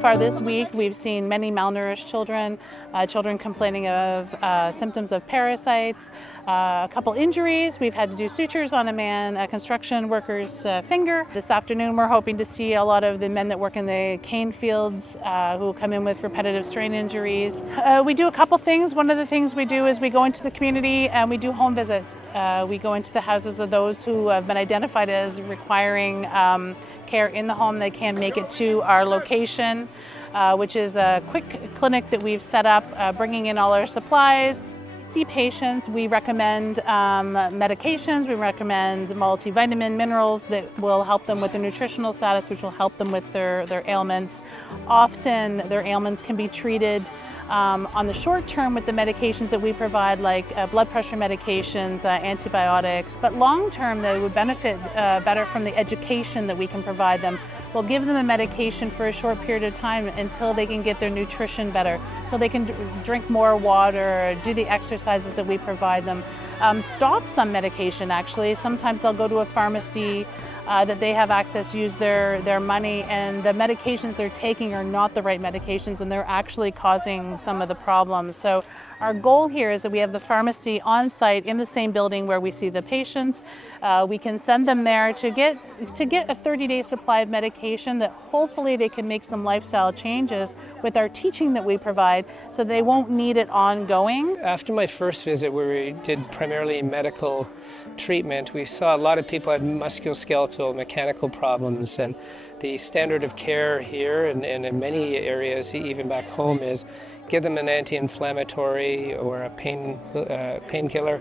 far this week, we've seen many malnourished children, children complaining of symptoms of parasites, a couple injuries. We've had to do sutures on a construction worker's finger. This afternoon, we're hoping to see a lot of the men that work in the cane fields who come in with repetitive strain injuries. We do a couple things. One of the things we do is we go into the community and we do home visits. We go into the houses of those who have been identified as requiring care in the home. They can't make it to our location, which is a quick clinic that we've set up, bringing in all our supplies. See patients, we recommend medications, we recommend multivitamin minerals that will help them with their nutritional status, which will help them with their ailments. Often their ailments can be treated on the short term with the medications that we provide, like blood pressure medications, antibiotics, but long term they would benefit better from the education that we can provide them. We'll give them a medication for a short period of time until they can get their nutrition better, until they can drink more water, do the exercises that we provide them. Stop some medication actually. Sometimes they'll go to a pharmacy that they have access, use their money, and the medications they're taking are not the right medications and they're actually causing some of the problems. So our goal here is that we have the pharmacy on site in the same building where we see the patients. We can send them there to get a 30-day supply of medication that hopefully they can make some lifestyle changes with our teaching that we provide so they won't need it ongoing. After my first visit, where we did primarily medical treatment, we saw a lot of people had musculoskeletal mechanical problems, and the standard of care here and in many areas, even back home, is give them an anti-inflammatory or a painkiller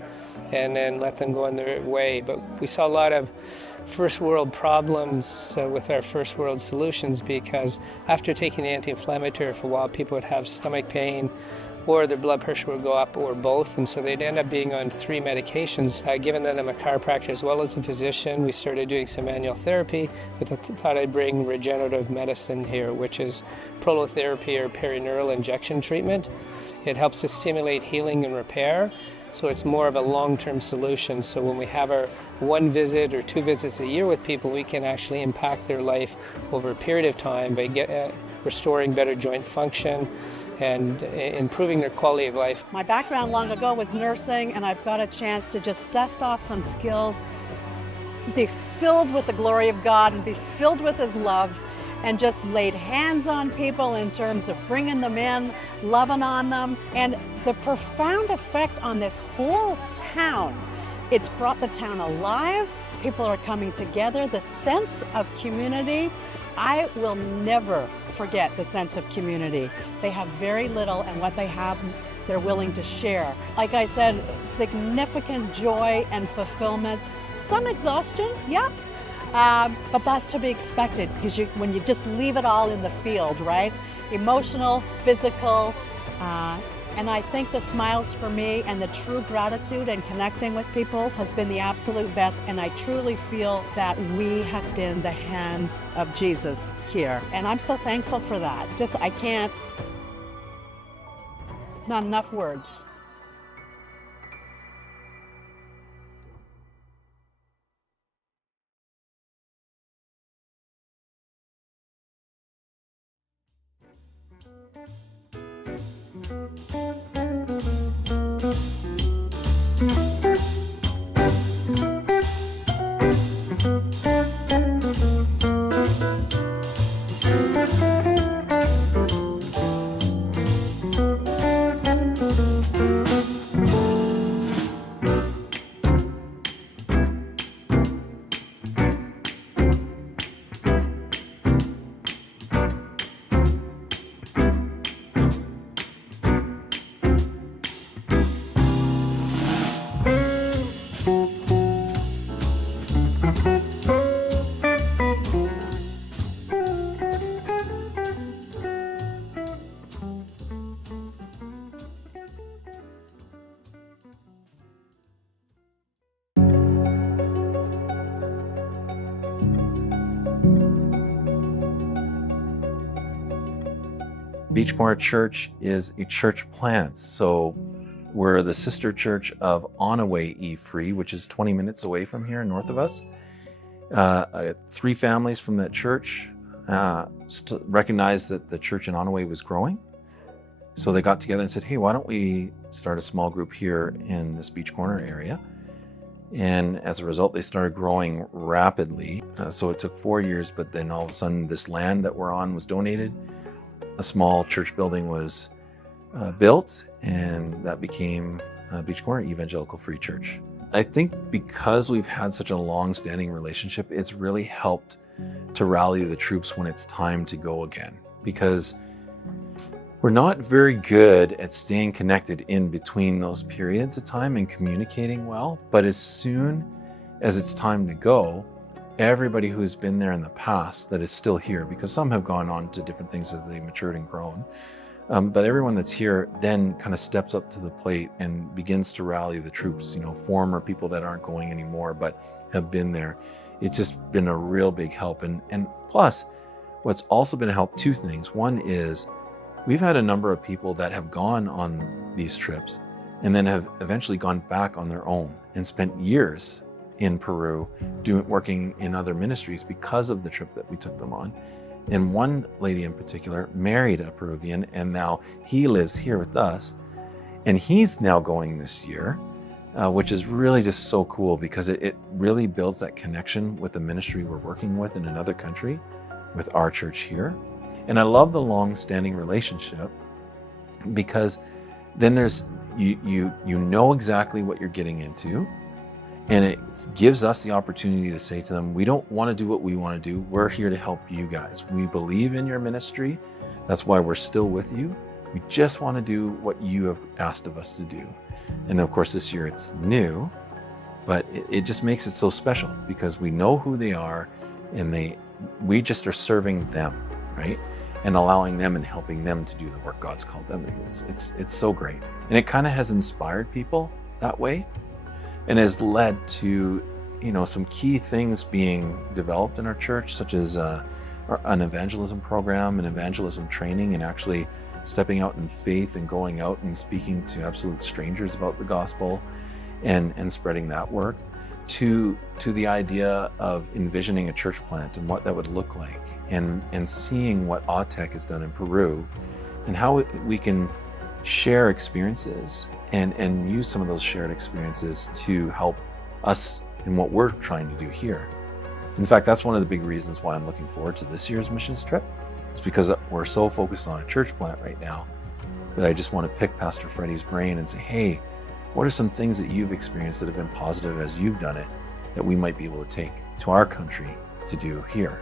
and then let them go on their way. But we saw a lot of first world problems with our first world solutions, because after taking the anti-inflammatory for a while, people would have stomach pain or their blood pressure would go up, or both, and so they'd end up being on 3 medications. Given that I'm a chiropractor as well as a physician, we started doing some manual therapy, but I thought I'd bring regenerative medicine here, which is prolotherapy or perineural injection treatment. It helps to stimulate healing and repair, so it's more of a long-term solution. So when we have our 1 visit or 2 visits a year with people, we can actually impact their life over a period of time by restoring better joint function and improving their quality of life. My background long ago was nursing, and I've got a chance to just dust off some skills, be filled with the glory of God and be filled with His love, and just laid hands on people in terms of bringing them in, loving on them, and the profound effect on this whole town. It's brought the town alive. People are coming together. The sense of community, I will never forget the sense of community. They have very little, and what they have, they're willing to share. Like I said, significant joy and fulfillment. Some exhaustion, yep, but that's to be expected, because when you just leave it all in the field, right? Emotional, physical, and I think the smiles for me and the true gratitude and connecting with people has been the absolute best, and I truly feel that we have been the hands of Jesus here, and I'm so thankful for that. I can't, not enough words. Beachmore Church is a church plant, so we're the sister church of Onaway E-Free, which is 20 minutes away from here, north of us. 3 families from that church recognized that the church in Onaway was growing. So they got together and said, hey, why don't we start a small group here in this Beach Corner area? And as a result, they started growing rapidly. So it took 4 years, but then all of a sudden this land that we're on was donated. A small church building was built, and that became Beach Corner Evangelical Free Church. I think because we've had such a long-standing relationship, it's really helped to rally the troops when it's time to go again. Because we're not very good at staying connected in between those periods of time and communicating well, but as soon as it's time to go, everybody who's been there in the past that is still here, because some have gone on to different things as they matured and grown, but everyone that's here then kind of steps up to the plate and begins to rally the troops, former people that aren't going anymore but have been there. It's just been a real big help. And plus, what's also been a help, two things. One is we've had a number of people that have gone on these trips and then have eventually gone back on their own and spent years in Peru working in other ministries because of the trip that we took them on. And one lady in particular married a Peruvian, and now he lives here with us. And he's now going this year, which is really just so cool because it really builds that connection with the ministry we're working with in another country, with our church here. And I love the long-standing relationship because then there's you know exactly what you're getting into, and it gives us the opportunity to say to them, we don't want to do what we want to do. We're here to help you guys. We believe in your ministry. That's why we're still with you. We just want to do what you have asked of us to do. And of course, this year it's new, but it just makes it so special because we know who they are, and we just are serving them, right? And allowing them and helping them to do the work God's called them to. It's so great. And it kind of has inspired people that way and has led to, some key things being developed in our church, such as an evangelism program and evangelism training, and actually stepping out in faith and going out and speaking to absolute strangers about the gospel and spreading that work, to the idea of envisioning a church plant and what that would look like, and seeing what AUTEC has done in Peru and how we can share experiences and use some of those shared experiences to help us in what we're trying to do here. In fact, that's one of the big reasons why I'm looking forward to this year's missions trip. It's because we're so focused on a church plant right now that I just want to pick Pastor Freddie's brain and say, hey, what are some things that you've experienced that have been positive as you've done it that we might be able to take to our country to do here?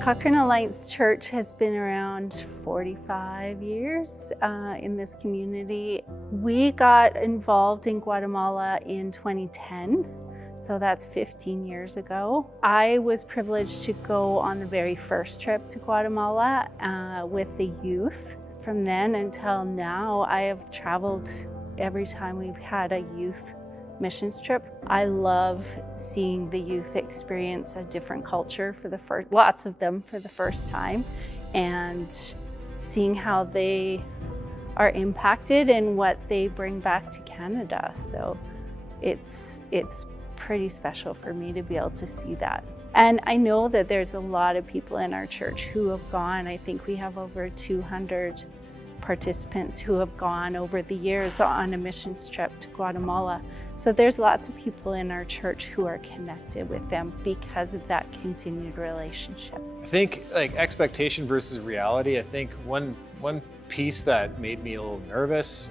Cochrane Alliance Church has been around 45 years in this community. We got involved in Guatemala in 2010, so that's 15 years ago. I was privileged to go on the very first trip to Guatemala with the youth. From then until now, I have traveled every time we've had a youth missions trip. I love seeing the youth experience a different culture lots of them for the first time, and seeing how they are impacted and what they bring back to Canada. So it's pretty special for me to be able to see that. And I know that there's a lot of people in our church who have gone. I think we have over 200 participants who have gone over the years on a missions trip to Guatemala. So there's lots of people in our church who are connected with them because of that continued relationship. I think like expectation versus reality, I think one piece that made me a little nervous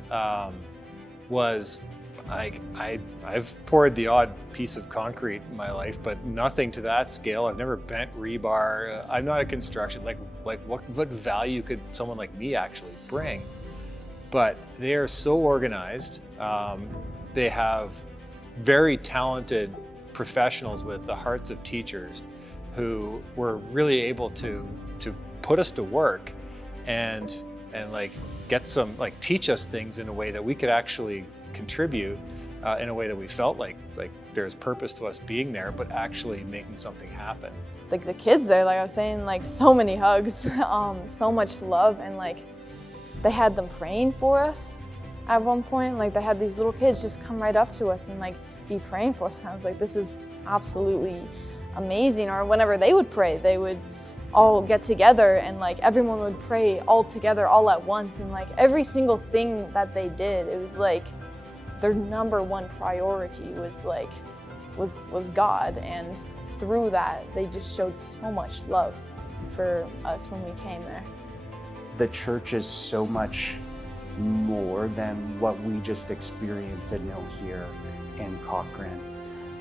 was like I've poured the odd piece of concrete in my life, but nothing to that scale. I've never bent rebar. I'm not a construction, like what value could someone like me actually bring? But they are so organized. They have very talented professionals with the hearts of teachers who were really able to put us to work and like get some, like teach us things in a way that we could actually contribute in a way that we felt like there's purpose to us being there, but actually making something happen. Like the kids there, like I was saying, like so many hugs, so much love, and like they had them praying for us at one point. Like they had these little kids just come right up to us and like be praying for us. And I was like, this is absolutely amazing. Or whenever they would pray, they would all get together and like everyone would pray all together all at once. And like every single thing that they did, it was like their number one priority was like was God, and through that they just showed so much love for us when we came there. The church is so much more than what we just experience and know here in Cochrane,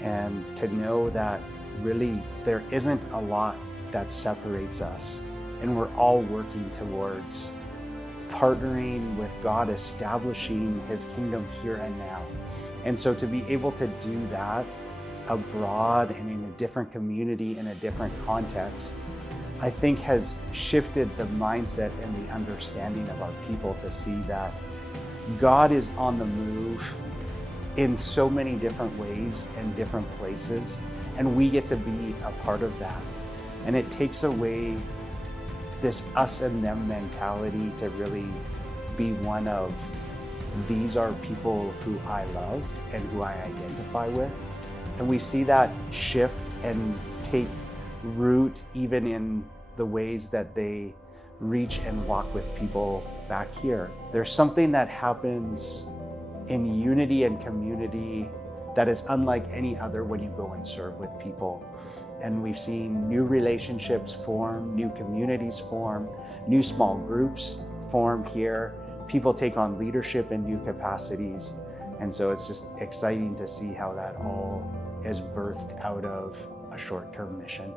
and to know that really there isn't a lot that separates us, and we're all working towards partnering with God, establishing His kingdom here and now. And so to be able to do that abroad and in a different community, in a different context, I think has shifted the mindset and the understanding of our people to see that God is on the move in so many different ways and different places, and we get to be a part of that. And it takes away this us and them mentality to really be one of, these are people who I love and who I identify with. And we see that shift and take root even in the ways that they reach and walk with people back here. There's something that happens in unity and community that is unlike any other when you go and serve with people. And we've seen new relationships form, new communities form, new small groups form here. People take on leadership in new capacities. And so it's just exciting to see how that all is birthed out of a short-term mission.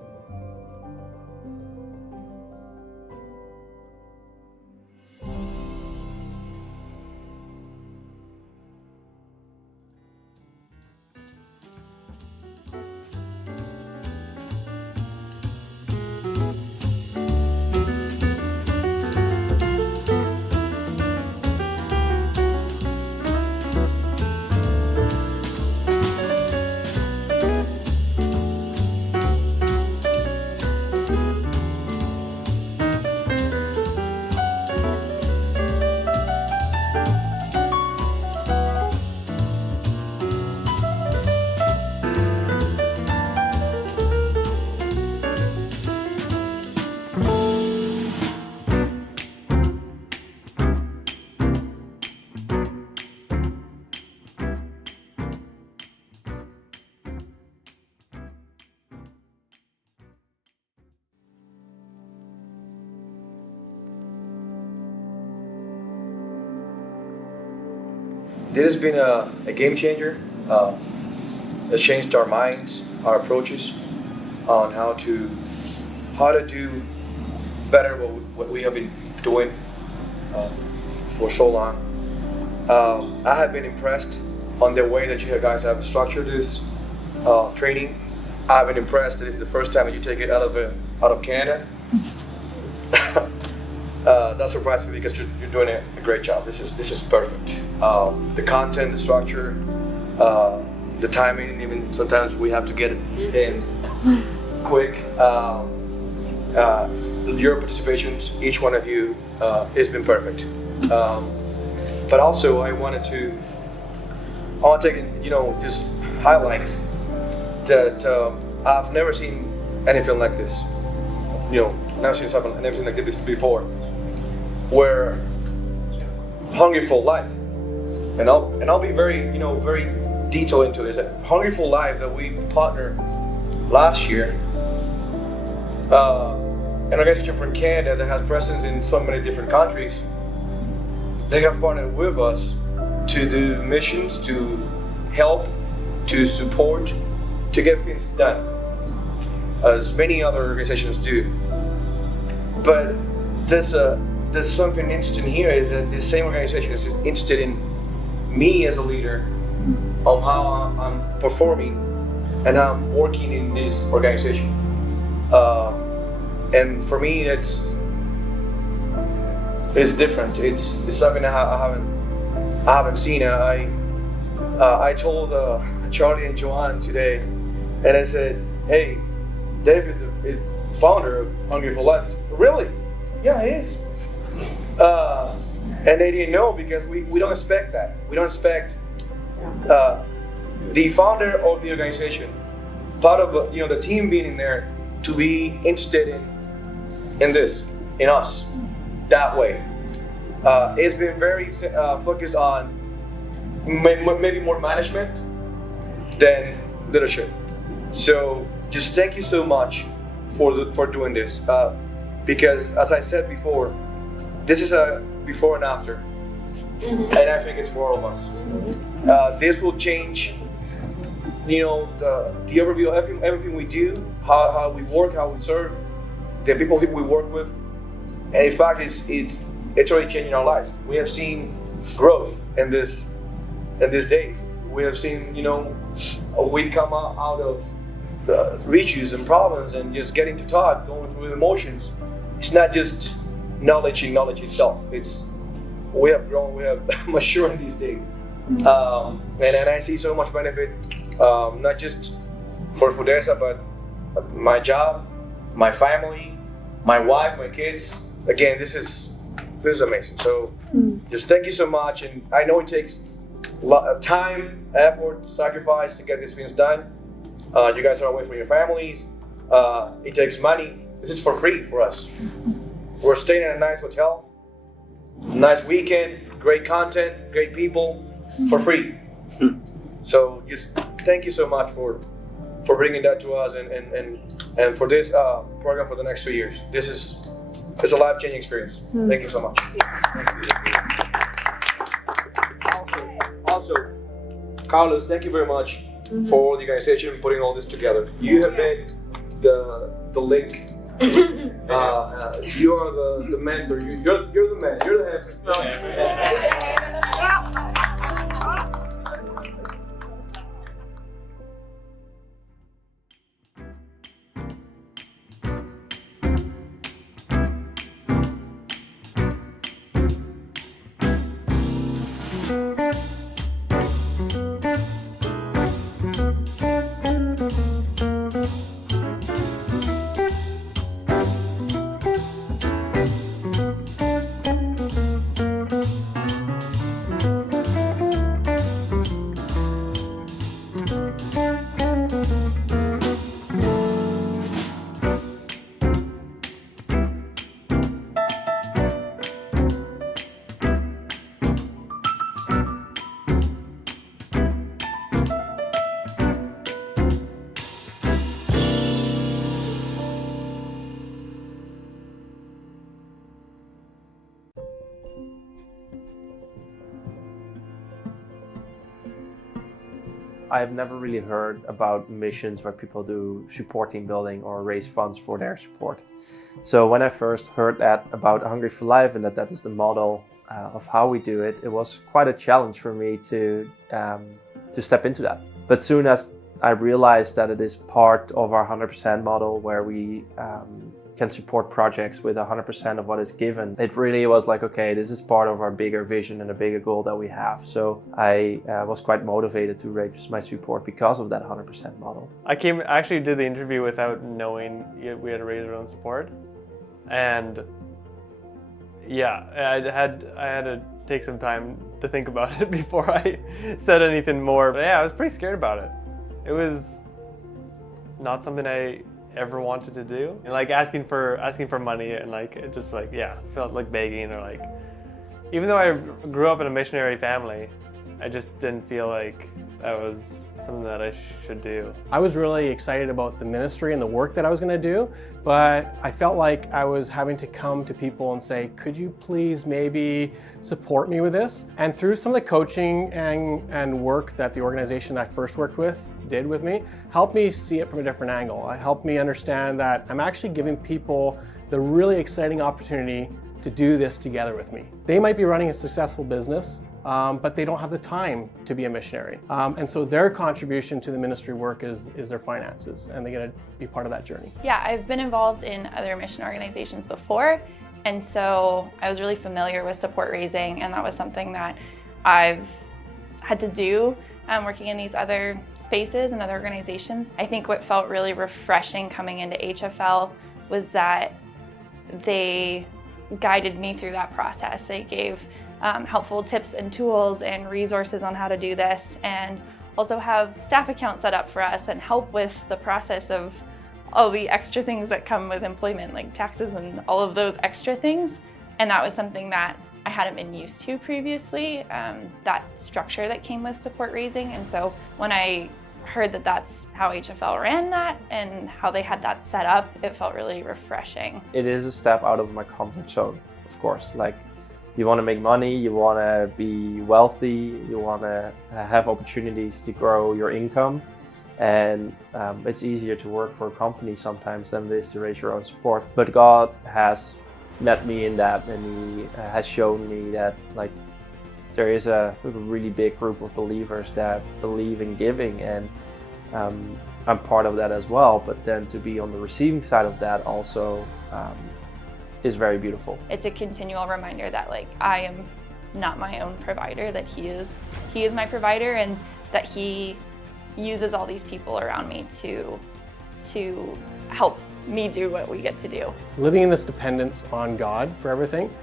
This has been a game changer. It changed our minds, our approaches on how to do better what we have been doing for so long. I have been impressed on the way that you guys have structured this training. I've been impressed that it's the first time that you take it out of Canada. That surprised me because you're doing a great job. This is perfect. The content, the structure, the timing, even sometimes we have to get it in quick. Your participations, each one of you, has been perfect. But also I want to take it, just highlight that I've never seen anything like this. Never seen something like this before, where Hungry for Life, and I'll be very very detailed into this. Hungry for Life that we partnered last year, an organization from Canada that has presence in so many different countries. They have partnered with us to do missions, to help, to support, to get things done, as many other organizations do. But there's something interesting here, is that this same organization is interested in me as a leader, on how I'm performing and how I'm working in this organization. And for me, it's different. It's something I haven't seen. I told Charlie and Joanne today, and I said, "Hey, Dave is the founder of Hungry for Life." Really? Yeah, he is. And they didn't know, because we don't expect that. We don't expect the founder of the organization, part of the team being in there, to be interested in this, in us, that way. It's been very focused on maybe more management than leadership. So just thank you so much for doing this, because as I said before, this is a before and after, and I think it's for all of us. This will change, the overview of everything we do, how we work, how we serve, the people we work with, and in fact, it's already changing our lives. We have seen growth in these days. We have seen, we come out of issues and problems, and just getting to talk, going through emotions. It's not just knowledge itself. We have grown, we have matured these days, and I see so much benefit, not just for Fundraiser, but my job, my family, my wife, my kids. Again, this is amazing. So just thank you so much, and I know it takes a lot of time, effort, sacrifice to get these things done. You guys are away from your families. It takes money. This is for free for us. We're staying in a nice hotel, nice weekend, great content, great people, for free. So just thank you so much for bringing that to us, and for this program for the next 2 years. It's a life-changing experience. Thank you so much. Also, Carlos, thank you very much for the organization and putting all this together. You have been the link. You are the mentor. You're the man. You're the head. I've never really heard about missions where people do support team building or raise funds for their support. So when I first heard that about Hungry for Life and that is the model of how we do it, it was quite a challenge for me to step into that. But soon as I realized that it is part of our 100% model where we can support projects with 100% of what is given, it really was like, okay, this is part of our bigger vision and a bigger goal that we have. So I was quite motivated to raise my support because of that 100% model. I actually did the interview without knowing we had to raise our own support, and yeah, I had to take some time to think about it before I said anything more. But yeah, I was pretty scared about it. It was not something I ever wanted to do, and like asking for money, and like it just like, yeah, felt like begging, or like, even though I grew up in a missionary family, I just didn't feel like that was something that I should do. I was really excited about the ministry and the work that I was going to do, but I felt like I was having to come to people and say, could you please maybe support me with this? And through some of the coaching and work that the organization I first worked with did with me, helped me see it from a different angle. It helped me understand that I'm actually giving people the really exciting opportunity to do this together with me. They might be running a successful business, but they don't have the time to be a missionary. And so their contribution to the ministry work is their finances, and they get to be part of that journey. Yeah, I've been involved in other mission organizations before, and so I was really familiar with support raising, and that was something that I've had to do working in these other spaces and other organizations. I think what felt really refreshing coming into HFL was that they guided me through that process. They gave helpful tips and tools and resources on how to do this, and also have staff accounts set up for us and help with the process of all the extra things that come with employment, like taxes and all of those extra things. And that was something that I hadn't been used to previously, that structure that came with support raising. And so when I heard that that's how HFL ran that and how they had that set up, it felt really refreshing. It is a step out of my comfort zone, of course. Like, you want to make money, you want to be wealthy, you want to have opportunities to grow your income, and it's easier to work for a company sometimes than it is to raise your own support. But God has met me in that, and He has shown me that, like, there is a really big group of believers that believe in giving, and I'm part of that as well. But then to be on the receiving side of that also is very beautiful. It's a continual reminder that, like, I am not my own provider, that He is my provider, and that He uses all these people around me to help me do what we get to do. Living in this dependence on God for everything,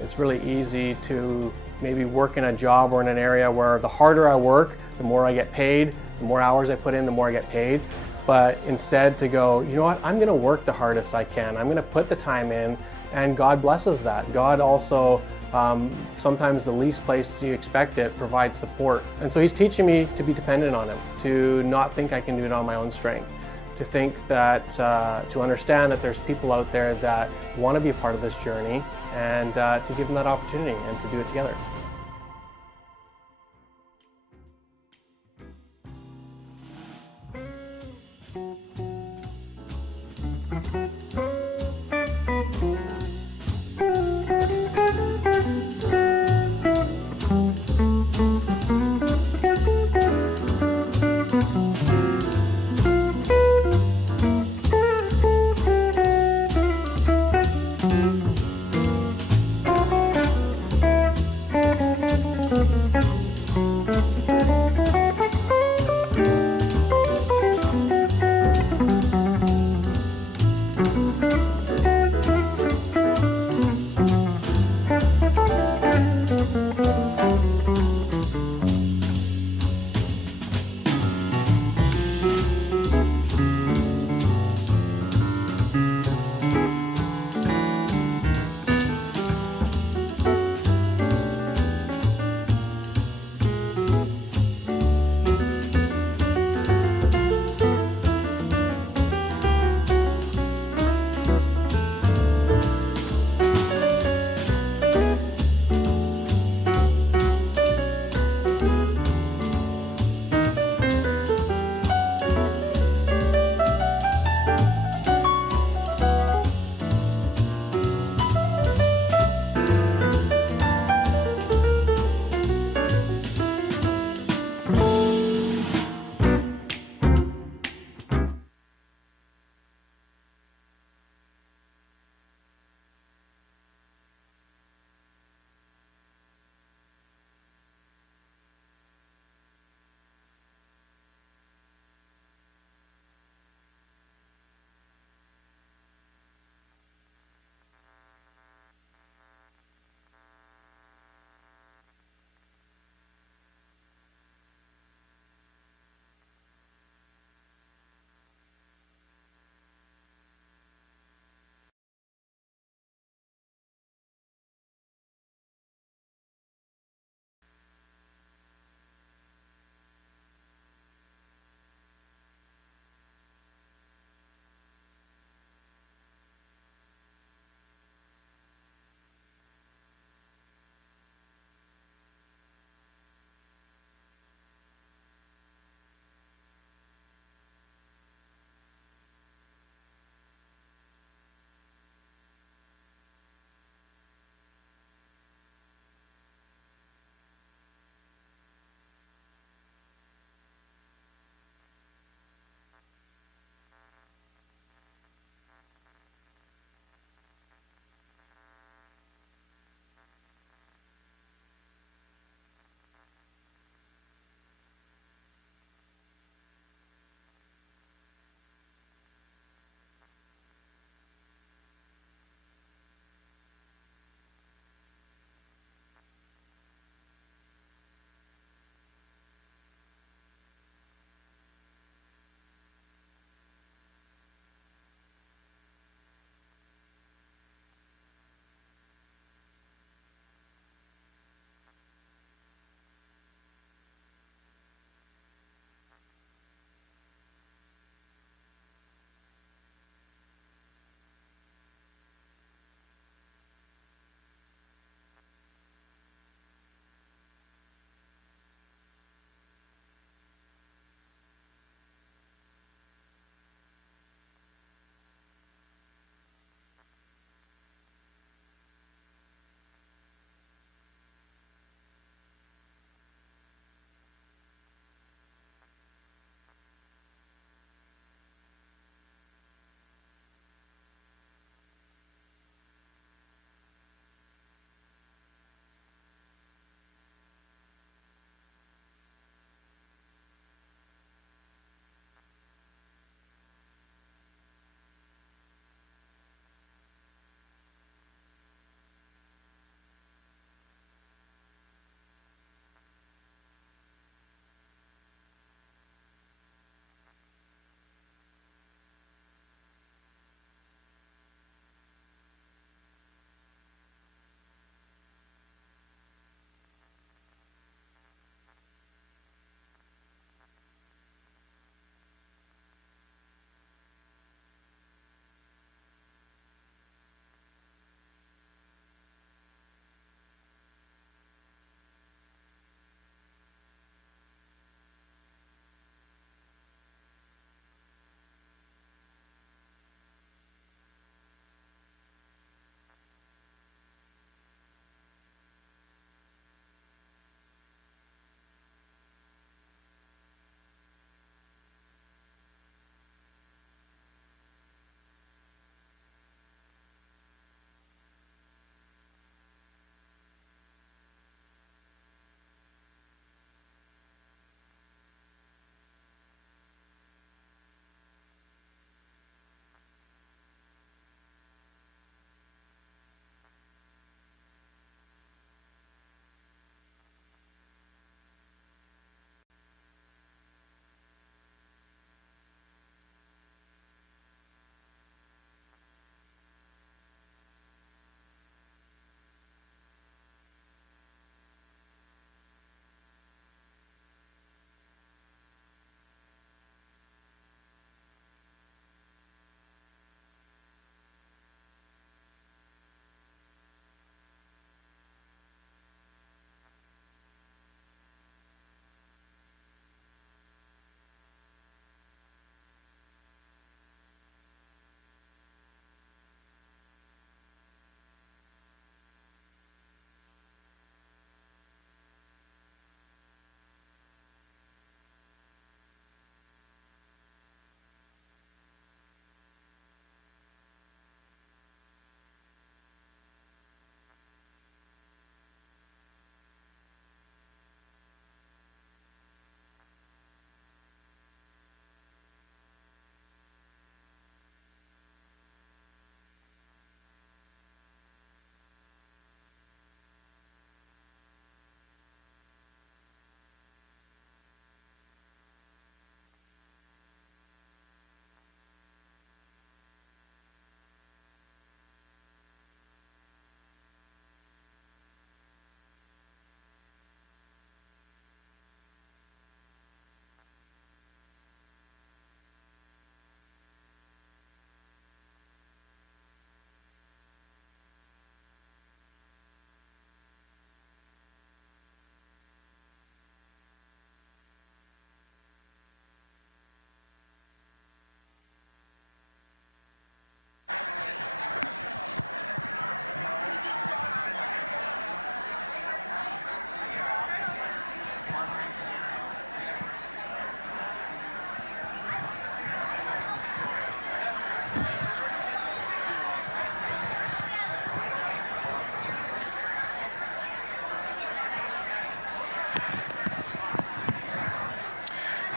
it's really easy to maybe work in a job or in an area where the harder I work, the more I get paid, the more hours I put in, the more I get paid. But instead to go, you know what, I'm going to work the hardest I can. I'm going to put the time in, and God blesses that. God also, sometimes the least place you expect it, provides support. And so He's teaching me to be dependent on Him, to not think I can do it on my own strength, to think that, to understand that there's people out there that want to be a part of this journey, and to give them that opportunity and to do it together.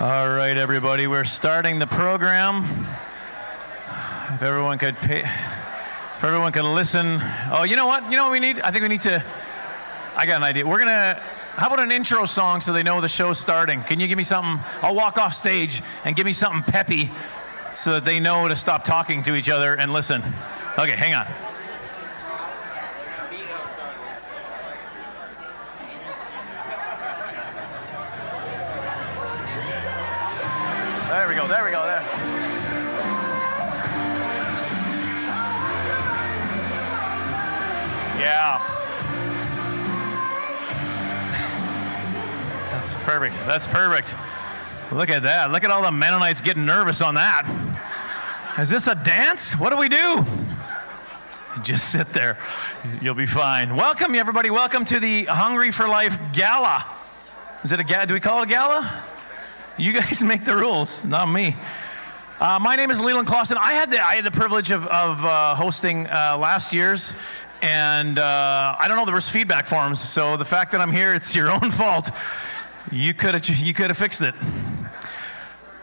All right, everybody, we're starting the program. If everyone could listen. Oh, you know what? You know what we need? I think we need to, I got an idea. How about an intro song so they know the show's starting? Can you give me something? I'll walk off stage and give me something peppy so that they know to stop talking to each other and listen. Okay, hang on. There we go, there. Yeah. That's perfect. Look at that. Look at all the Mennonites getting nervous on that. Is this a dance? What do we do? Just sit there. You'll be fine. Welcome, everybody. Welcome to the Hungry for Life Gala. Is it a gala? Do we call it a gala? You guys make the rules, not me. My name is Leland Clausen. I had the privilege of hosting last year's, and I don't know, there was feedback forms, so the fact that I'm here, it's your own fault. You could have fixed it.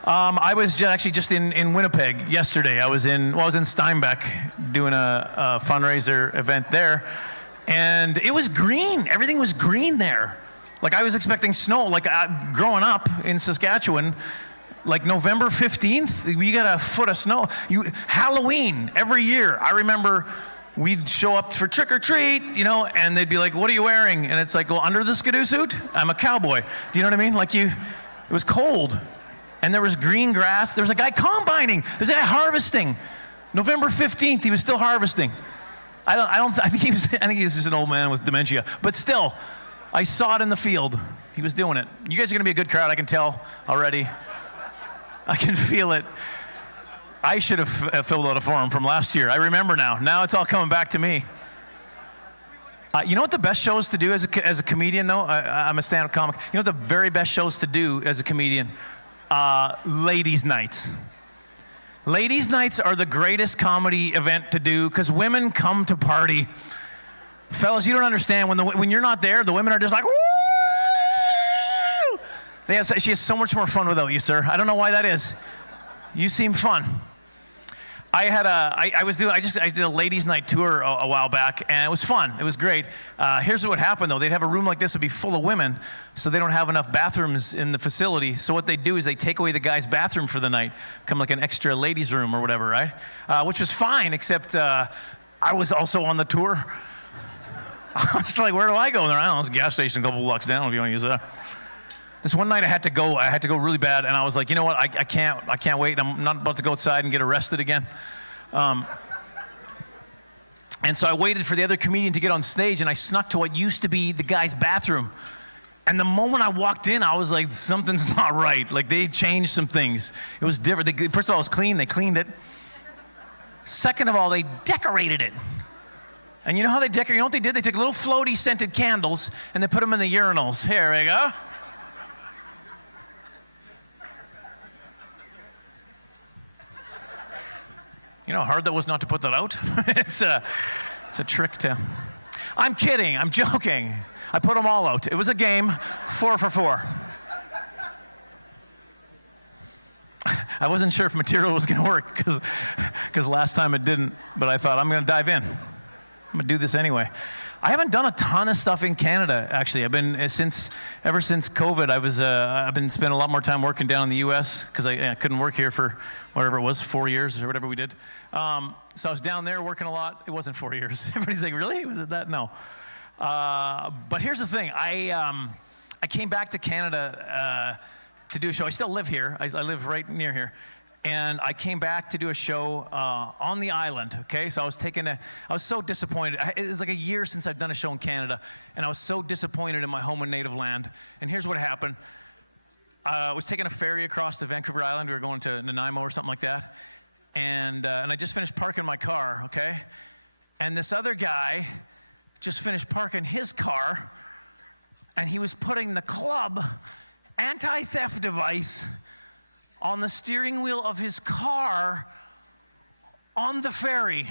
I was actually just in Winnipeg yesterday. I was in Steinbeck doing a fundraiser event there, and it was green. Everything was green there. Like I was expecting snow. Like growing up in Saskatchewan, like November 15th, we got a foot of snow. Halloween every year. I remember we'd show up for trick or treat, and they'd be like, "What are you wearing?" And it's like, "Well, under the skidoo suit, I'm a cowboy." Do you know what I mean? Like it was cold, and there was green grass. There was a guy combining. There's a guy harvesting. November 15th, he was still harvesting. I think he was just an old man with dementia, but still. I saw it in the field. He was doing it. You guys are going to be a good crowd, I can tell already. I can feel it. I should have filled out a form from last year. I remember now. Now it's all coming back to me. You know what the best shows to do as a comedian, though? I'm a stand-up comic. You know what the very best shows to do as a comedian? Ladies' nights. Ladies' nights are the greatest comedy event to do because women come to party. Fellas, you don't understand. When you're not there, the women are just like, woo! She has so much more fun without you, sir. I don't know why that is. You seem fun. I did a ladies' night tour a while back, and it was fun. It was great. Here's what would happen, though. They'd have a room like this that'd be full of women, so they don't have enough bathrooms in the facility. So what they do is they take away the guy's bathroom for the night, become like an extra ladies' room or whatever, right? Which was fine, except I was also on the tour. I was like, where do I go? And I don't know, it's a gas station a couple blocks down if you want to use that. This one night I had to go really bad, and I was like, you know what, I can't wait. I'm not about to go outside and get arrested again. And so I waited for the other comedian to get on stage, and I snuck to what used to be the guy's bathroom. And the moment I walked in, I was like, something's not right. Like, they changed some things. It was different. First of all, it was clean. They cleaned it. Second of all, they decorated it. And you know how they decorate? You know what they did? They took little floaty scented candles and they put them in the urinals. Here we go. You know how hard that was not to put that out? It's a trick to... I'm kidding. I'm joking. I put them all out. It was a game, 4 for 4. I wasn't sure if material was going to work because last time it didn't, but I thought I'm going to dive in. I'm gonna do this anyway. I haven't done a ton of stuff in Canada, actually. I've been ever since COVID. I've been spending a lot more time working down in the U.S. because I couldn't work here for whatever it was, 4 years or whatever we did. So I was down there working a lot. It wasn't 4 years. Everybody's like, really? Was it that? No. But here's the thing. I came back to Canada to do a show. I still live here. I live right near here. And I came back to do a show on the island, okay? So I was so disappointed. It was like a year since I've done a show in Canada, and I was so disappointed in my home and native land. And here's what happened. I was taking a ferry across to Vancouver Island. We were going to Nanaimo or something like that. And I just finished parking my car, okay? And this other guy just finished parking his car, and he was putting the club anti-theft device on the steering wheel of his car on the ferry.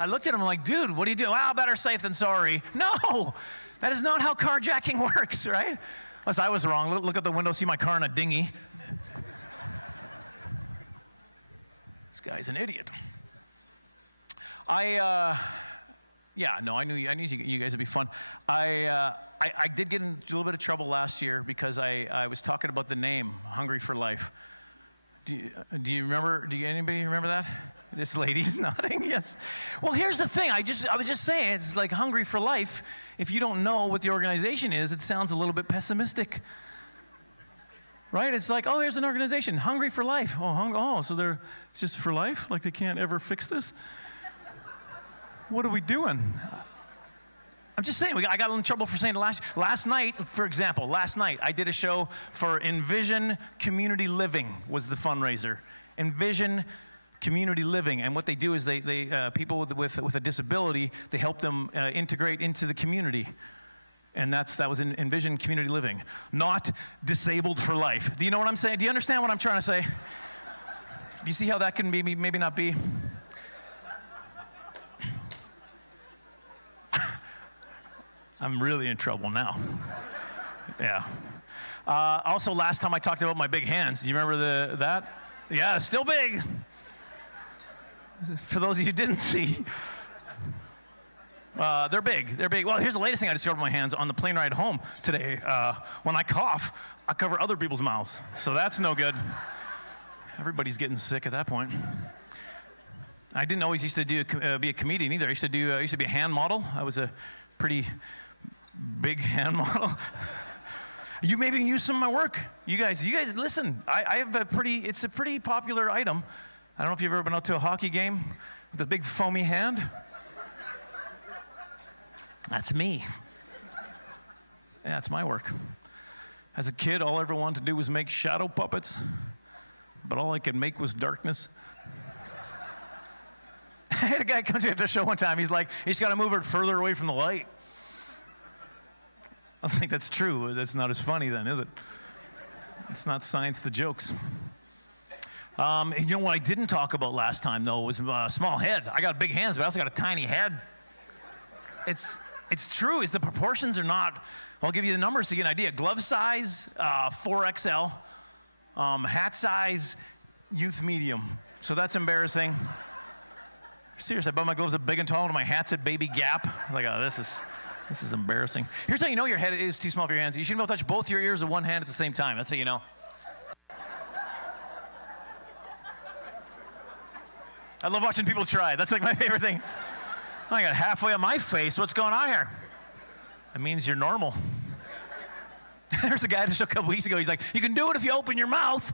I looked at him like, dude, what are you doing? Well, better safe than sorry. No, that is not how carjacking works, right? Unless I was wrong. Look out the window, see my car in a dinghy. This guy's an idiot. Yeah, no, I knew you guys would be fun. I did get in a little bit of trouble last year because I was talking about the name, Hungry for Life. Do you remember, anybody remember that? This lady's nodding, yes. Well, here's the thing, I was just saying, it's like Hungry for Life. If you don't know what the organization is, it sounds a little bit pessimistic. Right? It's like, oh, here's an organization, Hungry for Life. Oh, so it's just for life? Like they can't ever fix this? What are we doing? I'm just saying, I got in trouble for saying last night, for example, I did a show for Envision Community Living was the fundraiser. Envision Community Living, and what they do is they people with a disability, they help them integrate into the community. And that was in Envision Community Living, not Disabled for Life. Do you know what I'm saying? Do you understand what I'm trying to say? Do you see how that can maybe not be? I'm really in trouble now. Yeah. Also, last time I talked about my big hands. Do you remember that? Yeah, still big. For those of you who didn't see. They're big. They're big. Well, here's the latest thing I discovered with my hands on the plane ride home today. When I cough, I cover other people's mouths. So that's no good. Everybody's getting sick at that point. I didn't always used to be a comedian either. I used to be a hand model. I was a pretty big hand model. You maybe can use some of my work. You guys listen. I have it's a pretty popular item. I don't know if you've ever been out to a hockey game with a big foamy hand. That's me. Yeah, that's my work. As a kid, all I ever wanted to do was make shadow puppets, but all I could make was darkness. I had a guy come to me after a show one time. He's like, you just got to move it further away from the light. I was like, that's true. That's not as funny then, is it? It's not science, the jokes. You know what I didn't talk about last time, though, was a small head. I got big hands, but I also got a tiny head. It's true. If the proportions are not, I'll give you the numbers to get an idea. Glove size, 4XL. Hat size, youth medium. So that's embarrassing. Seriously, I bought my gloves at Big and Tall, and my hat's at Baby Gap. I was like, oh, this is embarrassing. Here's how you know your head is too small for your hands. You shouldn't be able to touch both your ears with one hand at the same time. That's how you know. I love watching people try. That's like my favorite thing. I got halfway on my face. What's going on here? That means you're normal. There's a guy just a couple weeks ago. He's like, you can do it if you open your mouth.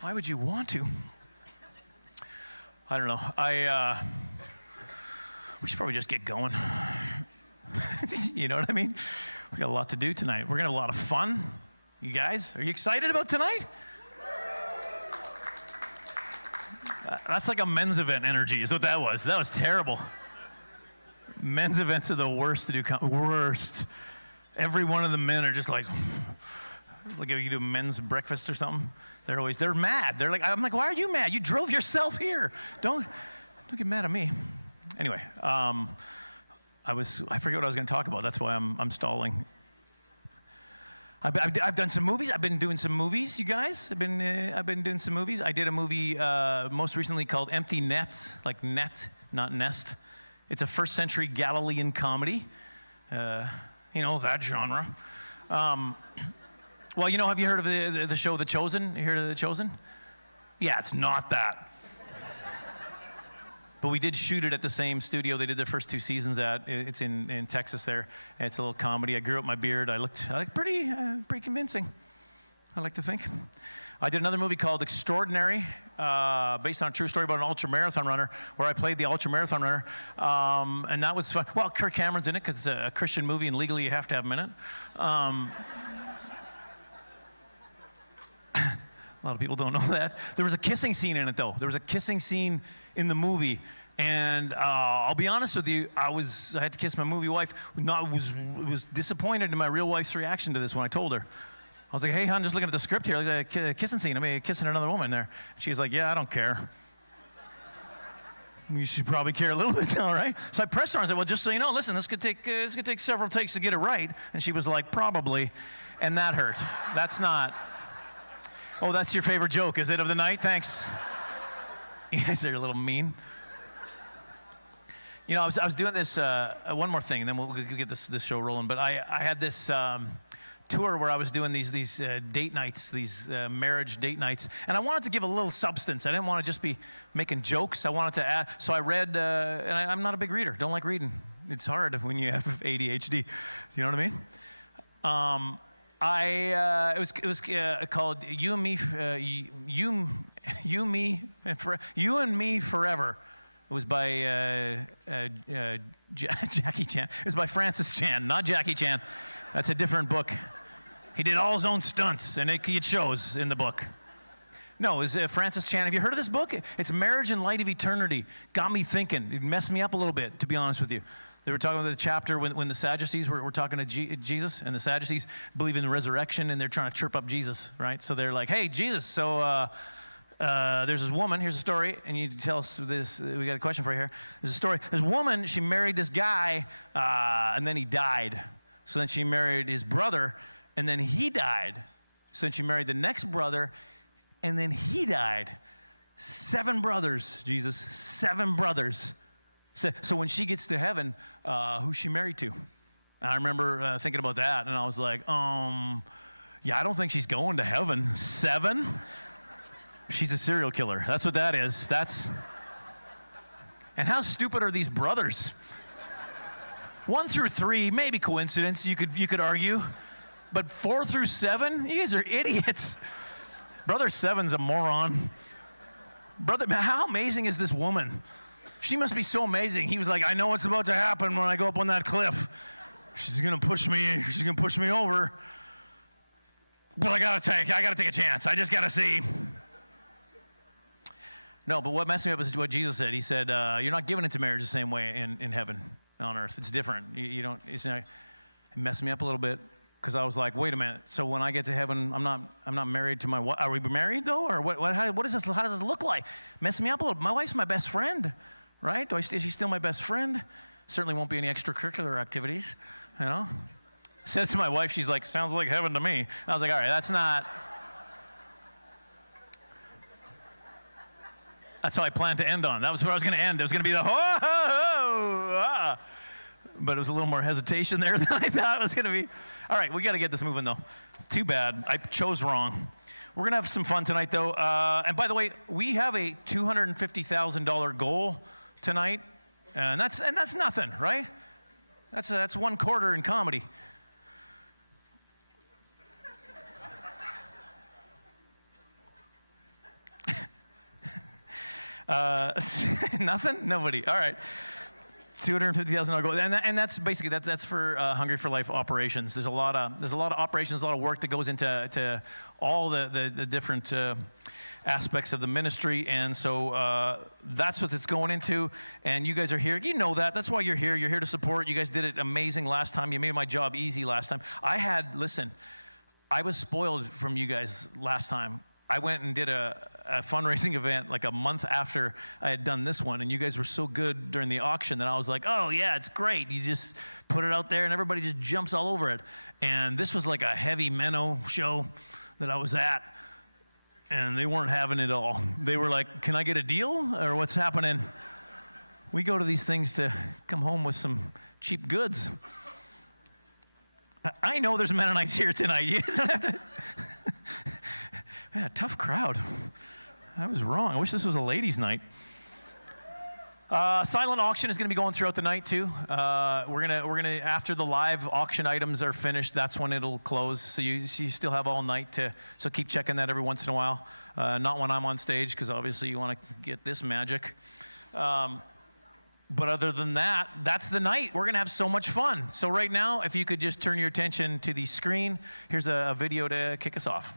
Why would you want to? I don't know. We should probably just get going. You know what I mean? We got a lot to do tonight. We're going to have a lot of fun. You guys, are you excited about tonight? That's like a men's event energy is what that was. That was terrible. Men's events are the worst to do. Worst. Every one of the men are just like if you do a men's breakfast or something. They're mad. They're like, I'm like, why are you mad? You drove yourself here. Don't get mad at me. Anyway, I forget what I was going to talk about. That's why I'm stalling. I've done some movies. I've been doing some movies, you guys. I've been doing some movies. I did a movie most recently called Empty Nets, like net, not nest. It's a first century Galilean comedy. That genre. Well, have you heard of the show The Chosen? You heard of The Chosen? Yeah, it's not that. But we did shoot it at the same studio they did their first 2 seasons at. It's in Texas there. It's a little comedy. I grew up my beard. I looked pretty convincing, I like to think. I did another movie called Extraordinary, based on a true story about an ultra-marathon runner, where I played the ultra-marathon runner. And that was fun. Well, Kirk Cameron's in it because it's a Christian movie and legally you have to have him in it. A lot of people don't know that. There was a kissing scene in it, though. There was a kissing scene in the movie. And I'll be honest with you, I had to kiss my movie wife. Was disappointed in my real wife's reaction to this when I told her. I was like, hey, hon, just looking at the script here. There's a kissing scene. I'm kissing another woman there. She was like, yeah, I don't care. you should probably care a little bit now, right? So I pressed her and I said, well, just so you know, listen, this could take several takes to get it right. And she was like, probably. And that hurt. That's not. Oh, that's your favorite joke, is it, of the night? Thanks. You guys are a little mean. You know, I was doing this, one more thing, and then we'll get this show rolling. But I had this tour where I was doing these date nights, these marriage date nights, and I wanted to give a little substance. I didn't want to just be making jokes. I wanted to add. So I read, and I'm not a big reader. Don't like reading. It's hard when you have ADHD. You know what I mean? It was called You and Me, You and Me Forever. It was by Jackie Chan. It was by Francis Chan, not Jackie Chan. That's a different book. He did all his own stunts, and it shows in the book. No, it was Francis Chan. Have you heard of this book? It's Marriage in Light of Eternity. Got me thinking. It messed me up a little bit, to be honest with you. They were talking about the chapter when the Sadducees were talking to Jesus, and the Sadducees believe in the resurrection, and they're trying to chirp up Jesus, right? So they're like, hey, Jesus, so there's this woman, here's a story, and you tell us this, we got a question for you here. There's a story, this woman, she married this guy, and then he died. So then she married his brother, and then he died. So then she married the next brother, and then he died. 7 brothers, Jesus, 7 brothers. So when she gets to heaven, who's she married to? And I remember thinking about that, and I was like, yeah, I don't think she's going to heaven. 7? She's a serial killer. That's what that is. And how stupid are these brothers? 1 through 3, maybe coincidence, you could argue. But 4 through 7, you guys are idiots. Brother 7's a moron. Brother, how amazing is this woman? She must be so amazing. He was like, I know what's about to happen when I go up on that cliff. She's gonna push me over. But I gotta take a chance. I just gotta see. No, but what messed me up is what Jesus said. He said, you're not given into marriage the same way in heaven, on earth. It's different. You don't, it messed me up a little bit, because I was like, wait a minute. So when I get to heaven, I'm not married to my wife. Are we married though? Or what is this? How does this look like? Messed me up a little. My wife's my best friend, right? Is she still my best friend? Certainly won't be any extracurricular activities, you know? I said to my wife, she's like, sounds like heaven to me. And I was like, all right, that's how I planned to end on. That was where I was going to end. It was going to be the ho, ho, ho, ah. But it was a little more hesitation there than I thought it was going to be. All right, we got to get this moving, though. Too bad. I chose wrong. We're going to have some fun tonight, though. And by the way, we have a $250,000 goal tonight. And that's nothing, right? That's 1 quarter in comedy. Nothing? Nobody. All right. $250,000 goal, and that's basically that's for Hungry for Life operations. There's a lot of operations, a lot of work that goes into all the different aspects of the ministry, and so that's what it's going into. And you guys are here. You know that. That's why you're here. You're here to support. You guys did it amazing last time. You made my job easy last time. I was spoiled from you guys last time. I went and did a fundraising event like a month after I had done this one, and you guys were so good during the auction that I was like, oh yeah, it's great. You just put it out there and everybody just jumps all over it. And this was like a heavy Menno show that I was at, and they weren't having it all. They were like, can I get a deal, or what's happening? We go to these things to come home with some cheap goods. I know there's Mennonites here tonight. You don't have to... Man, a tough crowd. I was wrong. I wish this was a ladies' night. Silent auction is going to be going throughout the night too. We're gonna after the live auction items are finished, that's when it'll close. So you still have all night so keep checking that every once in a while. Not when I'm on stage, because obviously you want to get this magic. But other than that, that's the night. We're going to have so much fun. So right now, if you could just turn your attention to the screen, here's a video to kick us off.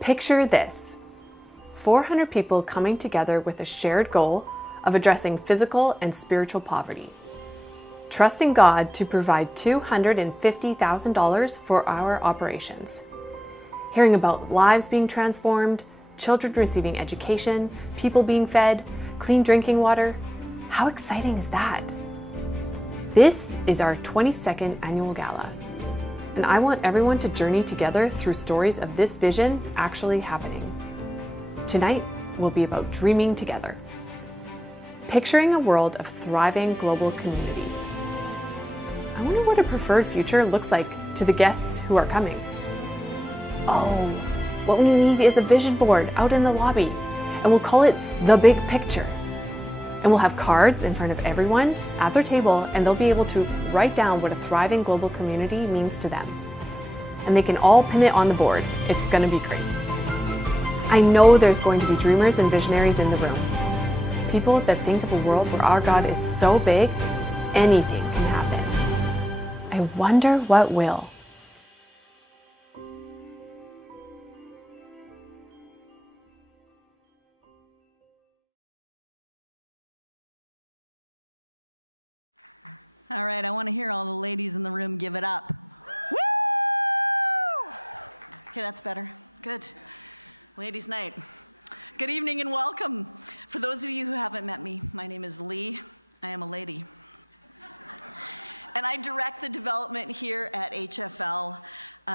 Picture this: 400 people coming together with a shared goal of addressing physical and spiritual poverty, trusting God to provide $250,000 for our operations. hearing about lives being transformed, children receiving education, people being fed, clean drinking water. How exciting is that? This is our 22nd annual gala, and I want everyone to journey together through stories of this vision actually happening. Tonight will be about dreaming together, picturing a world of thriving global communities. I wonder what a preferred future looks like to the guests who are coming. Oh, what we need is a vision board out in the lobby, and we'll call it The Big Picture. And we'll have cards in front of everyone at their table, and they'll be able to write down what a thriving global community means to them. And they can all pin it on the board. It's gonna be great. I know there's going to be dreamers and visionaries in the room. People that think of a world where our God is so big, anything can happen. I wonder what will. All right, I want to hear all the ladies in the room give it up. Woo! Okay, that's better. Good. Ladies' night. Good evening and welcome. For those of you who haven't met me, my name is Lee. I am a lady. And I direct the development here at HFL.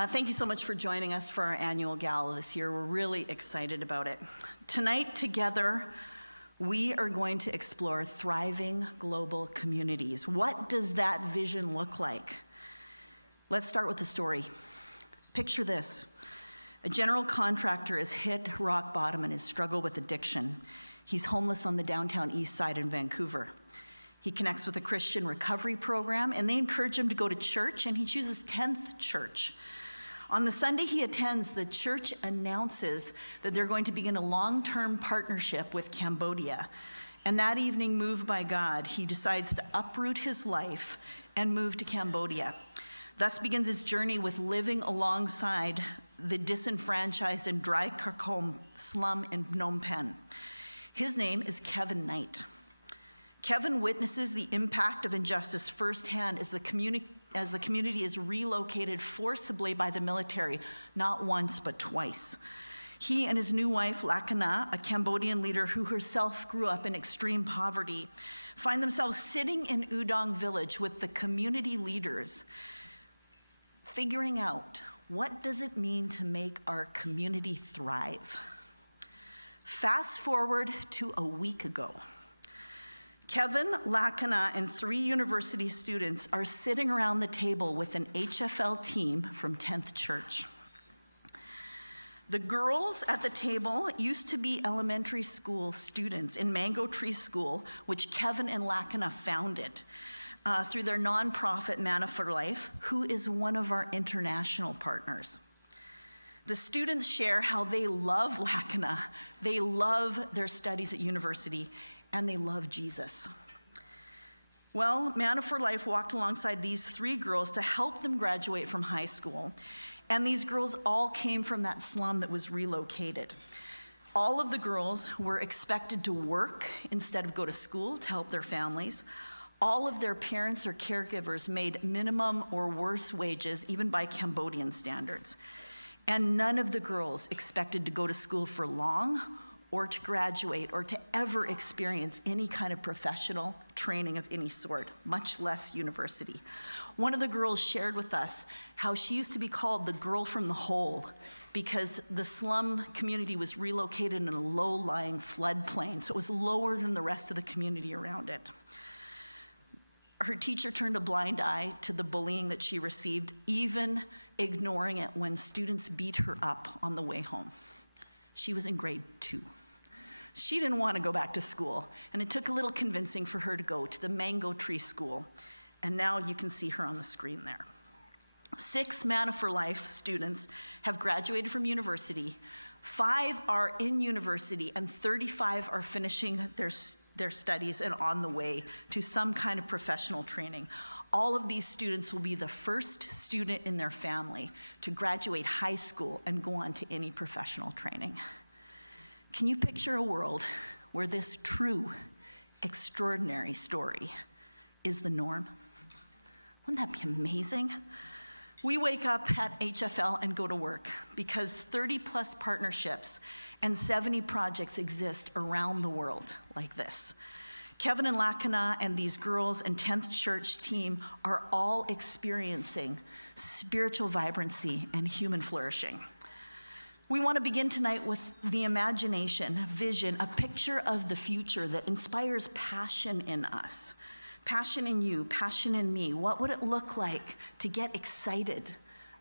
Thank you so much for joining us for our annual gala this year. We're really excited about it. Tonight, together, we are going to explore thriving global communities. What does that vision look like? Let's start with the story. Picture this. A general contractor has hit rock bottom in his struggle with addiction. He's homeless on the downtown east side in Vancouver. He connects with a Christian recovery program, and they encourage him to go to church, and he chooses 10th Church. On the Sunday he attends, the church announces that they're going to begin a long-term partnership with Cambodia. And that evening, moved by God, he decides to uproot his life and move to Cambodia. Thus begins his journey with living alongside the disenfranchised and dry Krakom slum in Phnom Penh. His name is Kevin Knight. Kevin witnesses the impact of injustice firsthand as the community is relocated forcibly by the military, not once but twice. He and his new wife, Lakana, a Cambodian leader who herself grew up in extreme poverty, find themselves sitting in Udong village with the community leaders, figuring out what does it mean to make our community thrive. Fast forward to a week ago. Kevin, Lakana, and 3 university students are sitting around the table with an HFL team from 10th Church. The girls at the table used to be elementary school students in Mango Tree School, which Kevin and Lakana founded through their nonprofit Manna for Life, who is one of our international partners. The students share how they love Lakana, they love their studies at university, and they love Jesus. Well, Manna for Life walked alongside these 3 girls to help them graduate from high school. And these girls all came from that slum that was relocated. All of the girls were expected to work instead of go to school to help their families. All of their parents or caregivers made minimum or worse wages, even by Cambodian standards. And none of the girls expected to go to school for long or to graduate, or to ever experience any kind of professional training of any sort, much less university. One of the girls shared with us how she used to be called the girl from the hole because the slum community was relocated in a low-lying floodplain, so it was lower than the rest of the community around it. Her teacher turned a blind eye to the bullying that she received, even ignoring it when students beat her up on the way home. She was in grade 2. She didn't want to go back to school, and it took a little convincing for her to go to the Mango Tree School, and now you can see her on the screen there. 6 Manna for Life students have graduated from university, 5 are in university, and 35 are finishing their studies and on the way to some kind of professional training. All of these students will be the first student in their family to graduate high school and go on to any professional training. Can you picture a world where this true, extraordinary story is the norm? Wouldn't that be amazing? We wake up at HFL and go to work because 30 plus partnerships and 70 projects exist around the world like this. Kevin and Lakana and these girls and 10th Church team are all experiencing spiritual vibrancy and human flourishing. We want to begin tonight with the imagination, vision, a picture of the future that inspires passion in us. Passion in you, passion in me. What would it look like to get excited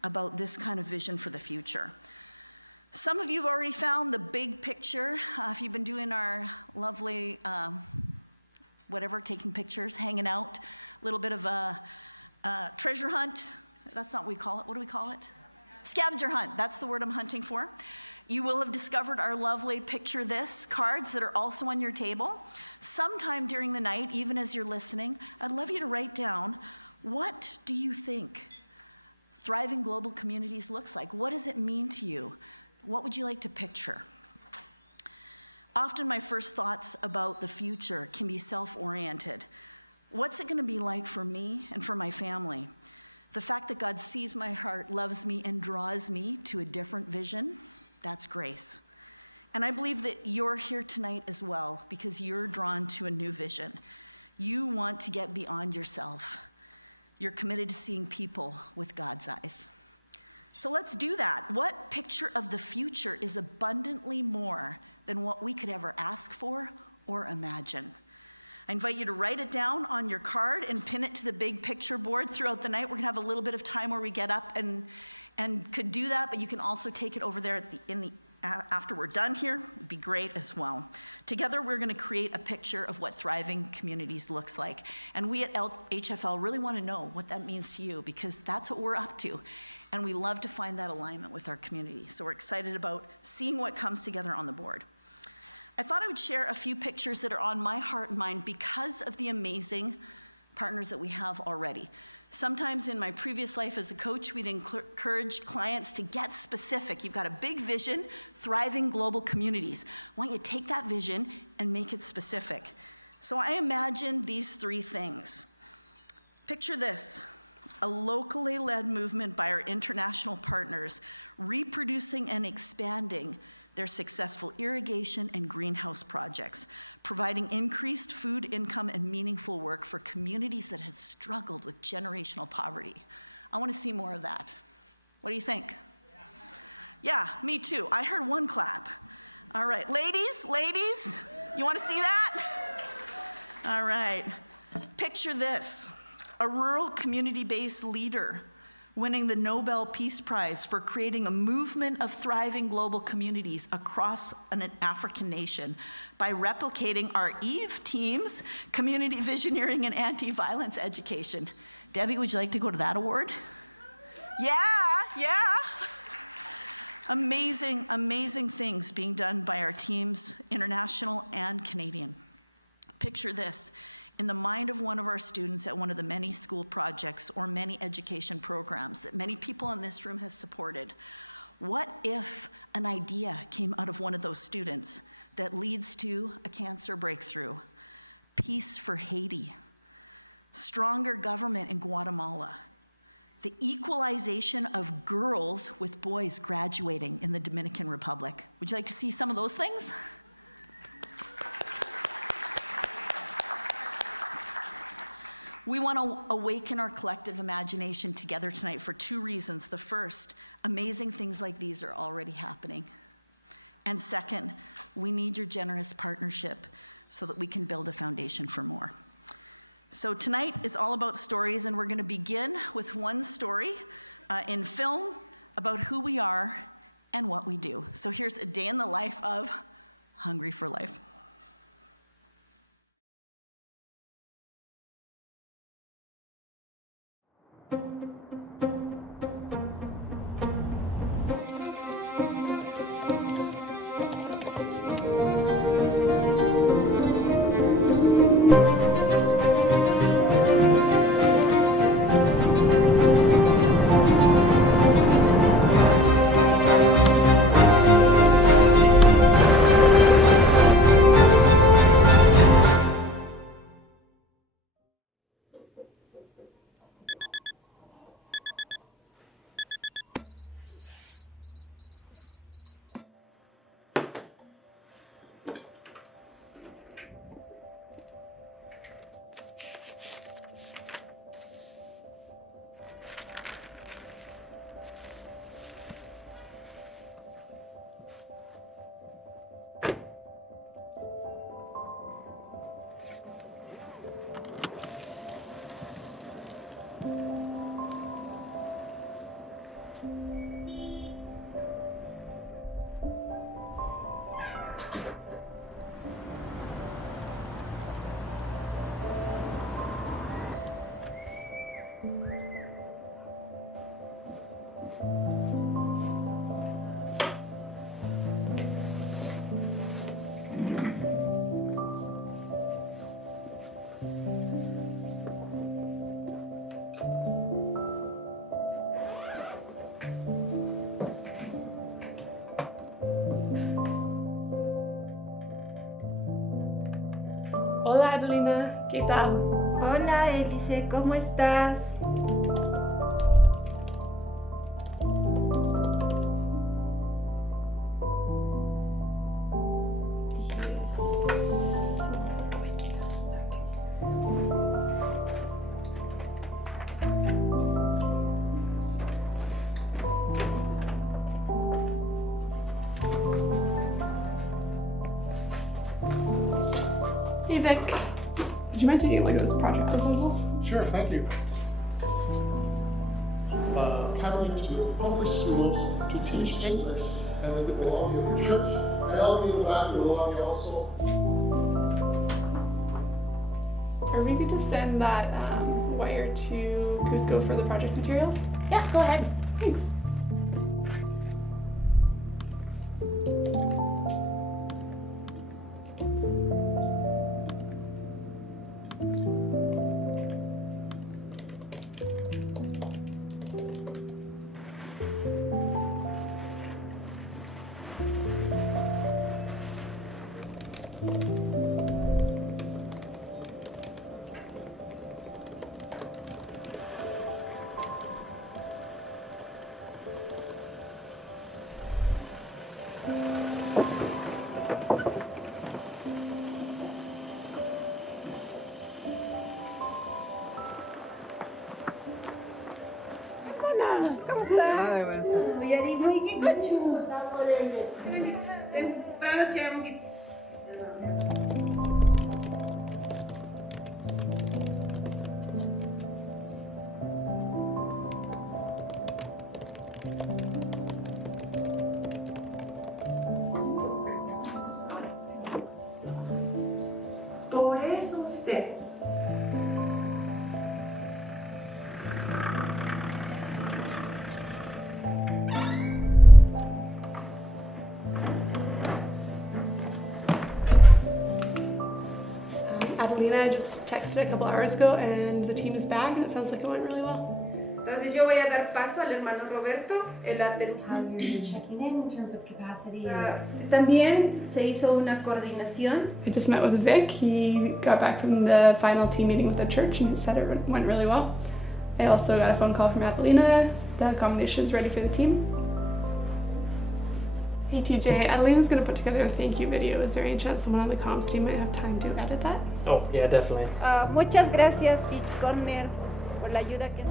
about this kind of vision for the future? Some of you have already found the big picture. If you've been doing our lovely, taking pictures, hanging out, a little bit of a treasure hunt. That's not what we call it. What do we call it? Scavenger hunt. That's the word I'm hunting for. You will have discovered our lovely Picture This cards that are also on your table. Sometime during the night, even as you're listening, I'd love you to write down, what do you think thriving global communities looks like? What does it mean to you? What would you like to picture? Often my first thoughts about the future can be self-oriented. What's it going to be like for me and for my family? The fact that God sees my heart, loves me, and draws me to a different vision, that's grace. And I believe that you're here tonight as well because you're drawn to a new vision. You want to get beyond yourself. You're committed to seeing people with God's eyes. So let's do that. What picture of the future is abundantly more than what we could ever ask for or imagine? I invite you to write it down on your card and pin it to the big picture board throughout the night. We're gonna have a little bit of time where we get up and could do that, but you can also take it over there after we're done here. It'd be great as well. Together, we're gonna create a picture of what thriving communities looks like. And we at HFL really wanna know what that means to you because that's what we're up to. And we love to find that alignment with our community. So we're excited about seeing what comes together on the board. I thought I would share a few pictures that are on my heart and mind because of the amazing partners that we have already. Sometimes in my previous life as a coach, we'd encourage clients to get specific. You've got a big vision, thriving global communities. Why don't you take that vision and make it specific? So I imagine these three things. Picture this, a locally led movement by our international partners, reproducing and expanding their successful irrigation and greenhouse projects, providing increased food income and meaningful work for communities that have struggled with generational poverty. I want to see more of that. What do you think? Yeah, me too. I heard one clap. All right, ladies, you want to see that? All right, picture this, a rural community-based leader winning the Nobel Peace Prize for creating a movement of thriving global communities across an African nation by replicating our EVE team's community visioneering and anti-violence education. Debbie, would you like to go to that award? Yeah. Amazing, amazing things being done by our teams, international and Canadian. Picture this. In the mind of one of our students at one of the many school projects or many education programs that many people in this room have supported, what if an idea came out of one of those students that leads to a cancer breakthrough, peace for Haiti, stronger government in Guatemala, the equalization of girls with boys graduating in the Dominican Republic? Would you like to see some of those things? We want to awaken our collective imagination together tonight for two reasons. The first, amazing things like these are already happening. And second, we need your generous partnership so that we can build a foundation for more. So tonight is all about stories, and we're going to begin with one story in film about who we are and what we do. So here's a day in the life of Hungry for Life. Hola Adelina, ¿qué tal? Hola Elise, ¿cómo estás? Hey Vic, would you mind taking a look at this project proposal? Sure, thank you. Coming to public schools to teach English, and it will all be in the church, and I'll be in the back of the lobby also. Are we good to send that wire to Cusco for the project materials? Yeah, go ahead. Thanks. Hola, ¿cómo estás? Muy muy kikochu. Temprano chamgits. Por eso usted. Adelina just texted a couple hours ago and the team is back and it sounds like it went really well. Entonces yo voy a dar paso al hermano Roberto. How you're checking in terms of capacity. También se hizo una coordinación. I just met with Vic. He got back from the final team meeting with the church and he said it went really well. I also got a phone call from Adelina. The accommodation is ready for the team. Hey TJ, Adelina's going to put together a thank you video. Is there any chance someone on the comms team might have time to edit that? Oh, yeah, definitely. Muchas gracias, Beach Corner, por la ayuda que...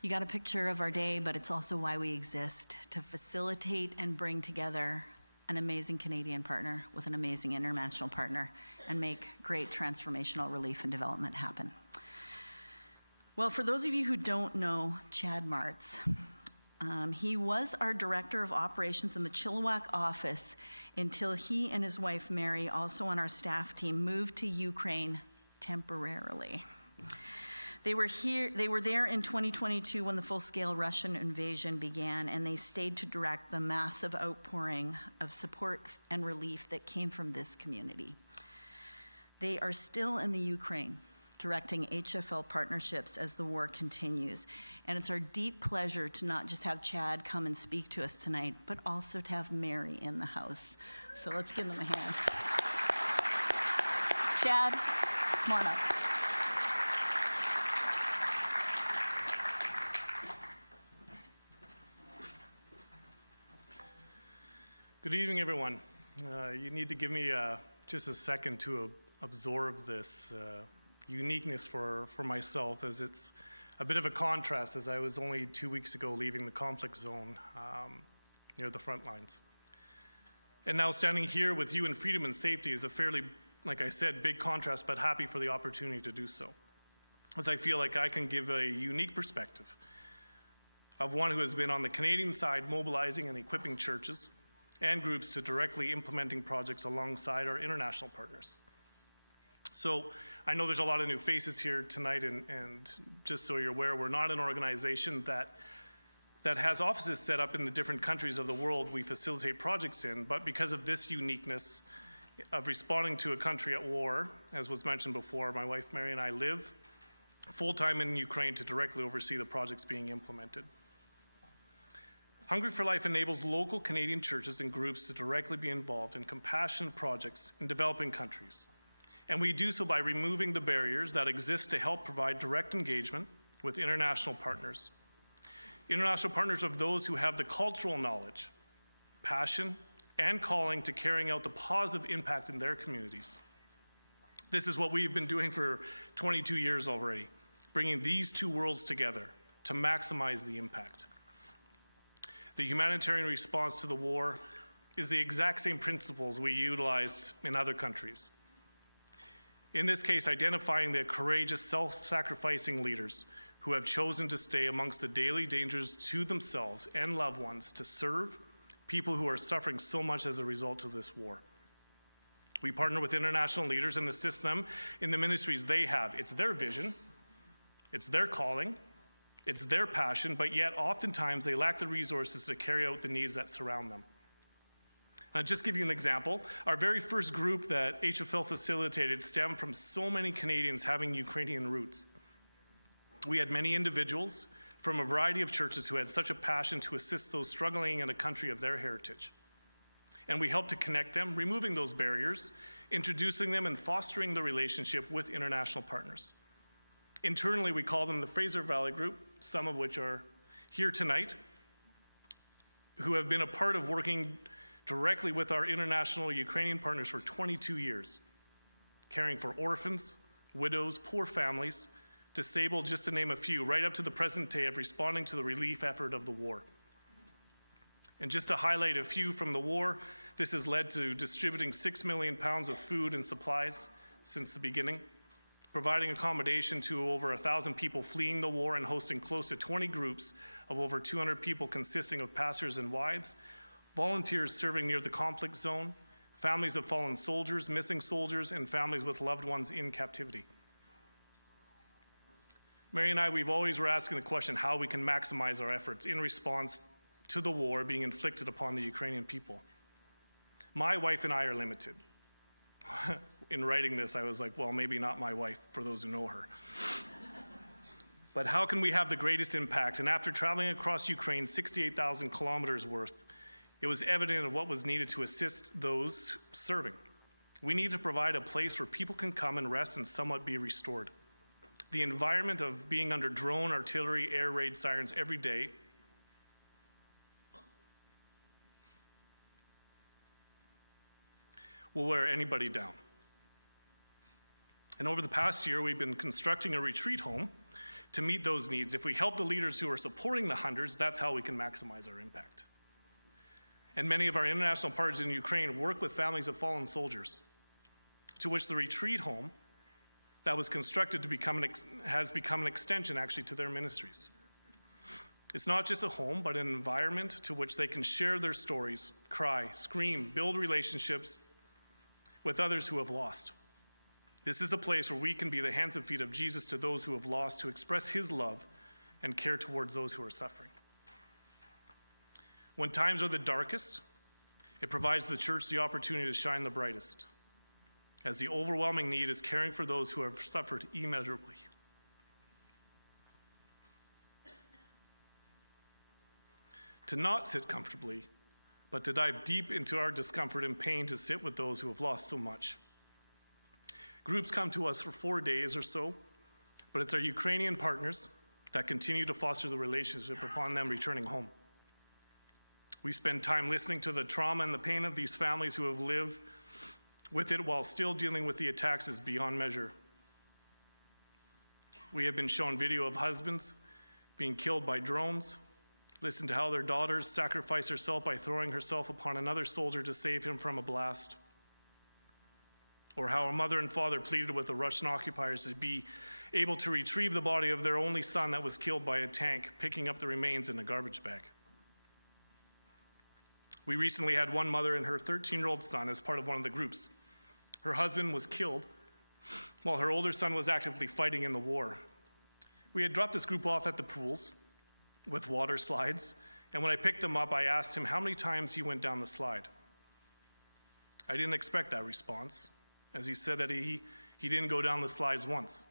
You got a picture of our day, but it's also why we exist, to facilitate and bring together an amazing Canadian partner with an amazing international partner and make great transformational relief and development happen. Well, for those of you who don't know Chad Martz, he was our Director of Operations in the Chilliwack office until he and his wife, Mary, also on our staff team, moved to Ukraine temporarily. They were there in 2022 when the full-scale Russian invasion began, and they stayed to direct the massive outpouring of support and relief that came from this community. They are still in the Ukraine, directing HFL partnerships as the war continues. And it's our deep pleasure to not just have Chad come and speak to us tonight, but also to have Mary in the house. So let's give them a hand. Chad, come on up. Good evening, everyone. You need to give me just a second to absorb this uniqueness for myself, as it's a bit of a contrast, as I was only 2 weeks ago leaving the conflict zone near the front lines. And now standing here with you in freedom and safety is a fairly, like I said, big contrast, but happy for the opportunity to do so, as I feel like I can give a unique perspective of one who has been on the Canadian side mobilizing and equipping churches and groups to directly implementing projects alongside our international partners. So I know there's a lot of new faces here tonight, and just so you're aware, we're not an organization that has offices set up in the different countries of the world we facilitate projects in, but because of this uniqueness of responding to a country at war, as was mentioned before, my wife Mary and I live full-time in Ukraine to directly oversee the projects being implemented. Hungry for Life enables local Canadian churches and groups to directly be involved in compassionate projects in developing countries. And we do so by removing the barriers that exist to help provide direct engagement with international partners. International partners of those who have the cultural knowledge, passion, and calling to carrying out the positive impact in their communities. This is what we've been doing for 22 years already, bringing these two worlds together to maximize the impact. The humanitarian response to the war is the exact same principles we utilize in other countries. In this case, identifying the courageous, self-sacrificing leaders who have chosen to stay amongst the daily dangers to themselves and loved ones to serve people who are suffering so much as a result of this war. We partner with international leaders and assist them in the ministries they have. It's their vision, it's their calling, it's their passion, but yet oftentimes they lack the resources to carry out the needs that surround them. I'll just give you an example. Our very first group that HFL facilitated stemmed from so many Canadians having Ukrainian roots. We had many individuals from a variety of churches who had such a passion to assist those struggling in a country of their heritage. And we helped to connect them, removing those barriers, introducing them and fostering the relationship with international partners. Internally, we call them the Fraser Valley Group, some of which are here tonight, who have been a part of working directly with our international Ukrainian partners for 22 years, caring for orphans, widows, poor families, disabled, just to name a few, right up to the present day of responding to the relief effort of the war. And just to highlight a few from the war, this has led to distributing 6 million pounds of food and supplies since the beginning, providing accommodation to over 1,000 people fleeing the war and hosting close to 20 groups of over 200 people consisting of pastors and wives, volunteers serving near the conflict zone, families of fallen soldiers, missing soldiers, and families with loved ones in captivity. Mary and I, we've always were asking the question how we can maximize our efforts in response to the war being inflicted upon the Ukrainian people. My wife and I are limited. In writing this, I was like, well, maybe not my wife, for those who know her. But how can we have the greatest impact? And after traveling across Ukraine, 68,000 kilometers worth, it was evident of what was needed to assist those serving. We need to provide a place where people can come and rest and somewhat be restored. The environment of being under drone, artillery, air raid sirens every day will wear anybody down. And over the past year, we've been constructing a retreat home to meet those needs. If we help the leaders who are supporting the hundreds, that's how we can maximize our impact. And many of our international partners in Ukraine work with families of fallen soldiers, to which the retreat home that was constructed has become an extension actually to their ministries. It's not just a home, but an environment to which they can share their stories, cry, scream, build relationships with others who have lost. This is a place where we can be the hands and feet of Jesus to those who have lost, to express his love and care towards those who are suffering. When times are the darkest, it provides the church the opportunity to shine the brightest, as the overwhelming need is caring for those who have suffered immeasurably. To not sit comfortably, but to dive deep into our discomfort and pain to sit with those who have lost so much. Groups come to us for 4 days or so, but it's our Ukrainian partners that continue to foster the relationship upon them returning home. We spend time listening to the trauma and the pain of these families who have lived with it while still dealing with the attacks is beyond measure. We have been shown video of husbands being killed by drones, listen to how their daughters sacrifice herself by throwing herself upon another soldier to save him from a blast, or how a mother and father pleaded with the Russian occupiers to be able to retrieve the body of their only son that was killed by a tank, picking up the remains in a garbage bag. We recently had one mother and her 13-year-old son as part of one of the groups. Her husband was killed while her older son was actively fighting in the war. We had dropped this group off at the pools with water slides, and when I picked him up, I asked him how many times he went down the slide. I didn't expect that response, as he said that he didn't go down the slides once.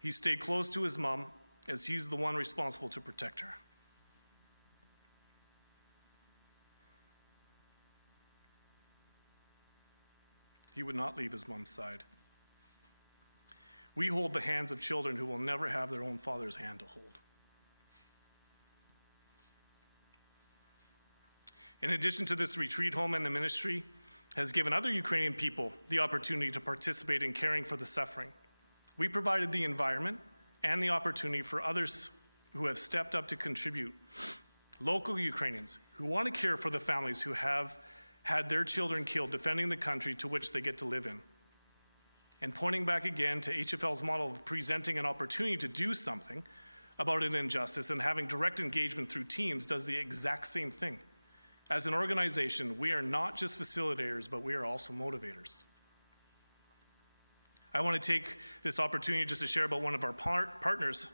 He stayed close to his mom, as he's the one responsible to protect her. He would not leave his mom's side. We hold the hands of children who will never have their own father's hand to hold. In addition to this retreat home, and the ministry has given other Ukrainian people the opportunity to participate in caring for the suffering. We provided the environment and the opportunity for others who have stepped up to contribute. Local Ukrainians who want to care for the families who have had their children killed defending the country to which they get to live in. And pointing back again to HFL's model of presenting an opportunity to do something about an injustice and having direct engagement through teams does the exact same thing. As an organization, we are not just facilitators, but we are also motivators. I want to take this opportunity just to share about one of our partners,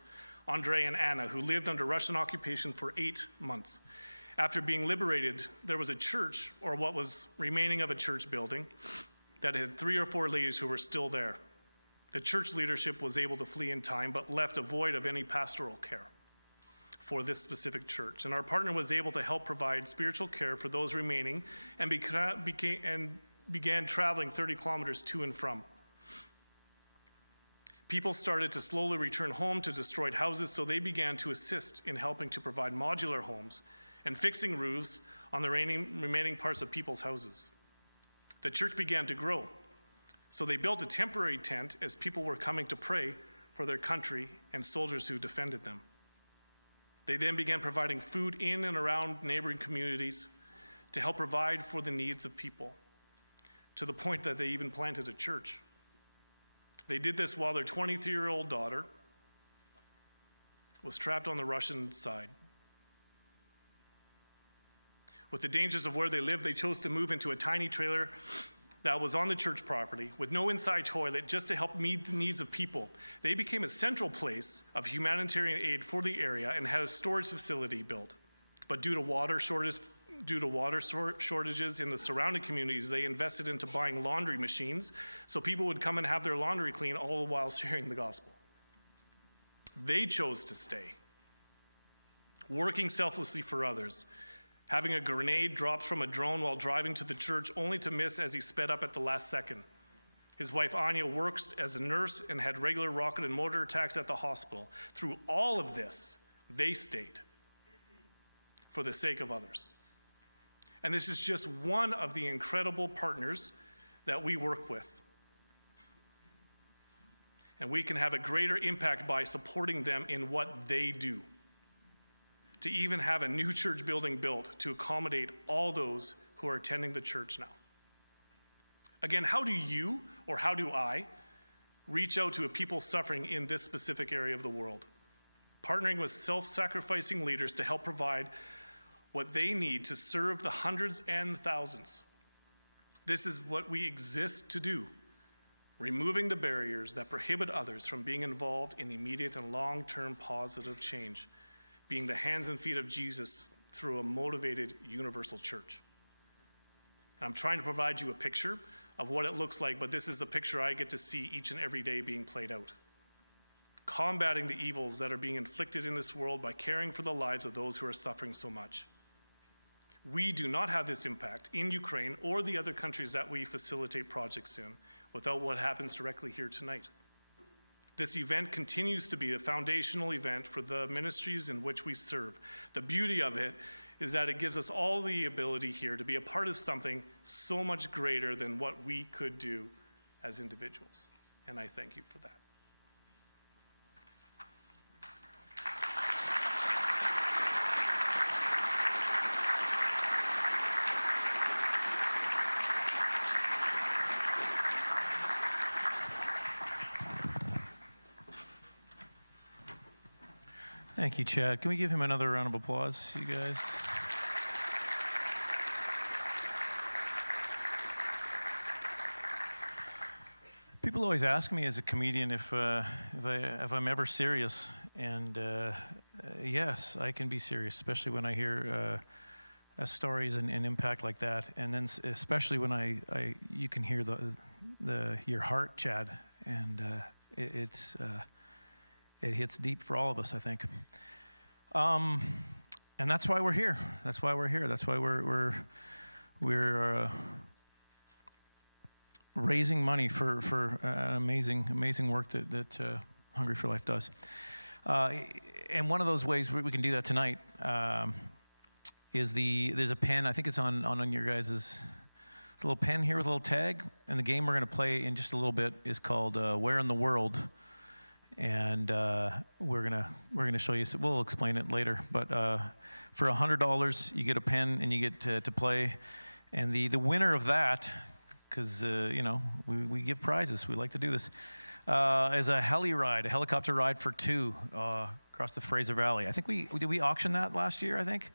Andre and Anna, who lived under Russian occupation for 8 months. After being liberated, there was a church, or what was remaining of a church building, that had 3 or 4 ladies who were still there. The church leadership was able to flee in time, but left a void of any pastoral care for this specific church. And our partner was able to help provide spiritual care for those remaining and began traveling 30 kilometers to and from. People started to slowly return home to destroyed houses, so they began to assist in helping to provide modular homes and fixing roofs on the remaining parts of people's houses. The church began to grow, so they built a temporary tent as people were coming to pray for their country and soldiers who defended them. They then began providing food in and around neighboring communities to help provide for the needs of people, to the point that they even planted a church. They did this while their 23-year-old daughter was trapped on the Russian side. With the dangers of where they lived, they chose to move into a tiny trailer that was on the church property with no inside toilet, just to help meet the needs of people. They became a central place of humanitarian aid for the area and had a storage facility built. But due to water shortages in the surrounding communities, they invested into buying laundry machines so people would come and have their laundry clean, all the while sharing the gospel. They chose to stay, working selflessly for others, having a grenade dropped from a drone while driving to the church, only to miss as he sped up at the last second. His wife Anya works as a nurse and had regular rocket and mortar attacks at the hospital. Through all of this, they stayed for the sake of others. And this is just one of the incredible partners that we work with. And we can have a greater impact by supporting them in what they do. To even have a new church building built to accommodate all those who are attending the church now. Again, how do you, or how do I, reach out to a people suffering in this specific area of the world? Partnering with self-sacrificing leaders to help provide what they need to serve the hundreds and thousands. This is what we exist to do. removing the barriers that prohibit others from being involved in immediate and long-term positive change, being the hands and feet of Jesus through a motivated universal church. And I'm trying to provide you a picture of what it looks like, but this is a picture I get to see each and every day being played out. Combating the evils that are being inflicted in this world by caring for the lives of those who are suffering so much. We do not have this impact in Ukraine or the other countries that we facilitate projects in without what happens directly here tonight. This event continues to be a foundational event for the ministries in which we serve. The beauty of it is that it gives us all the ability here to be a part of something so much greater than what we could do as individuals. And I thank you for that. Thank you, Chad. Can we give him another round of applause, you guys? People always ask me as a comedian if I'm ever serious, and yes, I can be serious, especially when I hear stories and impact like that, and then especially when you can hear your heart, Chad, and it hits deep for all of us, I think. And that's why we're here. That's why we're here. That's why we're raising money for an amazing work that Hungry for Life does. And one of those ways we can do that tonight is there's a pen. I think it's on your guys'. It's a little pen here with a little tag. And the game we're going to play in just a little bit is called Where in the World. And we're gonna show you. So we'll explain it later. But for $100, you get a pen and you get to play. And the winner of that, because we give prizes. We like to do this. Is a helicopter ride for two across the Fraser Valley. I think did we auction that last year? I think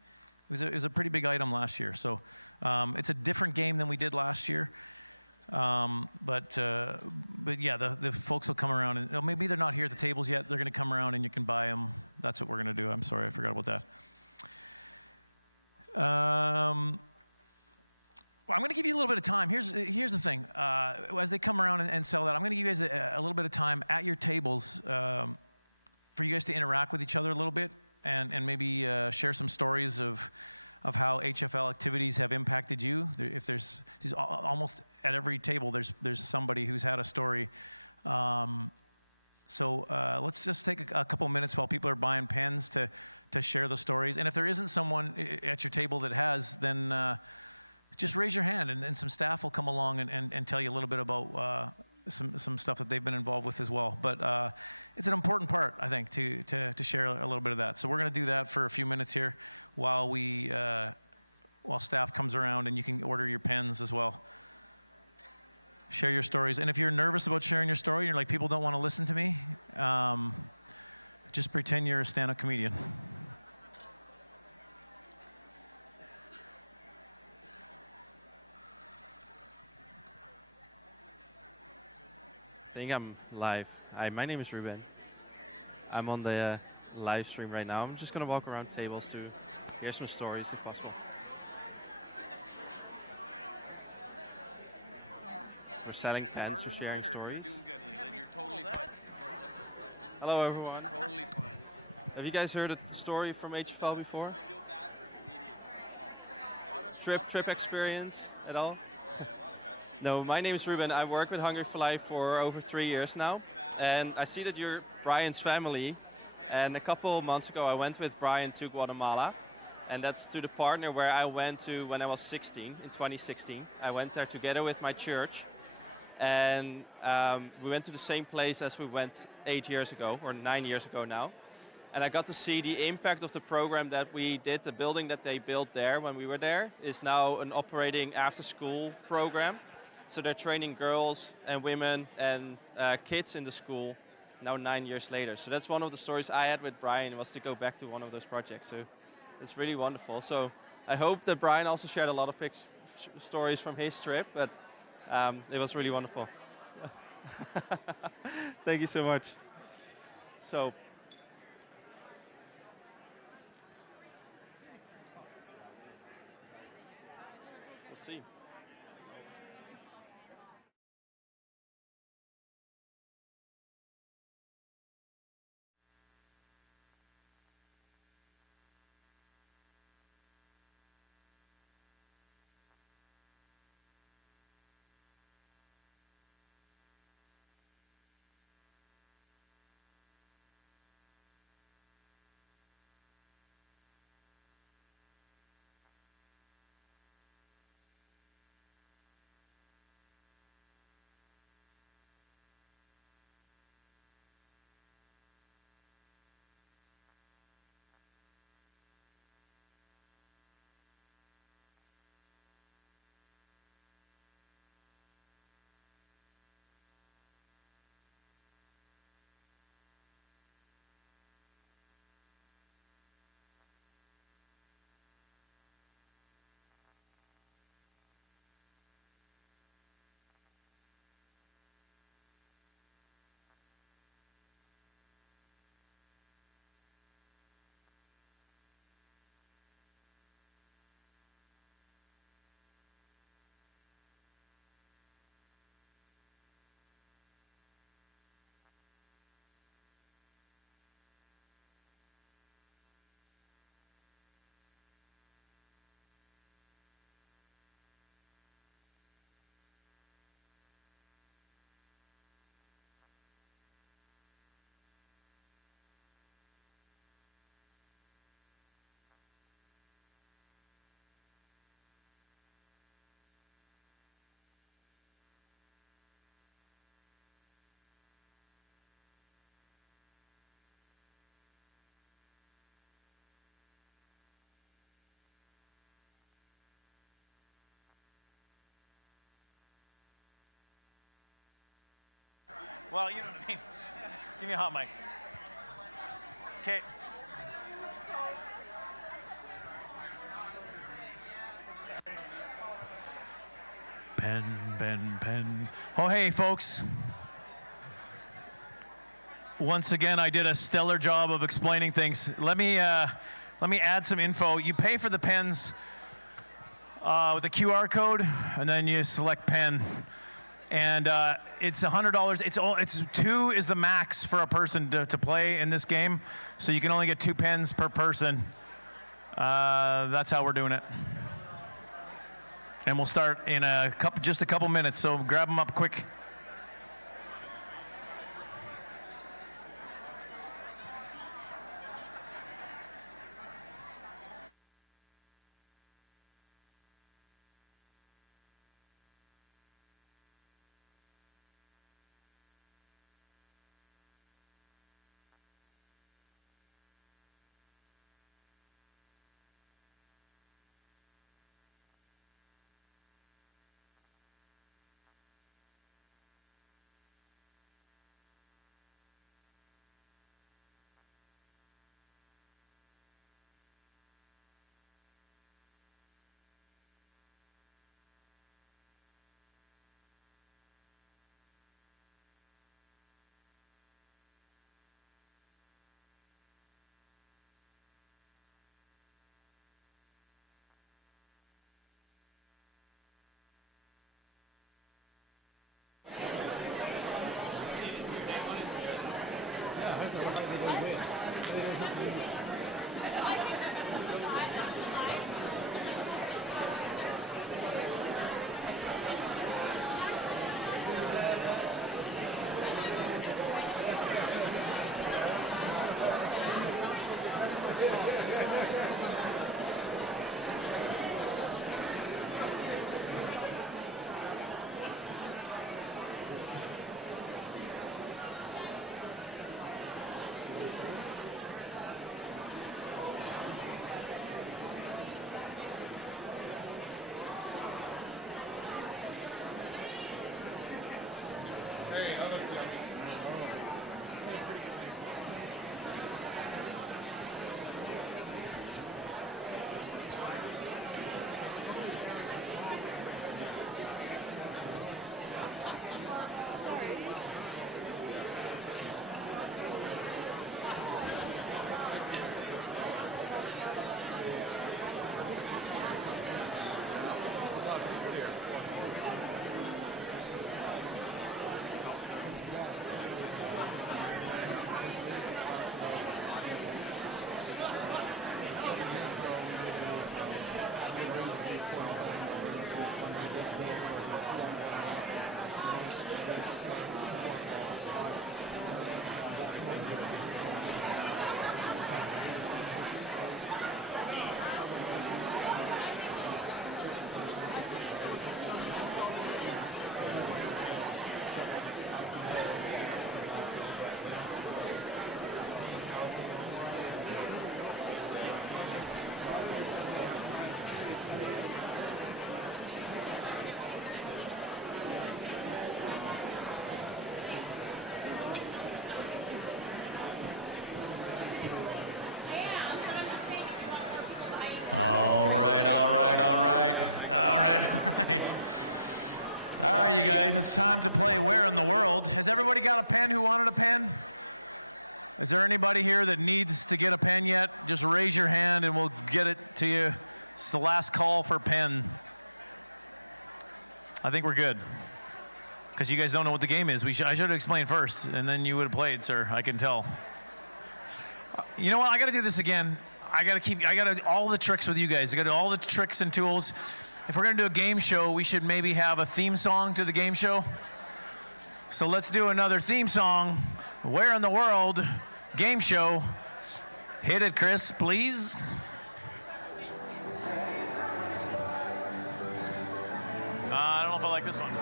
it was a pretty big item last year. So it's a different game than we did last year. But yeah, the folks will come around and maybe they're not here at the tables yet. They're going to come around and you can buy them. That's what we're going to do. I'm sorry, I forgot about that. I'm going to give you a little bit of time. Here's the thing. As they come around and sell that, I'm going to give you guys a little bit of time at your tables for you guys to interact with each other a little bit and maybe share some stories of how HFL activities have impacted you. If there's almost at every table, there's somebody who's had a story. So let's just take a couple minutes while people are buying pens to share the stories. And if there isn't someone at your table that has, then just raise your hand, and some staff will come along and tell you a little bit about some stuff that they've been involved with as well. But it's an important part, I think, to share a little bit of that. So we're going to do that for a few minutes here while staff comes around, and you can order your pens as well. Share your stories. And if you're nervous about sharing your story, you're like, people don't want to listen to me, just pretend you're a stand-up comedian. I think I'm live. Hi, my name is Ruben. I'm on the live stream right now. I'm just going to walk around tables to hear some stories if possible. We're selling pens for sharing stories. You're doing good, Leland. You're totally fine. Hello, everyone. Totally fine. Have you guys heard a story from HFL before? Trip experience at all? No, my name is Ruben. I work with Hungry for Life for over 3 years now. And I see that you're Brian's family. And a couple months ago, I went with Brian to Guatemala. And that's to the partner where I went to when I was 16, in 2016. I went there together with my church. And we went to the same place as we went 8 years ago, or 9 years ago now. And I got to see the impact of the program that we did. The building that they built there when we were there is now an operating after-school program. So they're training girls and women and kids in the school now 9 years later. So that's one of the stories I had with Brian, was to go back to one of those projects. So it's really wonderful. So I hope that Brian also shared a lot of stories from his trip, but it was really wonderful. Thank you so much. So, we'll see. Well, you know what I mean. Give me a hot mic. Okay. Pen. Oh, hey, folks. Once again, I did a stellar job of explaining things. Let me add some info. You pay for the pens with a QR code, and then you select pen. And it's $100. It's 2 is the max for a person to play in this game. So you can only get 2 pens per person. That's how we're doing it. And we'll start in just a couple minutes. So grab them up quick. All right. All right, you guys, it's time to play Where in the World. Has everybody got a pen who wanted a pen? Is there anybody here that needs to get a pen yet? Just raise your hand and we'll get it to you. It's the last call for pen. I think we're good. Because you guys don't know what the game is. I should have explained first, and then you would have played, sir. I can tell. You know what? I got to do this again. I got to all the tricks with you guys. I got to do all the tricks and tools. If we're going to do a game show, we should maybe have a theme song to the game show. So let's do another theme song. Where in the World game show. Hit it, Chris, please. I don't know if I like this one.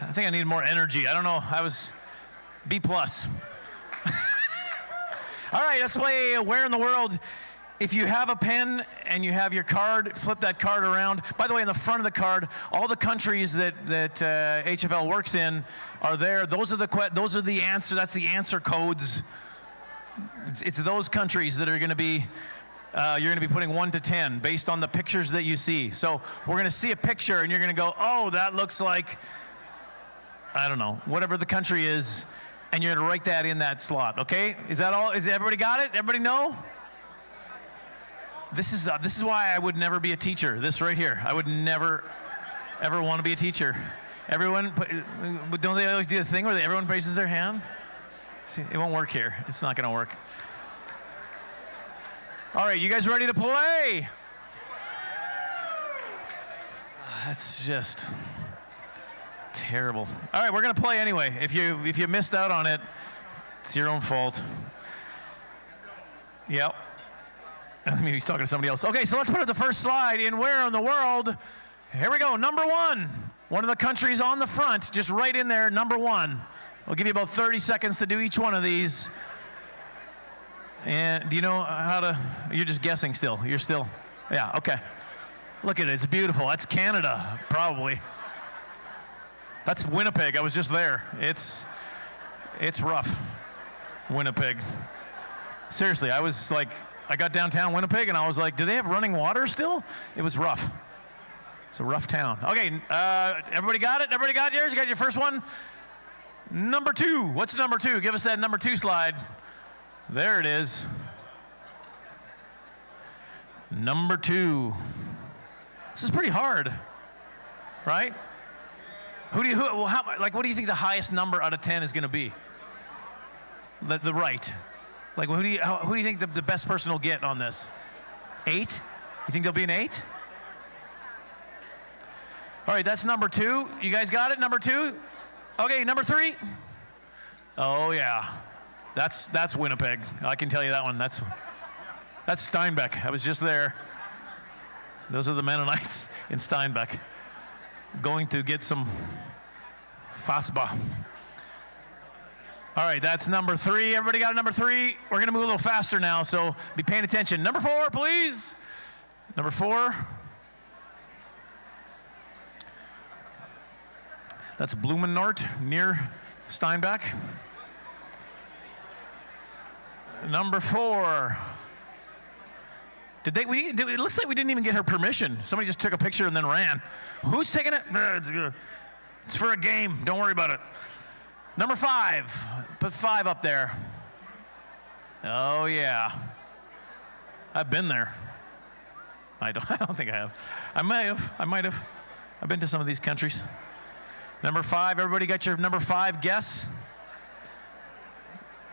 I think I need more energy. I don't know. I was B+. All right, let's play Where in the World. If you have a pen and you have your card, flip that card around. By the way, in the front of the card, all the countries that HFL works in are there. Those are the answer. That's the answer codes. It's those countries that are going to be. You're going to be putting 1 to 10 based on the pictures that you see. So we're going to see a picture, and you're going to go, "Oh, that looks like." I don't know, whatever the country is, and you're gonna write that in that slot, okay? Is that all? Is everybody got it? Everybody know? This is why I would never be a teacher. This right here, I would never, ever want to be a teacher. Everyone, don't they always do the thing where everyone raises their hand? See, it won't work here. It's not gonna work. All right, you guys ready to play? That's just terrible. All right, we're gonna play anyway. If you missed out on it, it's your own fault. Yep. Maybe he's talking to somebody else. Okay, so let's put up the first slide in Where in the World. Here we go. Number 1. One of the countries on the front, just right in there. Number 1. We'll give you about 30 seconds to do each one of these. And do you know how to? You're just guessing still. You're still. Yeah. Okay. Look at it. It's beautiful. That's Canada, probably. That's Winnipeg. I was just there. It's rough. Winnipeg. Seriously, I got downtown Winnipeg and I was like, do they have running water still? It was rough. It's a rough town. Okay, everybody got it? Everybody got yours? You got your first one? Number 2. What's number 2? Give us that number 2 slide. There it is. Number 2. This is pretty hard, right? What do you think the highest number out of 10 is going to be? The right. Like, who do you think the best person will get on this? 8? You think there'll be an 8? All right, that's number 2. You guys got it? Number 2? Okay, number 3. Oh yeah, that's Winnipeg. I can tell you that one. That's Steinbeck. I was just there. Those are the Mennonites in Steinbeck. Going to get some Fasba. All right, that's number 3. Everybody got a number 3? We're going to move a little faster now, so be paying attention. Number 4, please. Number 4. That's Blumenort near Steinbeck. Number 4. It looks like we didn't even get her permission. Somebody just took a picture and then ran. Who's taking it? It's for a game. Don't worry about it. Number 5. Put 5 up there. Oh yeah. I've been there. I don't think I have. I might have. I've been to some of these countries. Number 5. Everybody got your number 5 guess?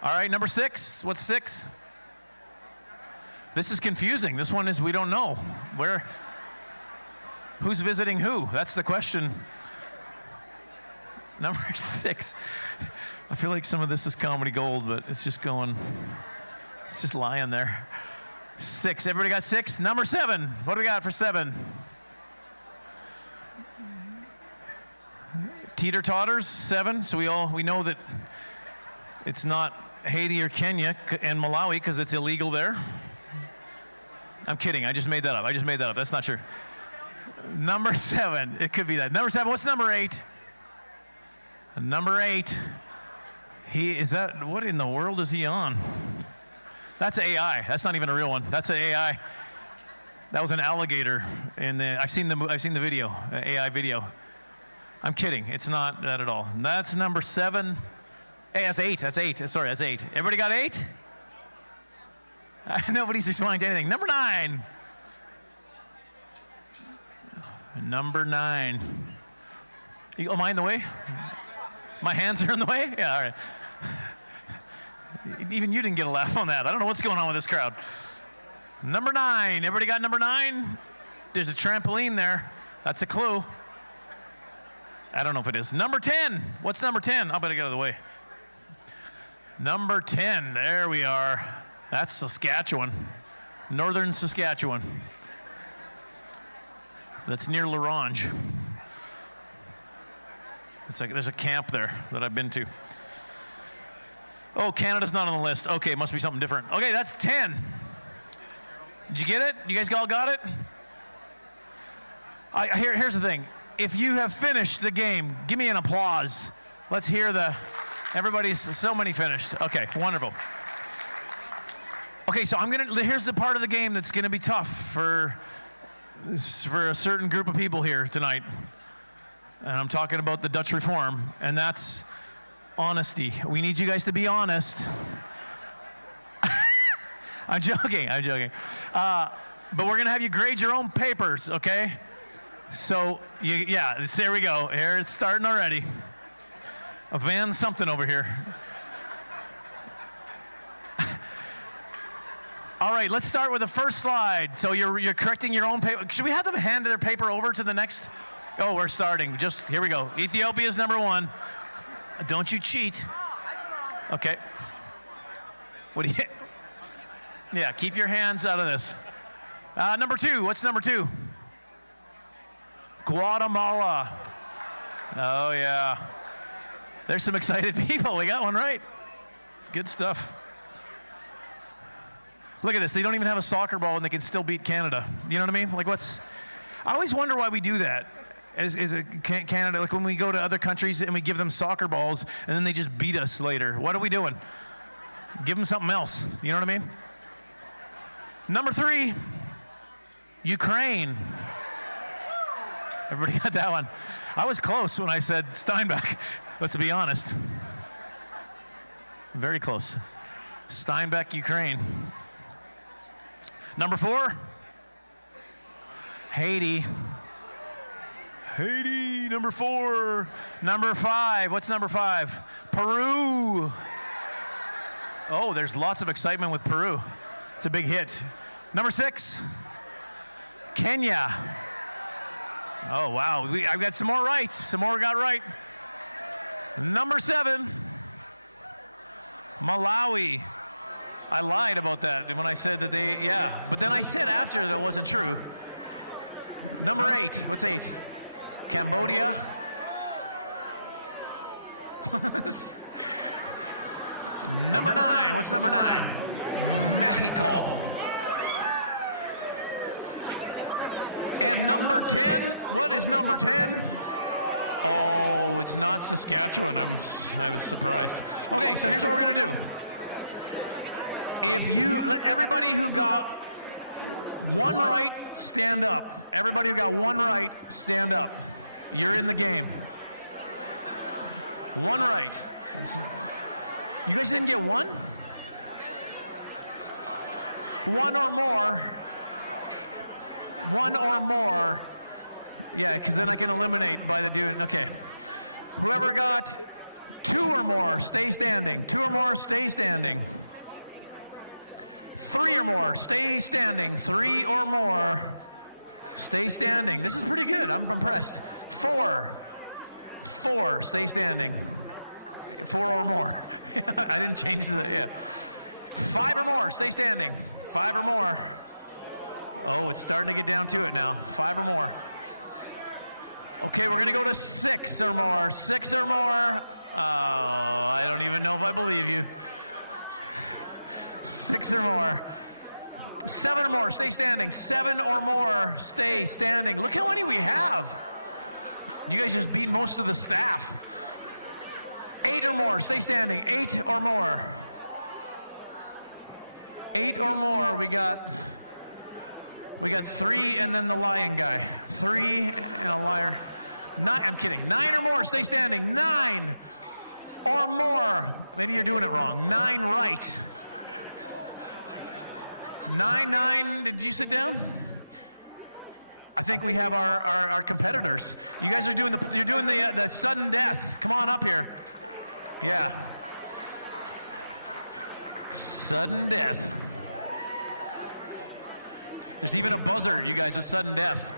All right, number 6. What's 6? This is confusing. This one is we don't know. Who's visiting who? That's the question. Number 6. I feel like some of this is comedy gold, but it's just lying there. 6. Everybody got 6? Number 7. What do we got for 7? Teeter-totters, 7. So we know that it's not Haiti or Kenya and Malawi because it's illegal there. I'm kidding. I just made that up. That's not true. Number 7. It could be that. Number 7. What's number 8? Number 8. What in the world is he on? That's AI. That's not even a real one. That's an AI. That was an alligator I've seen the video, AI video. I'm kidding. It's not that at all. And that's number 7. Hey, that's 8. That's 8. Sorry, that's 8. Everybody got 8? Nobody's responding to anything. Number 9. Number 9. Am I in the way? My hands are in the way? Yeah, all right. Even you didn't get a laugh on that. I don't know what's going on with this crowd. Number 9. Everybody got number 9? There's a trampoline there. That's a clue. I don't know if it is. Number 10. What's number 10? I better get out of the way. Number 10. There we are. That's Saskatchewan. Northern Saskatchewan. That's near L'Orange. There's a camp there that I've been to. Oh, Canada's not on the list. Okay, must be something different. Okay, that's 10. Did you get it? You guys all got it? Here's the thing. If you have finished the game, give me an applause. Let's hear everybody's so many finished. Okay, wonderful. Okay, so here's the part of the game that's gonna be tough for a certain group of people here tonight. And I'm talking about the Dutch Reform, and that's honesty. We need you guys to be honest. I'm joking. But we're gonna have you grade your own papers, okay? So, there we go. Here it's starting already. A van something over here. All right, let's start with the first slide. So you're correcting your own paper. Should we have them hand their paper over to the next? Oh, we're starting. Here we go. Ethiopia is number 1. Don't you cheat. Okay. What do you? Yeah, keep your hands out of this. Number 2. What's number 2? Guatemala. Oh yeah. There's some excited people. We got one right. Good stuff. Look at this. They don't even have a soccer ball and they can still beat Canada. You know what I mean? I always wonder why we do that. Is Canada, like when we go to other countries and we give them soccer balls and then they just beat us later. What are we doing? Give them something else. You know what I mean? Number 3, Ukraine. Everybody got that one? I was close when I said Steinbeck. Let's be honest. Very close. Steinbeck, Ukraine. Number 4, Haiti. Haiti, number 4. Number 5, what's number 5? Peru. Oh, there's lots of excitement with Peru. It's a big hit. Number 6, Kenya. Oh, wow, I've got some more right. Some more got right. Number 7, Malawi. I lied about that when I said that but then I said after that wasn't true. Number 8, what's 8? Cambodia. Number 9, what's number 9? Mexico. And number 10, what is number 10? Oh, it's not Saskatchewan. I was surprised. Okay, so here's what we're gonna do. If you let everybody who got one right stand up. Everybody who got one right, stand up. You're in the game. One right. You guys didn't get one? One or more. One or more. Yeah, because then I can eliminate by the doing. Okay. Whoever got 2 or more, stay standing. 2 or more, stay standing. 3 or more, stay standing. 3 or more, stay standing. This is pretty good. I'm impressed. 4, stay standing. 4 or more. I didn't change the, 5 or more, stay standing. 5 or more. Oh, it's starting to get down to it now. 5 or more. Okay, we're gonna go to 6 or more. 6 or more. Oh, I don't even know if I believe you. 6 or more. 7 or more, stay standing. 7 or more, stay standing. Look how many we have. You guys just beat most of the staff. 8 or more, stay standing. 8 or more. 8 or more. We got 3 and then the lion guy. 3 and a liar. 9, I'm kidding. 9 or more, stay standing. 9 or more. Maybe you're doing it wrong. 9 right. 9, did you sit down? I think we have our competitors. You guys are doing the sudden death. Come on up here. Yeah. Sudden death. There's even a buzzer, you guys, with sudden death.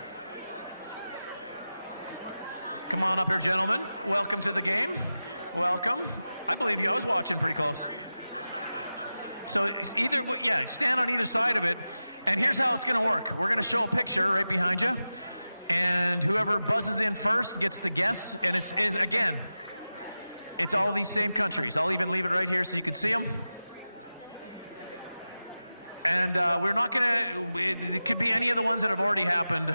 Come on up here, gentlemen. Welcome to the game. Welcome. I believe you. I was watching pretty close. So stand on either side of it. And here's how it's going to work. We're going to show a picture right behind you. And whoever buzzes in first gets the guess. And again, it's all these same countries. I'll even leave it right here so you can see them. And we're not going to, it could be any of the ones that have already happened.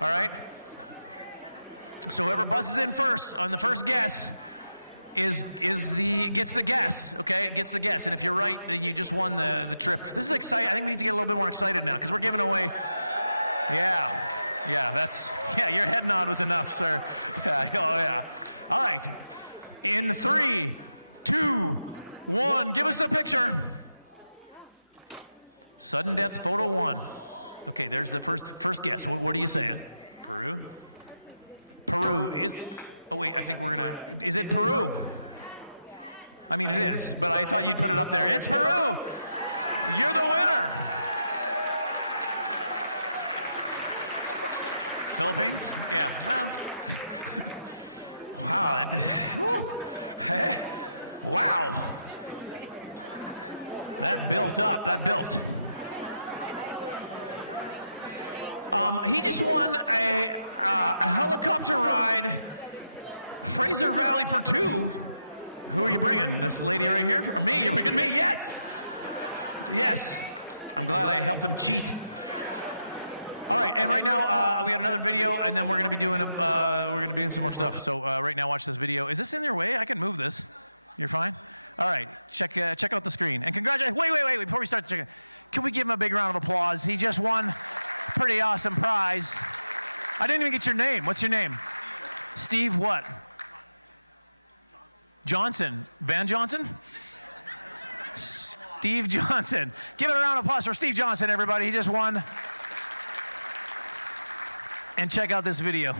All right? So whoever buzzes in first on the first guess gets the guess, okay? Gets the guess. And if you're right, then you just won the trip. This is exciting. I think we need to get a little bit more excited now because we're giving away. Yeah, your head nod was enough, sir. Yeah, oh yeah. All right. In 3, 2, 1, give us a picture. Sudden death photo 1. Okay, there's the first guess. What are you saying? Peru? Peru is. Oh wait, I think we're gonna. Is it Peru? I mean, it is, but I thought you'd put it up there. It's Peru. You're the winner. Philippines? Yeah. Well. Wow. Hey. Wow. That built up. That built. He just won a helicopter ride, Fraser Valley for 2. Who are you bringing? This lady right here? Or me? You're bringing me? Yes! Yes. I'm glad I helped him cheat. All right, and right now we got another video, and then we're gonna be doing some more stuff. So right now, watch this video. Is this in your way? I can move this. You're fine. All right, check out the screen and congratulations. Wait! Before we start the check, can we give him a big round of applause? He just won a pretty awesome prize. I didn't even get your name. What's your name? Steve what? Johnson. Van Johnson? Steve Johnson. Give it a round of applause for Steve Johnson, everybody. He just won. And check out this video.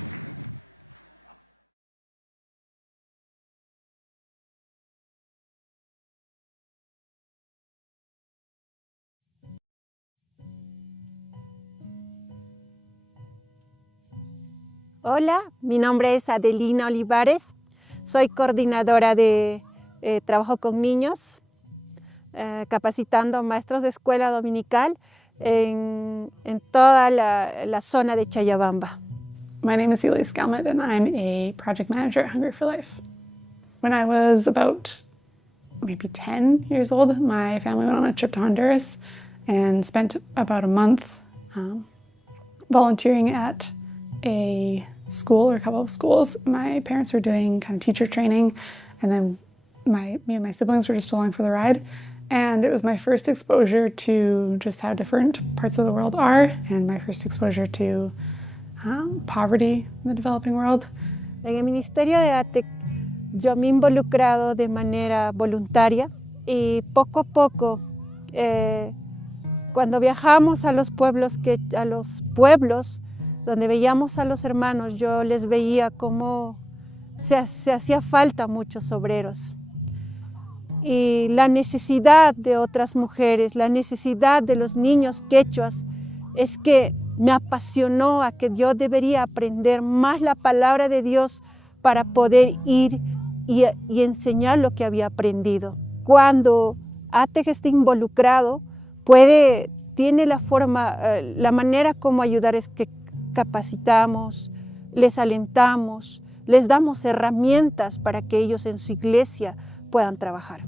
Hola, mi nombre es Adelina Olivares. Soy coordinadora de trabajo con niños, capacitando maestros de escuela dominical en toda la zona de Chayabamba. My name is Celia Scalmet and I'm a project manager at Hungry for Life. When I was about maybe 10 years old, my family went on a trip to Honduras and spent about a month volunteering at a school or a couple of schools. My parents were doing kind of teacher training, and then me and my siblings were just along for the ride. And it was my first exposure to just how different parts of the world are, and my first exposure to poverty in the developing world. En el Ministerio de ATEC yo me he involucrado de manera voluntaria y poco a poco cuando viajamos a los pueblos donde veíamos a los hermanos, yo les veía cómo se hacía falta muchos obreros. Y la necesidad de otras mujeres, la necesidad de los niños quechuas, es que me apasionó a que yo debería aprender más la palabra de Dios para poder ir y enseñar lo que había aprendido. Cuando ATEC está involucrado, tiene la manera como ayudar es que capacitamos, les alentamos, les damos herramientas para que ellos en su iglesia puedan trabajar.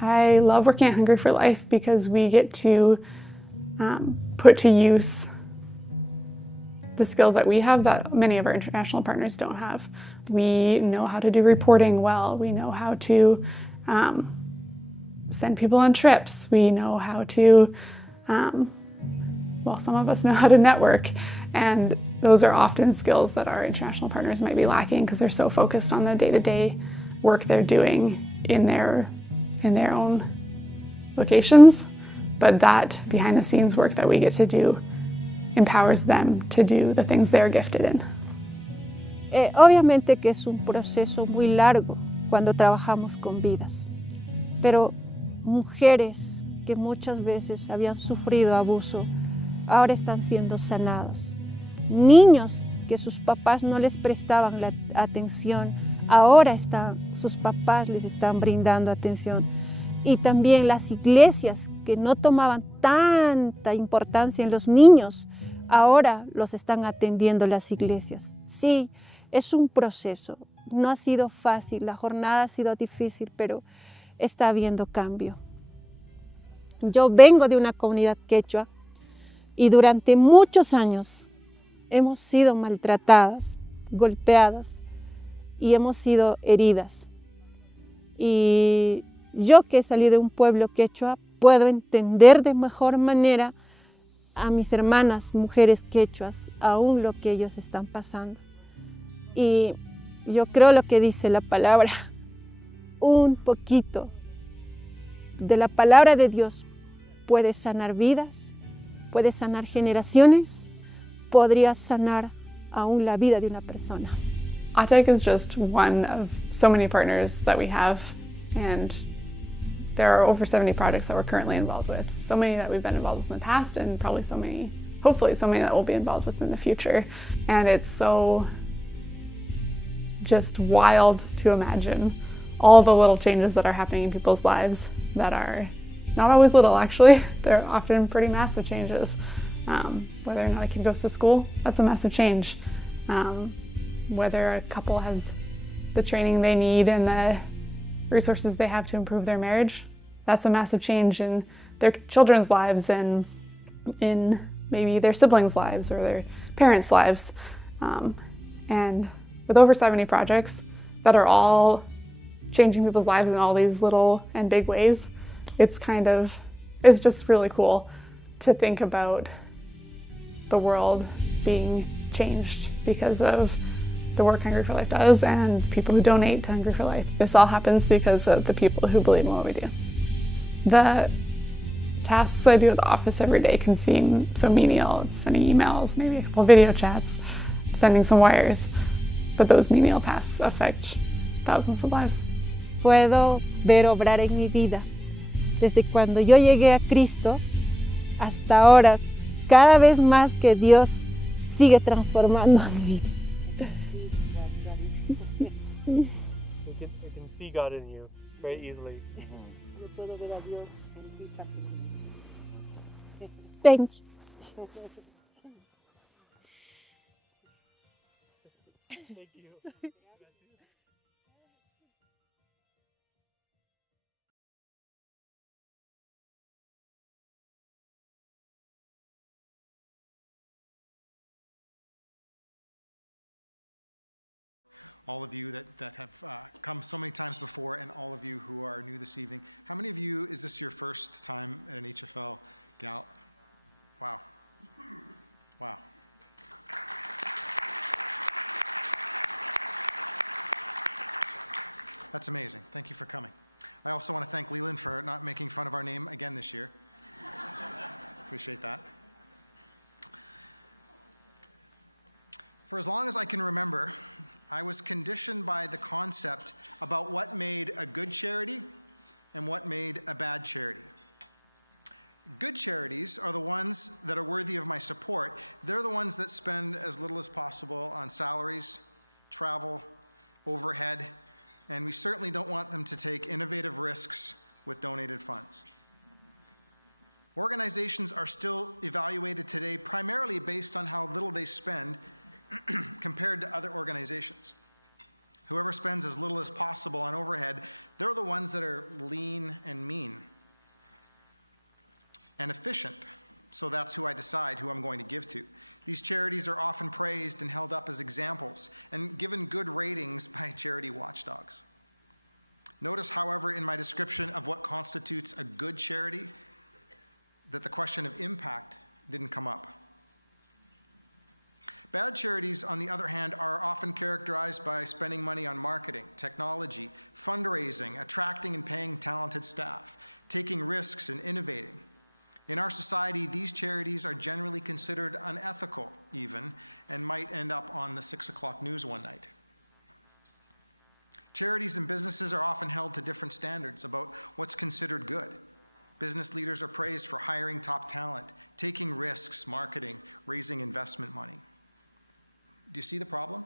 I love working at Hungry for Life because we get to put to use the skills that we have that many of our international partners don't have. We know how to do reporting well. We know how to send people on trips. We know how to, well, some of us know how to network. And those are often skills that our international partners might be lacking because they're so focused on the day-to-day work they're doing in their own locations. But that behind-the-scenes work that we get to do empowers them to do the things they're gifted in. Obviamente que es un proceso muy largo cuando trabajamos con vidas, pero mujeres que muchas veces habían sufrido abuso ahora están siendo sanados. Niños que sus papás no les prestaban la atención, ahora sus papás les están brindando atención. Y también las iglesias que no tomaban tanta importancia en los niños, ahora los están atendiendo las iglesias. Sí, es un proceso, no ha sido fácil, la jornada ha sido difícil, pero está habiendo cambio. Yo vengo de una comunidad quechua y durante muchos años hemos sido maltratadas, golpeadas y hemos sido heridas. Y yo que he salido de un pueblo quechua puedo entender de mejor manera a mis hermanas mujeres quechuas, aún lo que ellos están pasando. Y yo creo lo que dice la palabra, un poquito de la palabra de Dios puede sanar vidas, puede sanar generaciones, podría sanar aún la vida de una persona. ATEC is just one of so many partners that we have, and there are over 70 projects that we're currently involved with. So many that we've been involved with in the past, and probably so many, hopefully so many that we'll be involved with in the future. And it's so just wild to imagine all the little changes that are happening in people's lives that are not always little, actually. They're often pretty massive changes. Whether or not a kid goes to school, that's a massive change. Whether a couple has the training they need and the resources they have to improve their marriage, that's a massive change in their children's lives and in maybe their siblings' lives or their parents' lives. And with over 70 projects that are all changing people's lives in all these little and big ways, it's just really cool to think about the world being changed because of the work Hungry for Life does and people who donate to Hungry for Life. This all happens because of the people who believe in what we do. The tasks I do at the office every day can seem so menial. It's sending emails, maybe a couple video chats, sending some wires, but those menial tasks affect thousands of lives. Puedo ver obrar en mi vida. Desde cuando yo llegué a Cristo hasta ahora, cada vez más que Dios sigue transformando mi vida. I can see God in you very easily. Thank you. Thank you. All of you that have come so many times before, and all of you who are new this evening. How many of you, is this your first time at an HFL Gal? Wow. Wow. That's amazing. Thank you for coming. I also want to thank Leland for not making fun of our name again this year. Appreciate that. For as long as I can remember, I was conditioned by the concept about what made a good charity and what made a bad charity. Good charities are the ones that are worthy of my support. They're the ones that spend as little as possible on salaries, travel, overhead, and we certainly don't want them to take innovative risks with donated funds. Organizations are still evaluated today primarily based on how little they spend compared to other organizations. Whoever spends as little as possible on overhead, they're the ones that are lean and mean and efficient. So that's who I decide who I'm going to give to. These charities are often praised and held up as examples and given good ratings by charity watchdogs. Notice, however, in my description of what constitutes a good charity, that the question of impact didn't come up. Bad charities, on the other hand, are often characterized by spending money on marketing, technology, fundraising, attracting and paying talented staff, taking risks and innovating. In our society, these charities are generally considered unethical even, and might end up on the 6 o'clock news one night. Charities and businesses are often held to different standards about what's considered good. Business leaders are praised for hiring top talent, taking risks, marketing, raising investment money. Do you see the problem?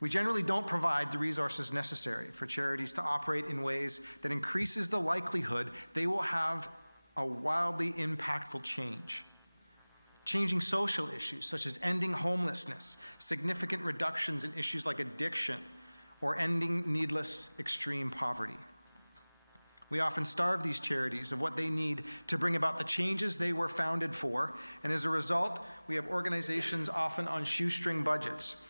We generally don't provide the resources necessary for charities to operate in ways that increases the likelihood they will have a wildly impactful change. Changing social issues such as ending homelessness, significant reductions in issues like addiction, or ending needless extreme poverty. We often starve these charities of what they need to bring about the changes they were founded for, and as a result, we have organizations often on shoestring budgets,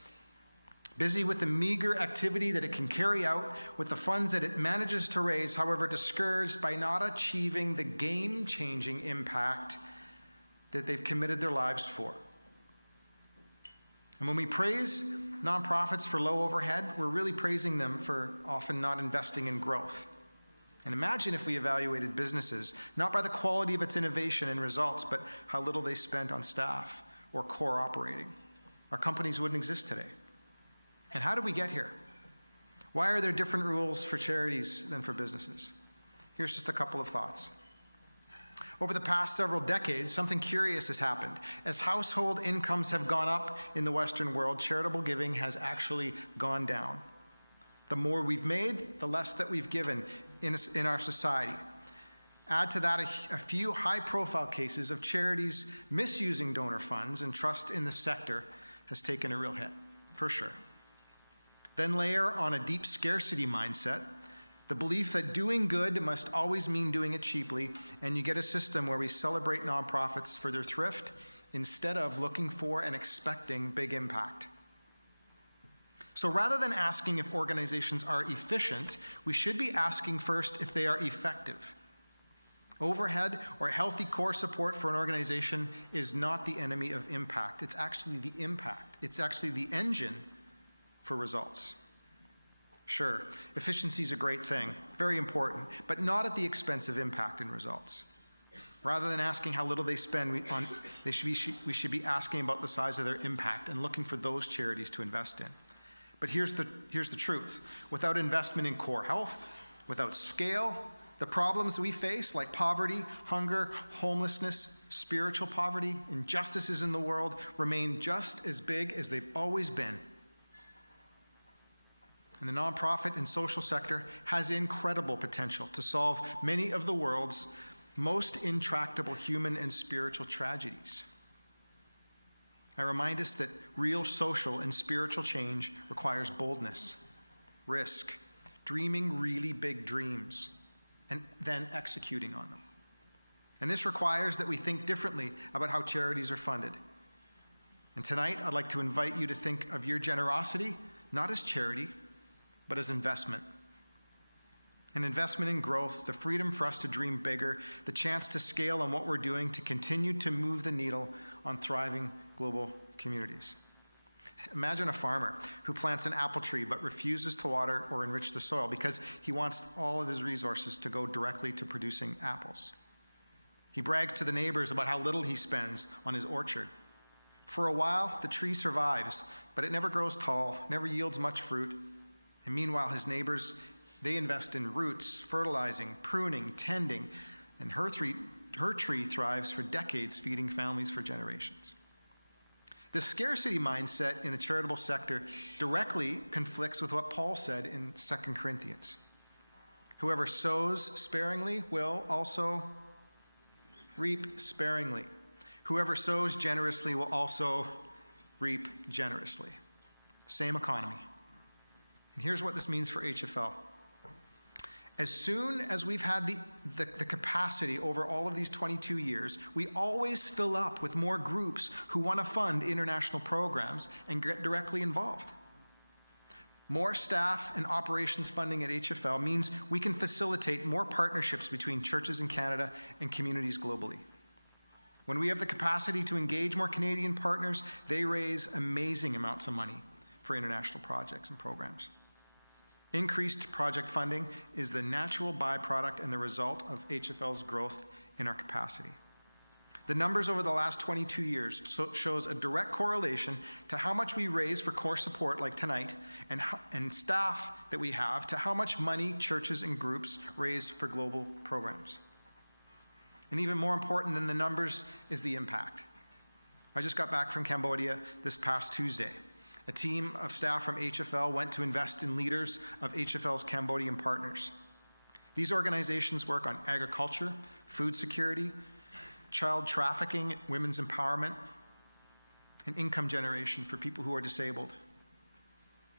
busy with the meager activity that it can carry out with the funds that it manages to raise, however discouraged by not achieving the game-changing impact that they've committed their lives for. And when we praise nonprofits for low overhead, we're really praising them for often not investing in growth. And imagine if we evaluated businesses, not by the quality of its innovation and results, but how little they spent on staff or core operating. Our companies wouldn't exist today. And how did we get here? Why are there different rules for charities than for businesses? Here's just a couple of thoughts. Over the past several decades, something curious has happened. As household incomes have gone up in the Western world, charitable giving has actually gone down. The more we've made, the less that we've given in our society. Add to that a few high-profile cases of charities misusing donor funds, and trust in the sector has taken a real hit, for sure. Then layer on a deep scarcity mindset, the belief that doing good must always mean doing it cheaply, and you get a system where we celebrate nonprofits for their thrift instead of looking for and expecting big impact. So rather than asking if organizations are efficient, we should be asking first if they are effective. Overhead or healthy core support for an organization is not the enemy of impact. It's actually the impact. It's actually the engine for results. Sure, efficiency is a great thing, very important, but not at the expense of impact and results. Rather than asking how little they spend, we should be asking about the size of their impact and looking for those charities to invest in. But here's the truth. Without investment in core health, without scale, the problems we face, like poverty, hunger, homelessness, spiritual poverty, injustices in the world, remain just as big as they've always been. And the nonprofit and social sector has incredible potential to solve many of the world's most intractable human and spiritual tragedies. I remind us that real social and spiritual change requires boldness, risk, dreaming really big dreams, and then executing on them. And this requires that we think differently about how charities are funded. And tonight, I'd like to invite you to think of your generosity not as charity, but as investment. An investment in growth, the freedom for us to dream bigger, the chance to scale on what we're doing to continue to move the needle on thriving global communities. Imagine a farmer who plants an apple tree but refuses to water or enrich the soil because he wants all of his resources to go directly to producing apples. He brags to the neighbors about how little he spends on his orchard. For a while, the tree survives, but it never grows tall, never yields much fruit. And meanwhile, his neighbors, they invest in roots, fertilizing, pruning, tending, and her tree thrives for decades, feeding families for generations. The scarcity mindset in the charitable sector directly conflicts with what Paul said in 2 Corinthians. Whoever sows sparingly will also reap sparingly. Whoever sows generously will also reap generously. Same economy. And here's what this means for HFL. As soon as we've had the capacity over all of these 22 years, we always fill up with more groups who want to fund international programs and get directly involved. More staff and operations funding at HFL means we can facilitate more partnerships between churches in Canada and communities globally. When we have the capacity to engage more Canadian partners, they raise amazing amounts of money for international projects and programs. Increased project funding is the natural byproduct and the result of HFL's growth in our capacity. The numbers over the last 22 years shows a direct correlation to how much we raise for core support like tonight and staff that we have to how much money churches and groups raise for global programs. And even more important than the numbers is the impact. I just got back from Cambodia this past Tuesday. A team of staff from HFL went to invest in leaders of HFL's Cambodian partners. These organizations work on agriculture, food security, child trafficking, women's empowerment, and income generation for people who are disabled.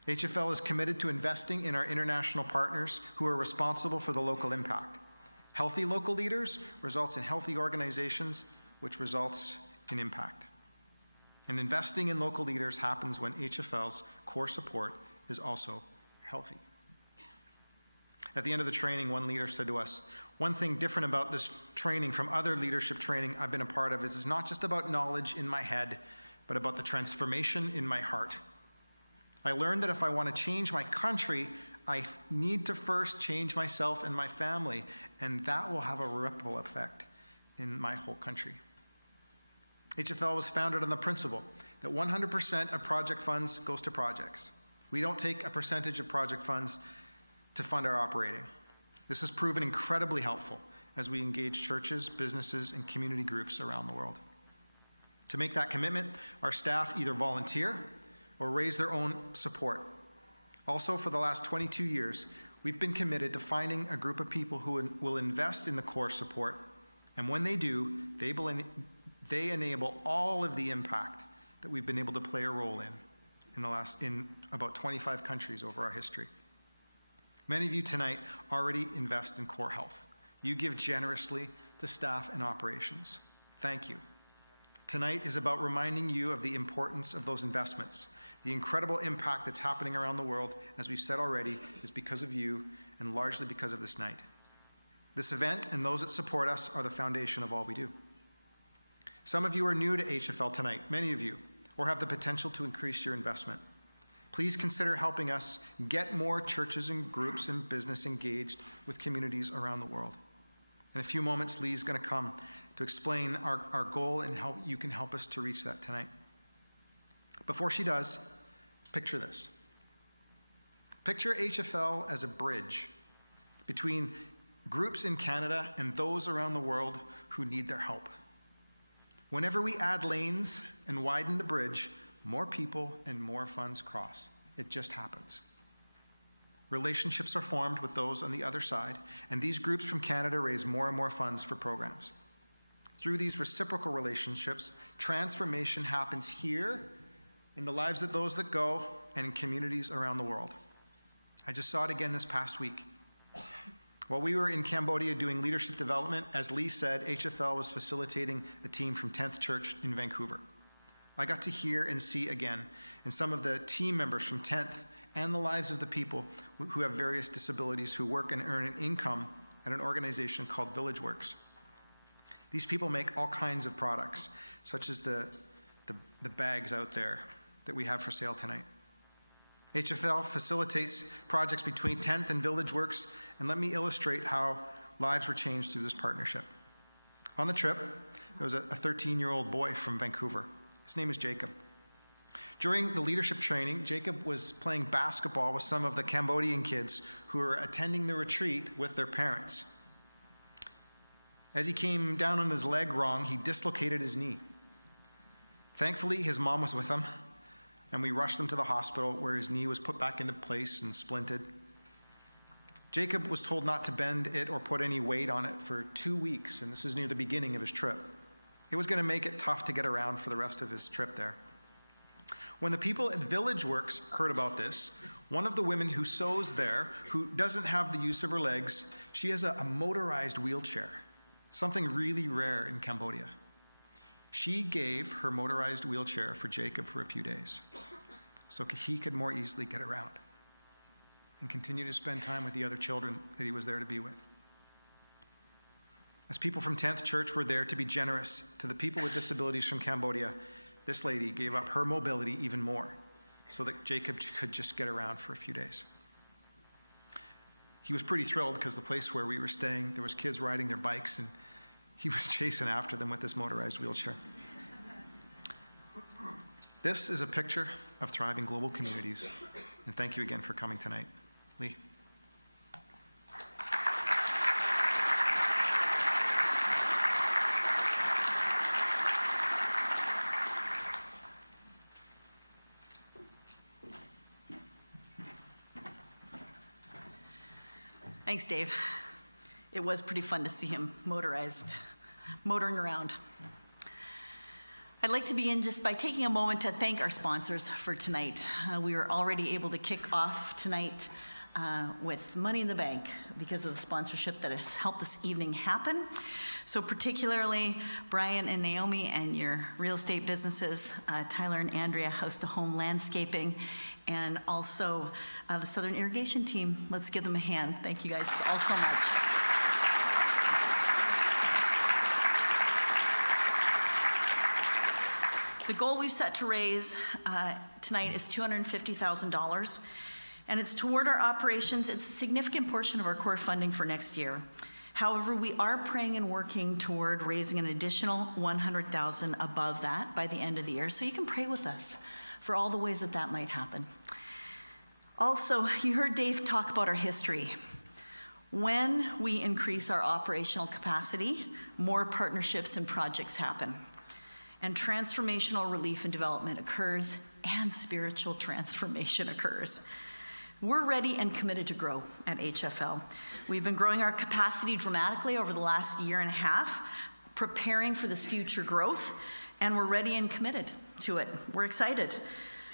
HFL is committed to investing in our international partners who are responsible for the local impact. Healthy local leaders results in healthy organizations, which results in impact. And investing in local leaders happens when HFL's core support is also healthy. At the end of the training, one leader said to us, "One thing different about this training from other leadership training I've been a part of is it's not just about knowledge in my head, but about the transformation in my heart. I learned that if I want to change my country, I need to first change myself and my family, and that will have a ripple effect in my whole country." HFL was founded on the principle that 100% of project funds goes to projects. We don't take a percentage of project funds to fund our operating. This has proven incredibly helpful as we engage churches, businesses, and community groups around the world. To make that commitment, our staff either volunteer or raise their own support. Also, for the last 22 years, we've been committed to finding a group of people who will invest in the core support, and when they do, they enable all of the impact that we've been able to play a role in about 25 countries over our history. Many of you tonight already invest in core health. You give generously to staff and operations. Thank you. Tonight is about reminding you of the importance of those investments. The incredible impact that's happening around the world, as we've said already, is because of you and largely because of this night. This event and those that support us are the foundation of all we do. Some of you are new to HFL tonight, many of you, or have the potential to increase your investment. Please consider helping us get more churches and groups and business engaged with communities around the world. In a few moments, Lee's going to come to explain our goal and how you can help us to reach that tonight. Before she does, picture this. Picture HFL as a bridge between groups in Canada and those around the world who need their help. Whenever we add lanes and widen the bridge, more people and more funds cross. It just happens. Relationships are formed with those on the other side, and these groups from Canada raise more and more funds for programs. Through these reciprocal relationships, transformation happens here in the lives of those that go and in communities around the world. I just saw it again this past week. While we were in Cambodia doing leadership development, as Lee said, HFL was facilitating a team from 10th Church in Vancouver. I got to hear and see again, and some of the team members from 10th and the lives of the people who have various disabilities who work and earn an income at an organization called Village Works. These people make all kinds of products, such as the bags out there that we have for sale tonight. HFL facilitates projects between 10th and Village Works, and let me illustrate how lives were changed through this partnership. On the trip, there was a 13-year-old boy from Vancouver. His name is Jacob. During the leadership training, Jacob was playing basketball with some of the Cambodian kids who were attending the retreat with their parents. As he came down on his leg wrong, he dislocated his knee. Thankfully, his mom was with him, and we rushed him to the hospital where his knee was put back into place and splinted. Jacob was told not to bend it or put any weight on it for 2 weeks, and this is near the beginning of his trip. It was going to make it tough to get around for the rest of his trip there. When the people at Village Works heard about this, one of the women who sews there, who doesn't have the use of her legs, she has a motorized wheelchair, something really rare in Cambodia. She gave her motorized wheelchair for Jacob for a few days so he could more easily get around and continue to spend time with the other children that he was there to be with. As people from 10th Church were there to be generous to the people with disabilities from Cambodia, this lady gave up her mobility even more so that Jacob could just get around for a few days. He was pretty thrilled because the place where we were staying, there was kids riding their bikes and he was chasing after them with this motorized wheelchair. This is a picture of thriving global communities, and thank you again for coming tonight. Lee. Thanks, Dave. It was pretty fun to see him motoring around. I'd like to begin just by taking a moment to thank our sponsors for tonight. We were already able to kick off tonight with money in the bank because of the sponsorship that has helped this evening happen. So particularly Brian and Naomi and your real estate businesses, Tyler and Andrea, House to Home Landscaping, and also the Southern Irrigation team. Let's give them a hand. Thank you guys all so much. The goal we've set to raise tonight is $250,000, and it's toward our operations. It's a significant portion of our core funding for next year. However, we are praying and working toward raising an additional $100,000 above that by the end of the year, so you can pray with us for all the ways that that might happen. Also, you heard Dave talk about our history. When we increase our operational capacity, more partnerships and projects happen. And transformational relief and development occurs, and spiritual transformation occurs. We're ready and committed to grow at HFL. We've been growing our capacity dramatically over the last year and a half, preparing for this future growth, and we're ready and committed to it. We're excited.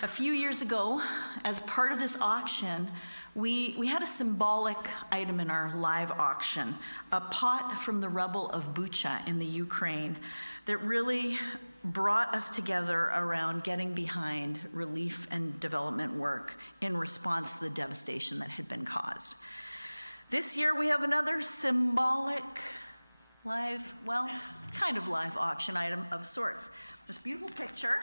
A few years ago, as part of this auction, we had a symbolic item in our live auction, a pot from the rubble of Bucha in the Ukraine that really brought us together around getting behind relief and development work in response to the devastation that had been caused. This year we have another symbolic live auction item of sorts. This beautiful picture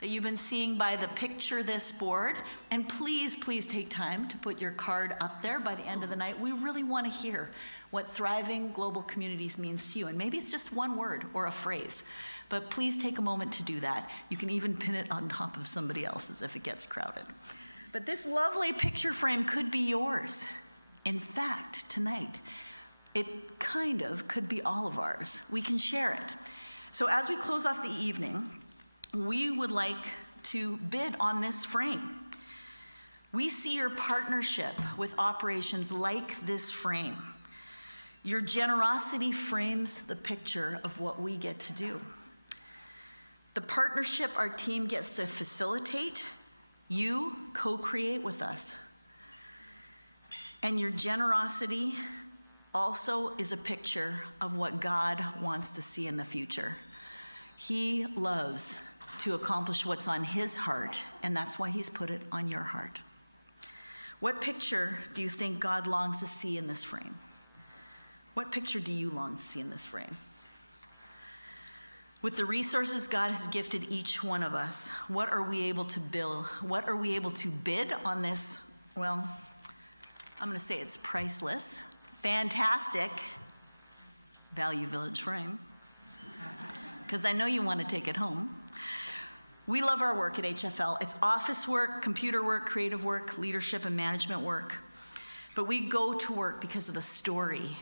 that you've been seeing by the Picture This board, and please, please take time to put your card up there by the end of the night. We really want to hear what thriving global communities means to you, and maybe it's just one word or a phrase, but please take a moment to do that. You can even pin it on top of somebody else's if it gets crowded. But this lovely picture frame could be yours. In fact, tonight, it kind of could be all of ours. We can share it. So as we close off the evening, we would like to bid on this frame. We see your partnership with operations like this frame. Your generosity frames the picture of what we get to do. The partnership our team gets to facilitate, you co-create with us. And your generosity also is a picture of what God wants to see in the future. He loves to accomplish what's on his heart, and that's why he's put it on your heart. What picture do you think God longs to see in this frame? What picture do you long to see in this frame? With the resources God has gifted each one of us, what are we able to build? What are we able to bid on this? Well, I'm going to say it's priceless, fantastic Value Village frame, because I know you want to take it home. We love our work at HFL. It's office work, computer work, creative work, leadership and management work. But we go to work because of the story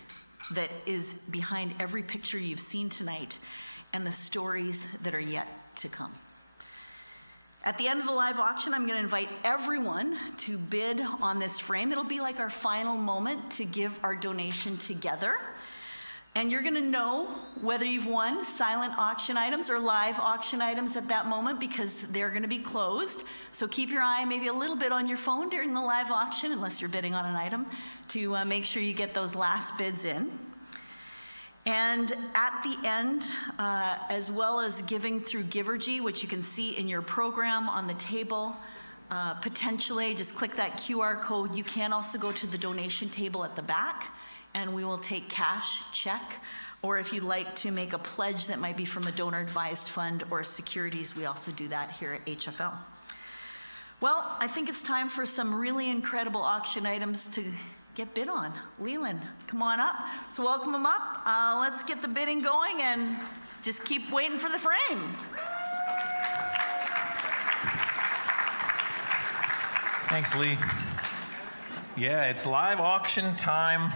that is behind every picture you've seen tonight and the stories that are yet to come. At the end of the live auction, I'm going to invite everyone to bid on this frame. It'll be like our final moment to give our donation together. And you're gonna know whether you've won silent auction items or live auction items at that moment, because they're gonna be closed. So keep your eye maybe a little bit on your phone during the live auction, unless you're bidding on an item, to make sure you get those last bids in. And at the end, as well as giving through Givergy, which you can see in your program on the table, potentially just click that QR code. You can also go to the donation table at the back, and we will take cash, check, or if you'd like to make a pledge that might be from a donor advised fund or securities, we also do that here at HFL. Well, I think it's time for some really incredible auction items to get bid on. Leland, come on up. So welcome them up. Let's get the bidding going and just keep waiting for the frame. Thanks, Lee. Yeah, it's live auction time.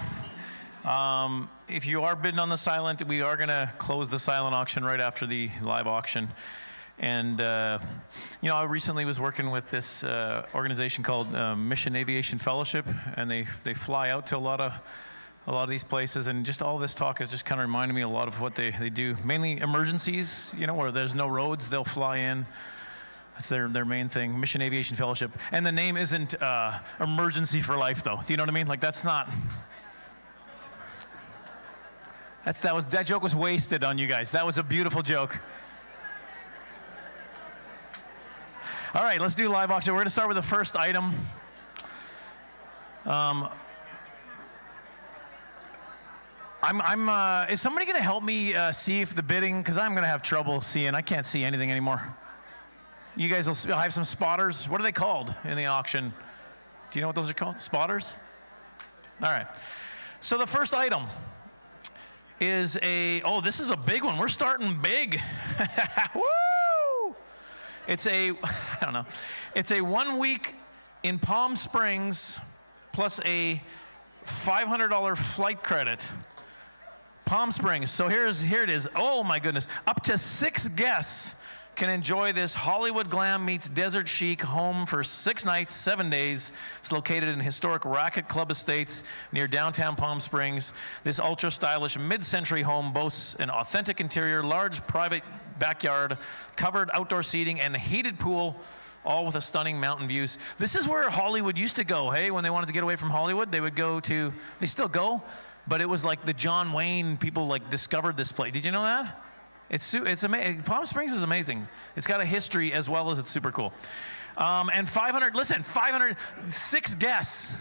If you are bidding on the silent, we are going to close the silent auction right after the live auction. And, you know, I recently was working with this organization called Mission Aviation Fellowship, and they fly out to a lot of these places, and just all this talk has just kind of reminded me a lot of what they do. Mainly emergencies, you know, where there's no roads, they'll fly in. That's their main thing, Mission Aviation Fellowship. And the name isn't Emergency for Life, though. Do you know what I mean? Like, that's not... That joke was wasted on you guys. That was a beautiful joke. All right, let's do live auction. We're going to start with the first item. Is somebody going to help me see if the bidding, because I'm going to have trouble seeing. I can't see anything anymore. You guys will have some spotters. What are they called in the auction? Do you know what those are called? Spotters? All right. So the first item is this is a big one. We're starting big. Woo! It's a 1 week in Palm Springs plus a $500 flight credit. Palm Springs. So here it is. Oh my goodness. Up to 6 guests can enjoy this Hollywood glam meets desert chic home for 6 nights, 7 days. It's located in historic Racket Club Estates near downtown Palm Springs. This ultra-stylish mid-century home boasts an authentic interior, large private backyard, covered outdoor seating, and a heated pool, all with a stunning mountain views. This is where Hollywood used to go, hey? When they wanted to get away from Hollywood, they would go to, they still go, but it was like the John Wayne people like discovered this place. Did you know that? It's amazing. Palm Springs is amazing. It's got a history as well as it's super cool. And 6 guests.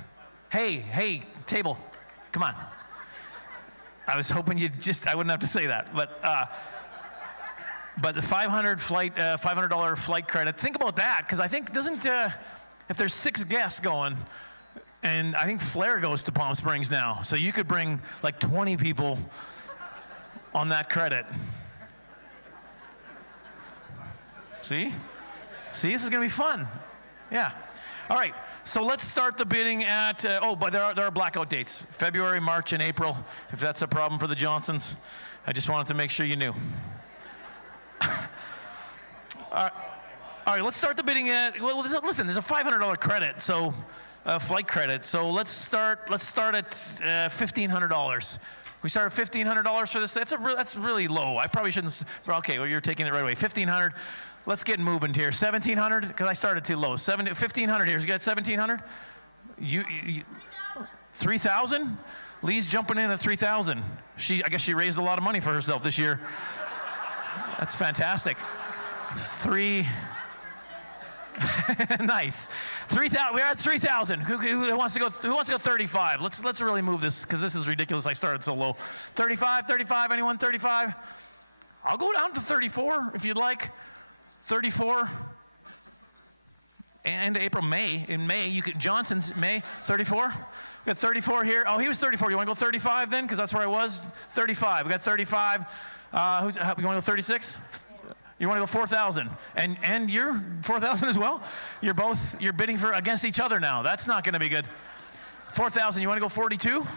Hey, table, come on. I was hoping I wouldn't have to say that, but the $500 flight credit. Think about that, because I think if there's 6 guests going, and I think Flair goes to Palm Springs now, so you could bring like 20 people on that credit. See, this is going to be fun. Yeah. All right, so let's start the bidding at, but there are blackout dates, February, March, and April, if that's a problem for the Johnsons. I just wanted to make sure you knew. All right, let's start the bidding at, listen, there's a $500 credit, so flight credit. So let's start at $1,500. We start at $1,500 for this. That's really low. I probably shouldn't. Okay, well, you're taking it right away. $1,500. Let's get moving here. $1,700, because I started too low. $1,500 here. You got $1,700? You 3,000? Lee's jumping in at 3,000. I guess she raised a lot of money for herself this year. That's fantastic. Nice. 3,000. We're at 3,000. Who wants to go? Who wants to go 35? Let's really move this, because this is ridiculous. I started so low. 35. Anyone? 35. I'll go down to 34 if you'd like. 34. And April, May. In May, Johnson's May. 34. We got 34 here. Oh, he was 34. You want to go 35 then? Because that's where I was. 35. We got 35. You want to go 36? You want to go 4,000, and you're 4,000 as well. You're bidding against each other now. That's not going to be good. 4,000. You want to go 42?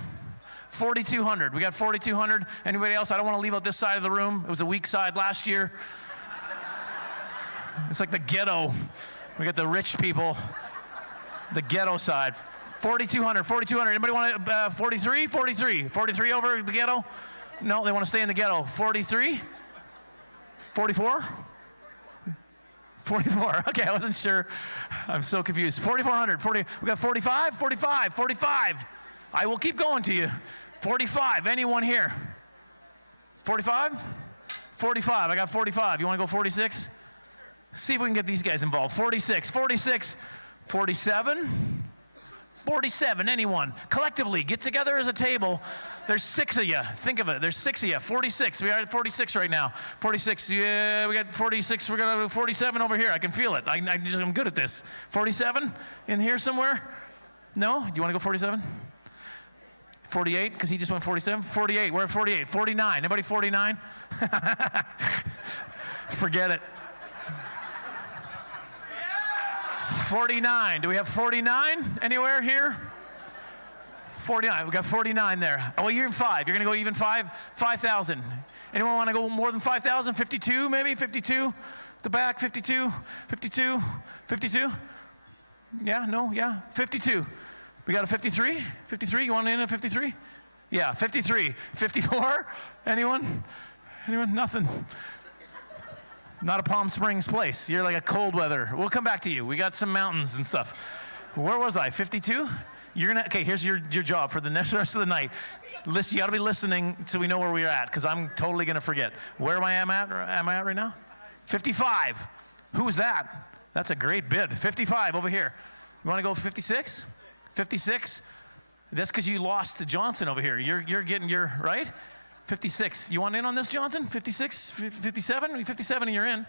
4,200. We got 4,200. Anybody else? I don't want to leave out this side of the room. It was a weak side last year. It's like the ghetto. We got the rich people. The ghetto side. 4,200. Anybody want 43? 43 over the ghetto? No, they want to stay in the ghetto. 43? 44? 44. Okay, I wasn't sure. I'm so confused. 4,400. 40. We got 45? 45. 45. I will keep going to you. 45. Anyone here? 45? 45. I got 45. You want to go 46? See if we can get these guys involved. 46. 46. 47. 47. Anyone? Collectively, get together as a table. There's 6 of you. Think of it. There's 6 of you. 46. We are at 46 right now. 46. Yeah, we got 46. We're going to do 47 over here. I can feel it. I'm good at this. 47 in here somewhere? No? Do you want to go 47? 48, because he just went 47. 48. We're at 48. 49. Anybody 49? Forget it. 49. Do we have 49 anywhere here? 49. We got 49 there. Oh, well, you're in 5. You're going to go even 5? 5,000. Anyone want to go more than 5,000? 52 maybe? 52? The back? 52? 52? 52? Yeah? No? Yeah? 52. We got a 53? 53? You want in a 53? Yeah, 53. 54? Anyone? Anyone? Nothing. Not a Palm Springs place. You're like a cold weather. We'll come back to you. We got some mountains and stuff. Where was I? 52? You're gonna, okay, here's your job for the rest of the night. Listen, you gotta be listening so we know where we're at, because I'm totally gonna forget. Where am I at right now? 55. Who is that? That's a great bid. 55 over here. You wanna go 56? 56? That's because you lost to Johnson over here. You're getting your, right? 56. You want in on this, Johnson? 56? 57? 57 and you're in.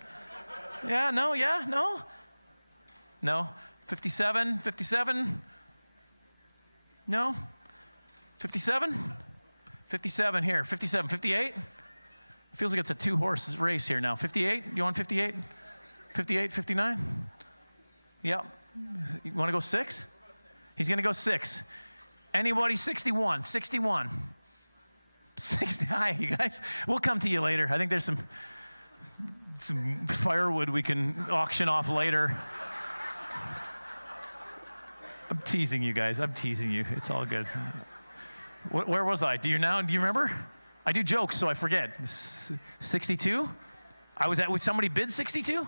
Yeah, no, yeah, no? No. 57? 57? No? 57? 57 here. 57. 58? Feels like it's a 2-horse race here now. 58? You want 58? 58, 59? Yep. You want to go 6? He's going to go 6. Anybody 61? 61. 60. Hi, you guys. We'll come to you later. I think there's some firewood we can auction off later. I'm teasing you guys. I'm teasing you. It's all good. Where was I? Do you remember? I do jokes, so I forget. 62? Was somebody bid 62?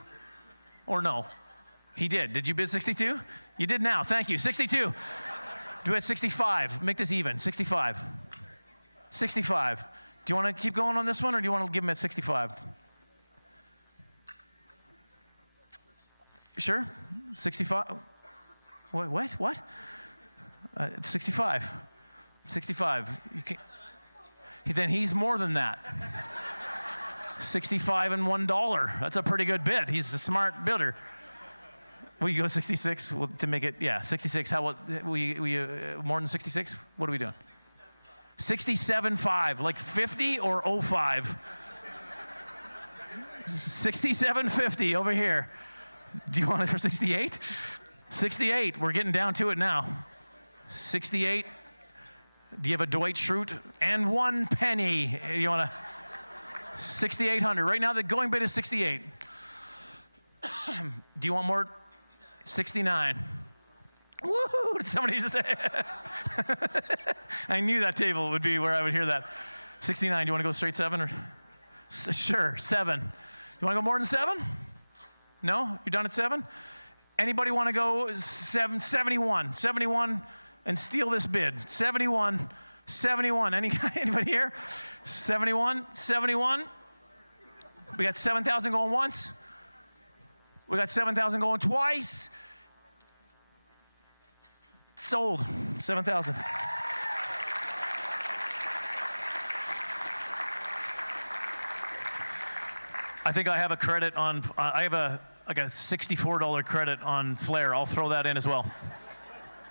Or no? He did. Did you bid 62? You did now. Thank you. 62. Do it 65. Make this even. 65. 65. Do you want to keep going on this one, or do you want to give him at 65? Sure? 65? What? 65. 65. Then he's more than that. 65 and $1. That's a pretty good bid. He's a smart bidder. Will you go 66 to make it? Yeah, 66. How will you more than 66? What are we doing? 67.5, like 50 or 05? 67.50 over here. Do you want it for 68? 68, we're getting down to it now. 68, do you have a Dwight Schrute? And 1 penny. You want to? 6,800. Right now the going bid is 68. Do you want more? 69. Woo! Did somebody just say? I knew that table would be where I would hear that. 69. Do you want to go straight 7 or? Sure, 7. You want to go more than 7? No? You're done at 7? Anybody want to go 71? 71 and steal this bid. 71. 71. Anybody here? 71. 71. We got 7,000 going once. We got 7,000 going twice. Sold. 7,000. I think I have a credit on, I have like a $64 credit on Flair. I'll throw that in as well.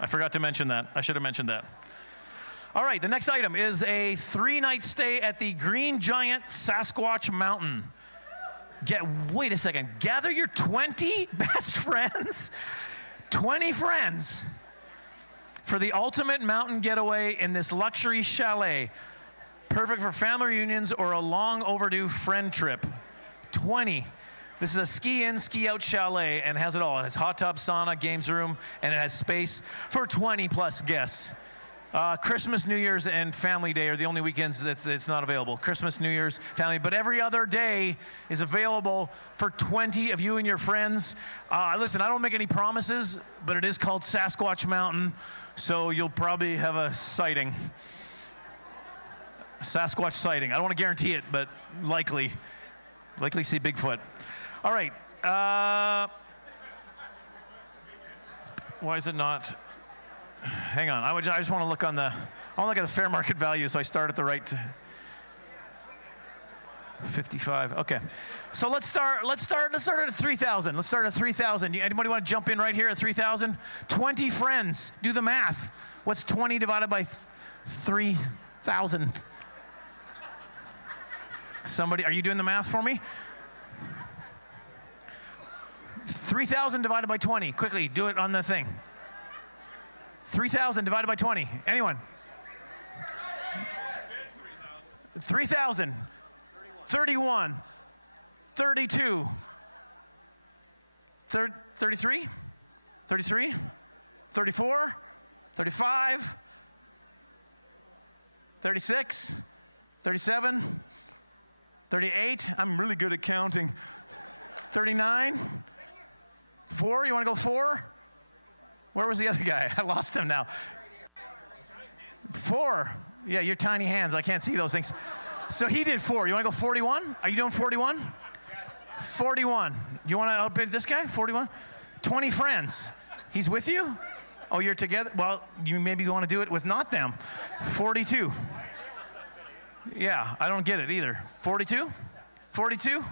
I forgot to mention that. I should have mentioned that. All right, the next item is a 3-night stay at the Green Giant Sasquatch Mountain. Wait a second. Gather your 20 best friends, 20 friends, for the ultimate mountain getaway in this luxury chalet. Perfect for family reunions or a long overdue friend trip. 20. This is a ski-in, ski-out chalet and has it all. It has hot tub, sauna, games room, and it has space for 20 plus guests. Christmas, New Year's, and Family Day are the only weekends that's not available. Christmas, New Year's, Family, but every other day is available for 20 of you and your friends. Listen, I don't make any promises, but it is called Sasquatch Mountain, so you'll probably have a sighting. A Sasquatch sighting. I don't want to guarantee it, but likely see Bigfoot. All right. Why is it not? Hang on. I just want to look on the. I want to look at the fair market value, so I start at the right. 55. Okay. So let's start at 3,000. Let's start at 3,000. Anybody want to jump in right here at 3,000? 20 friends. Do the math. What's 20 divided by 3,000? Somebody, are you doing the math for me? 3,000 divided by 20. Quickly, do it on the thing. 3,000 divided by 20. Anyone? 3,000. 31. 32. 33. 33. 34. 35. 36. 37. 38. I'm really good at counting. 39. 4. You want to go 4? Where was the other guy? I lost him now. 4. Yeah, your tiny hands. I can't see those things. So he did 4. You want to go 41? Are you doing 41? 41. You want to outbid this guy? 41? 20 friends. He's with you? Oh, you're together? Well, you maybe want to do it with not them. 42. Yeah, I don't get it either. 42? 42?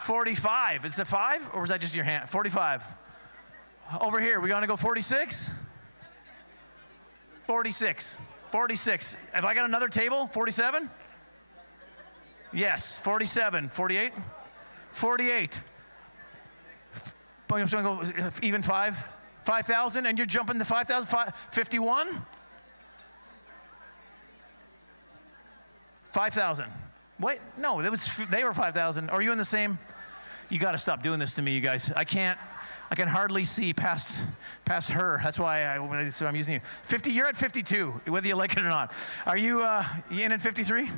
45. It's a 5? Or was that just your hand? 45. Over here, we gonna go 46? 46. 46. Have I got another table? 47? Yes. 47. 48? 48. But you're gonna go even 5? 5,000, and you're jumping to 5,000? 51? 5,000. Wait, no, they were 5,000. Are you in the same? You got to stop doing this to me, you guys. I can hardly see past her. That's why I'm using you. 50. You're at 52, whether you like it or not. Are you in at 53?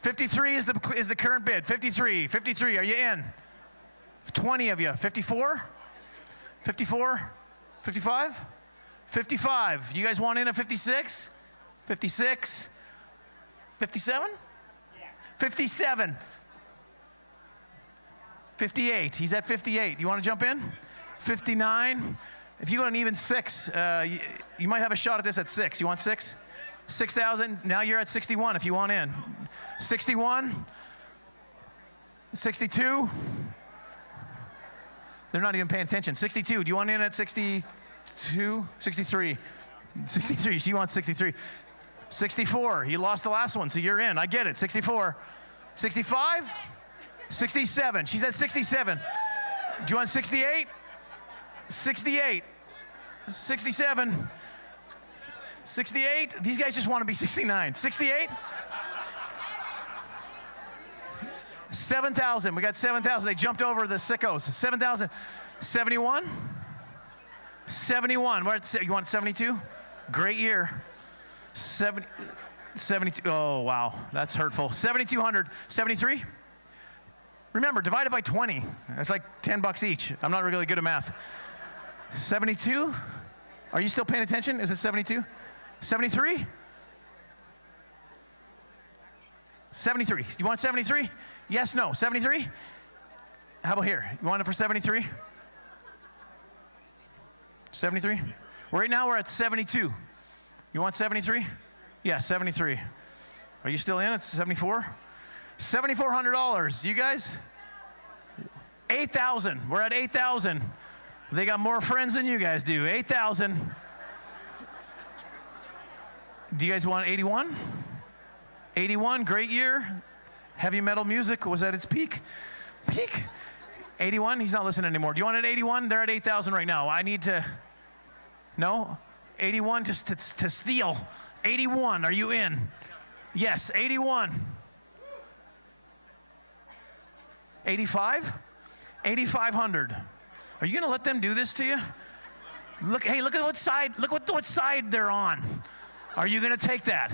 53 is the current bid. 53. 53. Are you in? 20 of you. 54. 54. 55. 55. You guys want in at 56? 56. 57? 57. 58. He's at 58. You want to jump in? 59. If you go an even 6, you might have a shot at this at 6. You want 6? 6,000. Now you're at 61 if you want in. 61. 62. They're not even paying attention. 62. Do you want in at 62? 63. 63. She wants 63. 64. You lost the last one, so you're in. I get it. 64. 65? 67. She's at 67. Do you want 68? 68. 67. 68. These guys just want to be 69. 68? 7,000. We got 7,000. They jumped over the sickos. 7,000. 71? 71. You want 72? Great year. 72. Oh, wow. That's hurtful. 7,200. 73? Remember, divided by 20. It's like $10 each. I'm not really good at math. 72? Are you still paying attention? Is it 72? 73? 73. Do you want 73? Yes, no. 73? How about here? You want it for 73? 73? Right now we're at 72. You want 73? Yeah, 73. Are you still in? It's 74? $7,400. You guys? 8,000. We're at 8,000. They got more friends than you guys do. 8,000. Do you guys want 81? 81, great year. Heavy metal music was at its peak. Peak? 81? He's not listening anymore. Do you want an 81? They're at 8,000 right now. I need to... No? 81 to steal. 81, are you in? Yes, 81. 85? 8,500. Are you going to let them do this to you? Look, hey, look at what side they're on. Are you going to take that?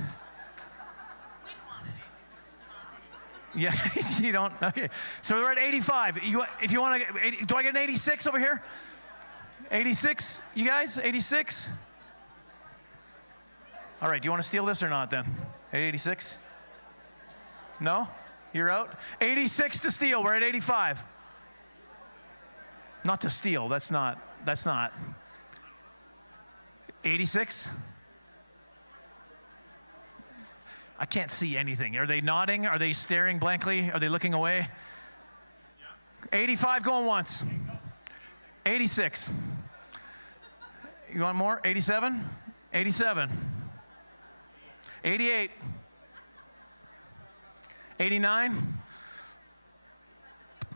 Yeah, you don't. Okay, so we're at 85. If you want to, do I get an 86 over here? 86, you guys? 86? All right, do you want to steal this or not then? 86? No? You're out? 86 to steal. We're at 85. Not to steal. That's not. 86? I can't see anything. Are they nodding? Are they staring blankly? Are they looking away? 85 going once. 86. You want more? 87? 87. 88. 89.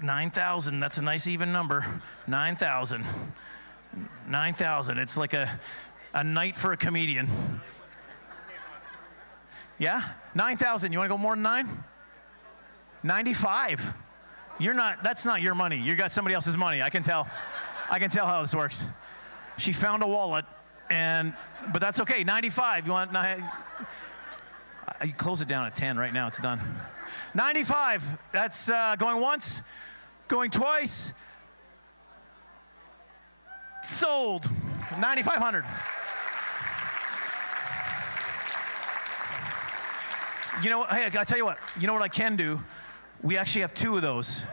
9,000. That's a nice even number. 9,000. 9,000. It's like a night for a comedian. Yeah? 9,000. You want to go more than 9? 95. That's not your money. You got somebody else's money. I can tell how this works. She found a wallet, but that's okay. 95. You want, you close it down at 10 right now. It's done. 95. That's going once, going twice. Sold. 9,500. You know, hey, I'll tell you what. You know what I can do? We actually have 2 of those.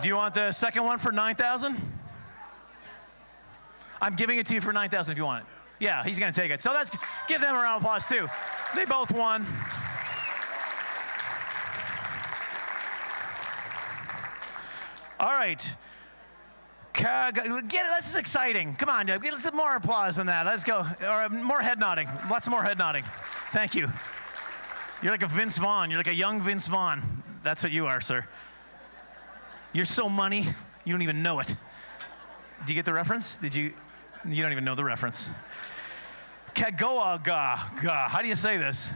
Do you want the second one for 9,000? I'm giving it to you for 9,000 if you want it. Yeah, he's going to take it. So let's give them a round of applause too. They both won. All right. Get it. This is exciting. Come on, Deb. Get some more applause than that. Let's go. Or more head nodding. Lots more head nodding. Thank you. You're like a Vince Vaughn. You're like a young Vince Vaughn. That's what you are, sir. You're so money, you don't even know it. Do you get the reference? You don't even know the reference. Kagoa-ga. How do you say this?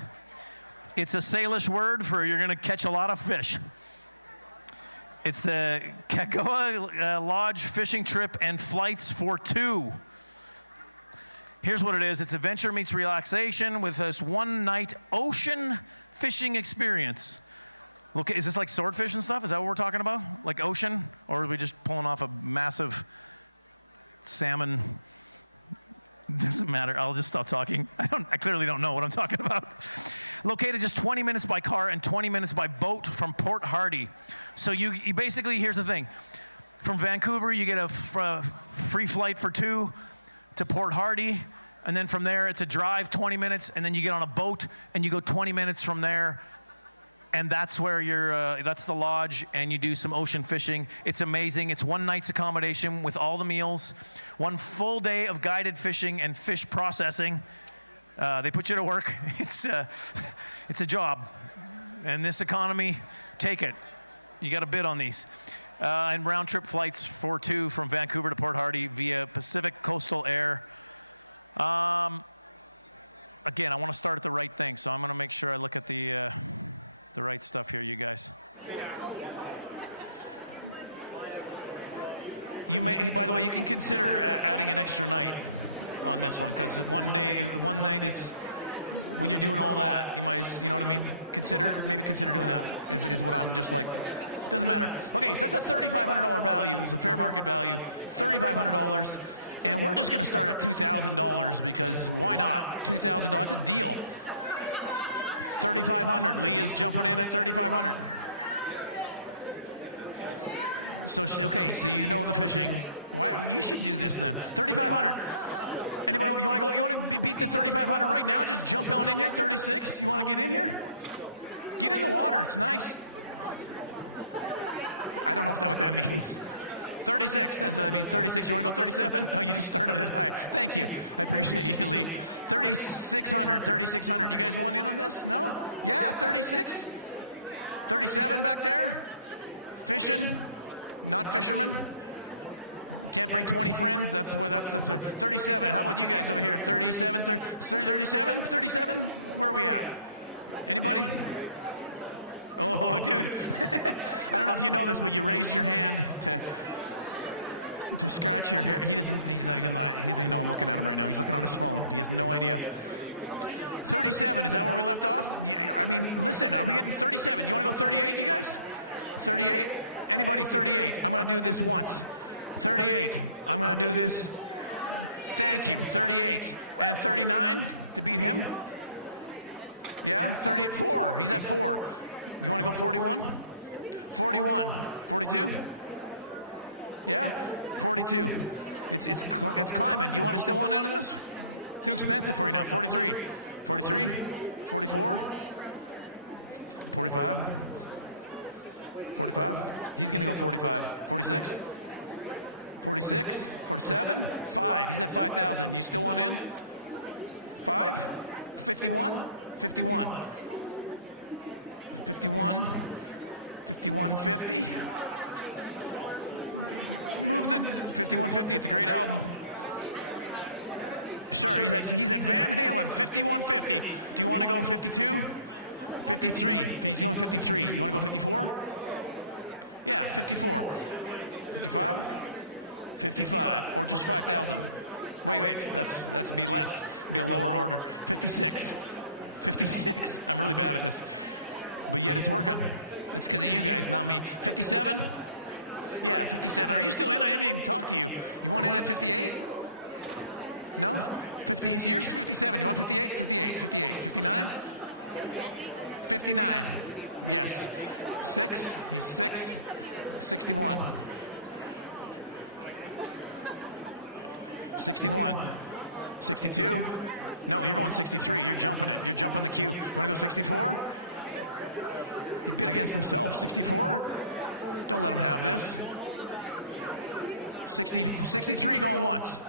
It's a Salish word for you're going to catch a lot of fish. It's the Kagoa Lodge fishing trip and flights for 2. Here's what it is. It's adventure meets relaxation with this one-night ocean fishing experience. Look, is this like swordfish and stuff? Is that what we're talking about? Like ocean? Or are we just pulling off a massive salmon? Doesn't matter. I'll just stop talking. I clearly don't know what I'm talking about. Located just 20 minutes by car and 20 minutes by boat from Port Hardy. So you basically, here's the thing. From Vancouver, you get a free flight for 2 to Port Hardy. And then from there, it's a drive 20 minutes. And then you get on a boat and you go 20 minutes from there. And that's where that's the lodge, and you do some ocean fishing. It's amazing. It's one night's accommodation with all the meals, 1 full day of guided fishing and fish processing. They put you to work. It's a job. And this economy, take it. You got to bid on these. And round trip flights for 2 from Vancouver to Port Hardy via Pacific Coastal Air. Again, I want to start at the right thing, so I'm going to make sure I look at the right stuff here, you guys. By the way, you can consider adding an extra night on this one, because one night is, when you're doing all that, you know what I mean? Maybe consider doing that, is what I'm just like, doesn't matter. Okay, so that's a $3,500 value. It's a fair market value, $3,500. And we're just gonna start at $2,000 because why not? $2,000, that's a deal. $3,500. Lee is jumping in at $3,500. So okay, so you know the fishing. Why you should do this then? $3,500. Anybody? You want to go? You want to beat the $3,500 right now? Just jump on in here. 36. You want to get in here? Get in the water. It's nice. I don't know what that means. 36, that's what that means, 36. You want to go 37? Oh, you just started it high. Thank you. I appreciate you, Lee. 3,600. You guys want in on this? No? Yeah, 36. 37 back there. Fishing, not fishermen. Can't bring 20 friends. That's the 37. How about you guys over here? 37, 37? Where are we at? Anybody? Oh, dude. I don't know if you know this, but you raised your hand to... to scratch your hair. He's not even know I'm looking at him right now. He's looking on his phone. He has no idea. 37, is that where we left off? Yeah, I mean, listen, are we getting 37? Do you want to go 38, you guys? 38? Anybody 38? I'm going to do this once. 38. I'm going to do this. Thank you. 38. And 39 to beat him? Yeah? 34. He's at 4. You want to go 41? 41. 42? Yeah? 42. It's climbing. Do you still want into this? Too expensive for you now. 43. 43, 44, 45, 45. He's going to go 45. 46, 46, 47, 5. He's at 5,000. You still want in? 5, 51, 51, 51, 51, 50. Move the 5150. It's a great album. Sure, he's at Van Halen, 5150. Do you want to go 52? 53. He's doing 53. You want to go 54? Yeah, 54. 55? 55, or just 5,000. Wait, that's be less. Be a lower order. 56. 56. I'm really bad at this. But yet it's working. It's because of you guys, not me. 57? Yeah, 57. Are you still in? I haven't even talked to you. You want in at 58? No? 50, so yours 57. You want 58? 58, 58, 59? 59. Yes. 6. He's 6. 61. 61. 62. No, you're going 63. You're jumping it. You're jumping the queue. You want to go 64? He bid against himself. 64? Don't let him have this. 63 going once.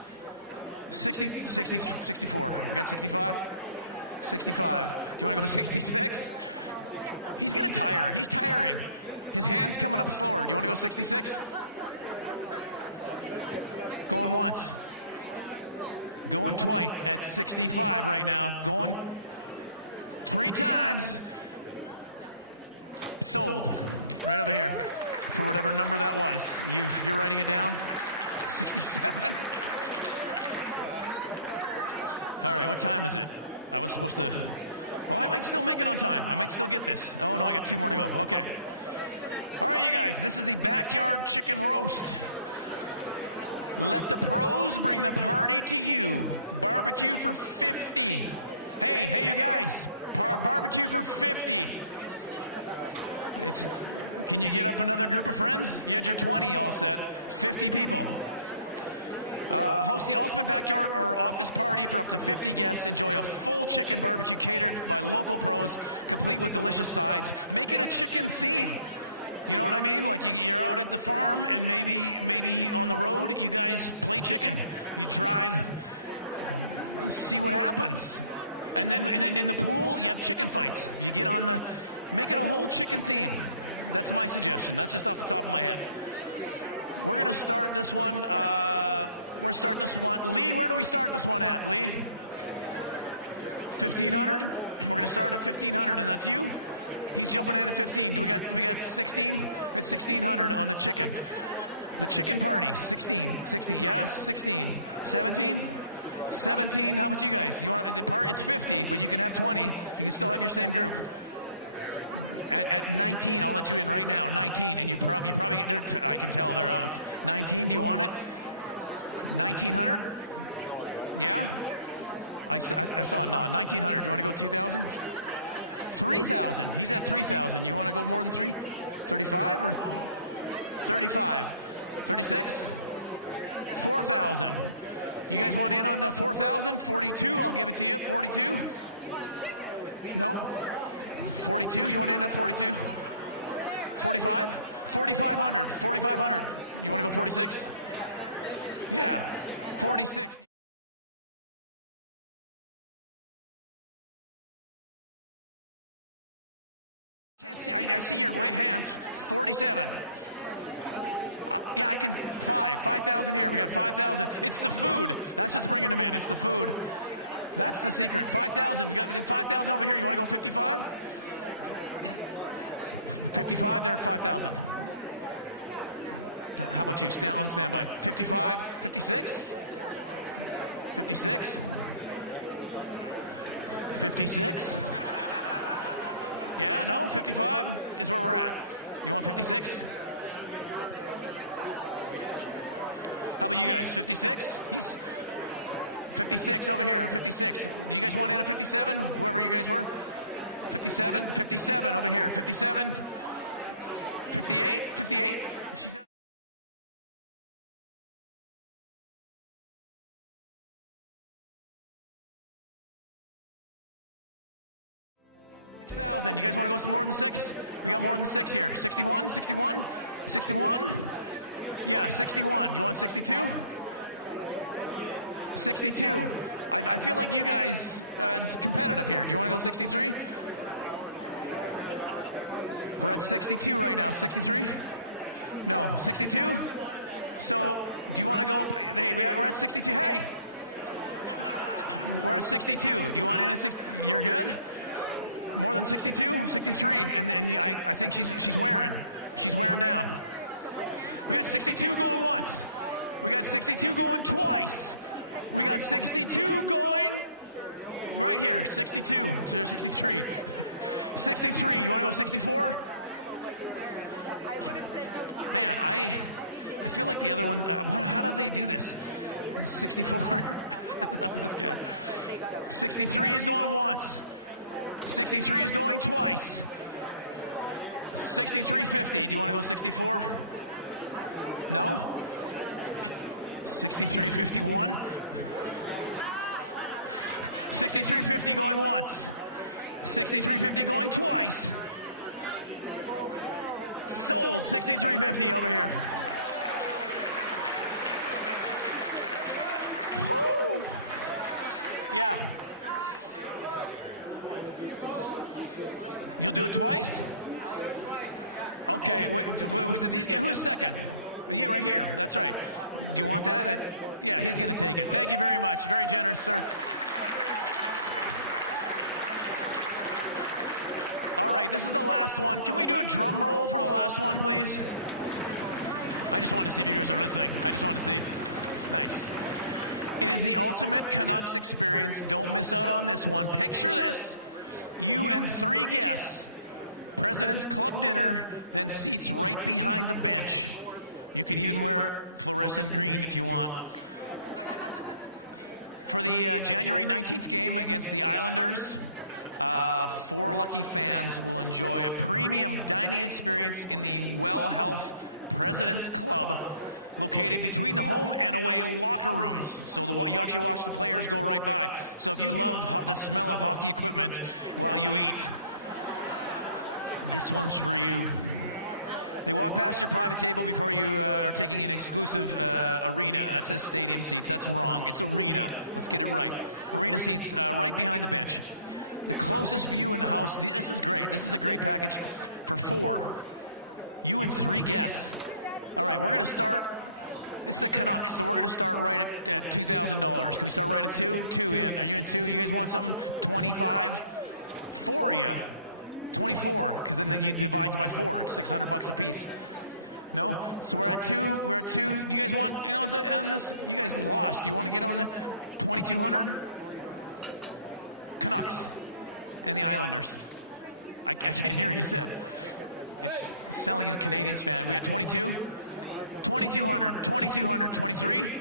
64. We got 65? 65. Do you want to go to 66? He's going to tire. He's tiring. His hand's coming up slower. Do you want to go 66? Going once. Going twice at 65 right now. Going 3 times. Sold. Right over here. For whatever number that was. You're writing it down? 67? All right, what time is it? I was supposed to... Well, I might still make it on time. I might still get this. Oh, no, I got 2 more to go. Okay. All right, you guys, this is the backyard chicken roast. Let the pros bring the party to you. Barbecue for 50. Hey, you guys. Barbecue for 50. Can you get up another group of friends? You had your 20 all set. 50 people. Host the ultimate backyard or office party for up to 50 guests. Enjoy a full chicken barbecue catered by local pros, complete with delicious sides. Make it a chicken theme. You know what I mean? Like you're out at the farm and maybe on the road, you guys play chicken. You drive, see what happens. And then in the pool, you have chicken fights. You get on make it a whole chicken theme. That's my suggestion. That's just off the top of my head. We're gonna start this one. Lee, where do we start this one at, Lee? 1,500? We're gonna start at 1,500, and that's you? He's jumping in at 15. We got 16? We got 1,600 on the chicken. The chicken party, 16, 60, yes, 16. 17? 17, how about you guys? You want the party? It's 50, but you can have 20. You can still have your same group. At 19, I'll let you in right now. 19, and you probably I can tell they're out. 19, do you want it? 1,900? Yeah? I saw a nod. 1,900. Do you want to go 2,000? 3,000. He's at 3,000. You want to go more than 3? 35 or 35? 36? 4,000. You guys want in on the 4,000? 42? I'll give it to you. 42? No? 42? You want in at 42? 45? 4,500. 4,500. You want to go 46? Yeah. 46. Can't see. I see your hands. 47. Yeah, I can. 5,000 here. We got 5,000. It's the food. That's what's bringing them in. It's the food. That's the secret. 5,000. We got 5,000 over here. You want to go 55? 55. They're at 5,000. How about you? Stand on standby. 55, 56? 56? 56? Yeah, no, 55 is where we're at. You want 56? How about you guys? 56? He's 56 over here. 56. Do you guys want in a 57? Whoever you guys were? 57? 57 over here. 57? 58? 58? She's 6,000. You guys want to go some more than 6? We got more than 6 here. 61? 61? 61? Yeah, 61. You want 62? 62. I feel like you guys, it's competitive here. Do you want to go 63? We're at 62 right now. 63? No, 62? So, do you want to go up? Hey, we're at 62. Hey! We're at 62. Do you want in at 60? You're good? More than 62? 63. And I think she's wearing. She's wearing down. We got 62 going once. We got 62 going twice. We got 62 going right here. 62. So there's 63. 63. You want to go 64? Man, I feel like the other one. How do they do this? 64. I love this guy. 63 is going once. 63 is going twice. 63.50. Do you want to go 64? No? 63.51. 63.50 going once. 63.50 going twice. Sold. 63.50 over here. Woo! Yeah. You'll do it twice? Okay, what was it? These guys, who's second? You right here, that's right. Do you want that? Yeah, he's gonna take it. Thank you very much, very generous, sir. All right, this is the last one. Can we do a drum roll for the last one, please? I just wanted to see if you guys are listening. I just wanted to see. Nice. It is the ultimate Canucks experience. Don't miss out on this one. Picture this. You and 3 guests, President's Club dinner, then seats right behind the bench. You can even wear fluorescent green if you want. For the January 19th game against the Islanders, 4 lucky fans will enjoy a premium dining experience in the Well Health President's Club, located between the home and away locker rooms. So you actually watch the players go right by. So if you love the smell of hockey equipment while you eat, this one's for you. They walk past your private table before you are taking an exclusive arena. That says stadium seats. That's wrong. It's arena. Let's get it right. Arena seats right behind the bench. The closest view in the house. This is great. This is a great package for 4. You and 3 guests. All right, we're going to start. It's the Canucks, so we're going to start right at $2,000. Can we start right at 2? 2 in. Are you in 2? You guys want something? 25? 4 of you. 24, because then you divide by 4. It's $600 a piece. No? So we're at 2. We're at 2. You guys want, on this? You guys lost. Do you want to get on the 2,200? Canucks and the Islanders. I can't hear what you said. It sounds like he's a Canadiens fan. We got 22, 2,200, 2,200, 23,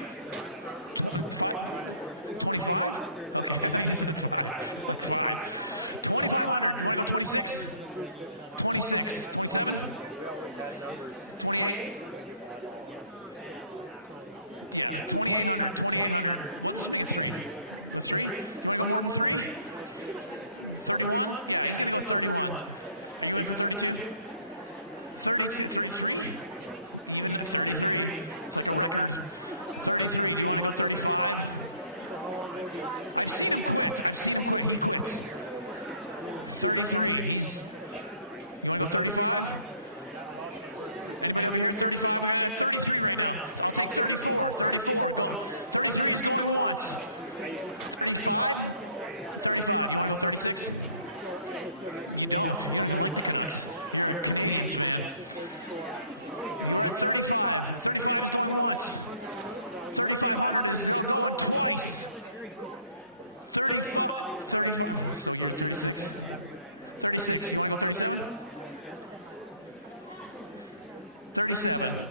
25, 25? Okay, I thought you said 5, like 5. 2,500, do you want to go 26? 26, 27? 28? Yeah, 2,800, 2,800. Let's just make it 3. Go 3? You want to go more than 3? 31? Yeah, he's going to go 31. Are you in for 32? 32, 33? Even 33. It's like a record. 33. Do you want to go 35? I've seen him quit. He quits. 33. You want to go 35? Anybody over here? 35? We got 33 right now. I'll take 34. 34. Go. 33 is going once. 35? 35. You want to go 36? You don't. You don't even like the Canucks. You're a Canadiens fan. You were at 35. 35 is going once. 3,500 is going twice. 35. So you're 36? 36. You want to go 37? 37.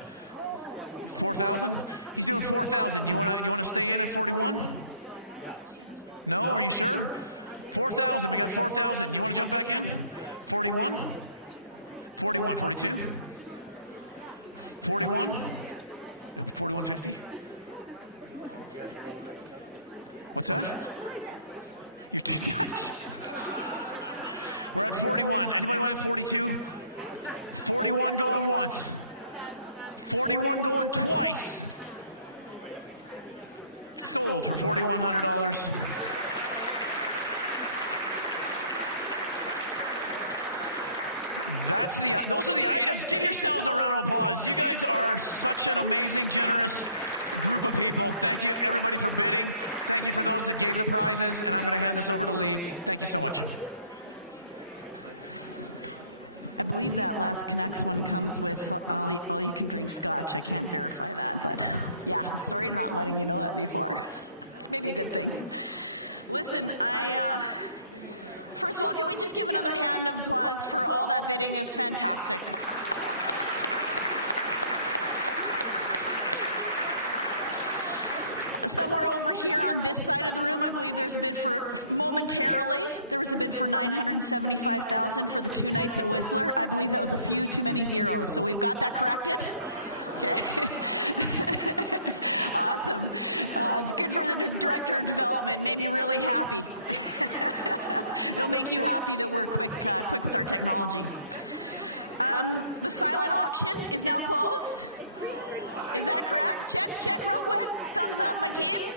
4,000? He's doing 4,000. You want to stay in at 41? No? Are you sure? 4,000. We got 4,000. You want to jump back in? 41? 41. 42? 41? 41.50? What's that? You're too Dutch. We're at 41. Anybody want at 42? 41 going once. 41 going twice. Sold for $4,100. Those are the items. Give yourselves a round of applause. You guys are such an amazing, generous group of people. Thank you, everybody, for bidding. Thank you for those that gave the prizes. And I'm going to hand this over to Lee. Thank you so much. I believe that last Canucks one comes with all you can drink scotch. I can't verify that, but yeah, sorry for not letting you know that before. It's maybe a good thing. Listen, first of all, can we just give another hand of applause for all that bidding? It was fantastic. Somewhere over here on this side of the room, I believe there's a bid for, momentarily, there was a bid for $975,000 for the 2 nights at Whistler. I believe that was a few too many zeros, so we've got that corrected. Okay. Awesome. It's good for the director of development. Made me really happy. It'll make you happy that we're quick with our technology. The silent auction is now closed. Is that correct? Check real quick. Thumbs up, my team.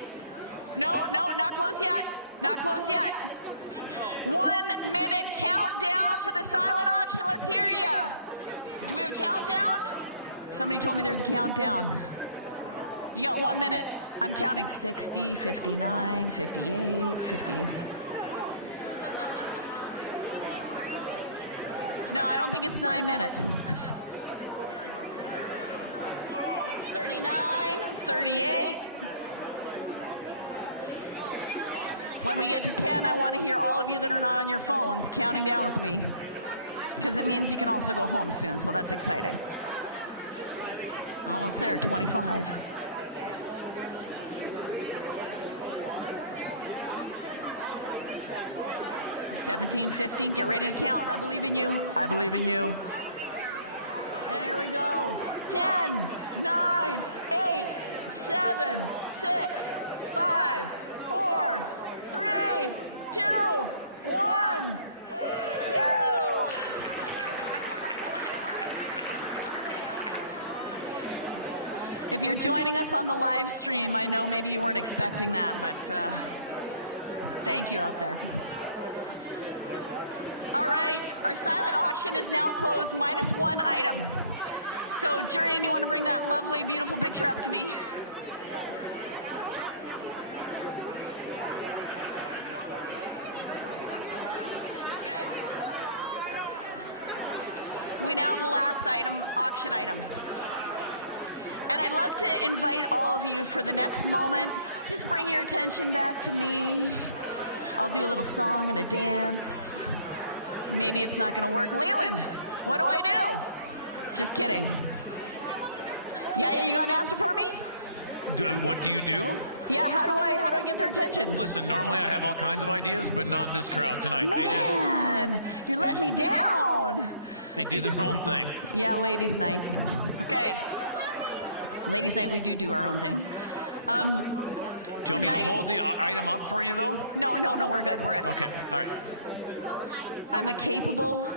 No, not closed yet. Not closed yet. 1 minute countdown for the silent auction. Let's hear ya. Do we have a countdown? Somebody told me there's a countdown. You got 1 minute. I'm counting 60, 59, 58, 50. No, I don't think it's 9 minutes. 39, 38. When we get to 10, I want to hear all of you that are not on your phones counting down with me, because it means you can also go home soon, so that's exciting. Almost there, 25. $17, $15, get ready to count. I believe in you. I believe in you. And here we go. 10, 9, 8, 7, 6, 5, 4, 3, 2, 1. Woo! If you're joining us on the live stream, I know maybe you weren't expecting that, but thank you out there. All right, our silent auction is now closed, minus 1 item. So, Jurian, you want to bring that lovely, beautiful picture up to me? We now have the last item, auction item. And I'd love to invite all of you for the next moment, just bring your attention back to me. I'll do a little song and a dance. Maybe it's not going to work. Leland, what do I do? Just kidding. Yeah, you got an answer for me? What do you do? Yeah, how do I get their attention? Listen, normally I have all kinds of ideas, but not this crowd tonight. Man, you're letting me down. They do their own thing. Yeah, ladies' night. Okay. Ladies' night, we do our own thing. Do you want me to hold the item up for you, though? No, we're good. We're good. Okay, all right. I'm a capable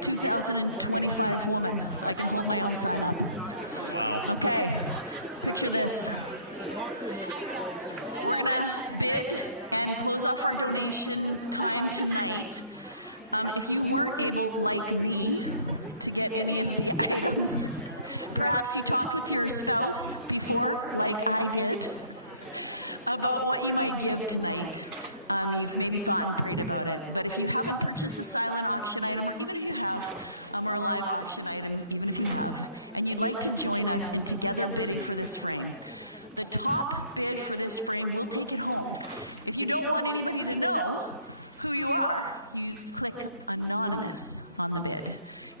2025 woman. I can hold my own sign up. Wow. Okay, picture this. We're gonna bid and close off our donation time tonight. If you weren't able, like me, to get any of the items, perhaps you talked with your spouse before, like I did, about what you might give tonight. You've maybe thought and prayed about it. But if you haven't purchased a silent auction item, or even if you have, or a live auction item, even if you have, and you'd like to join us in together bidding for this frame, the top bid for this frame will take it home. If you don't want anybody to know who you are, you click anonymous on the bid.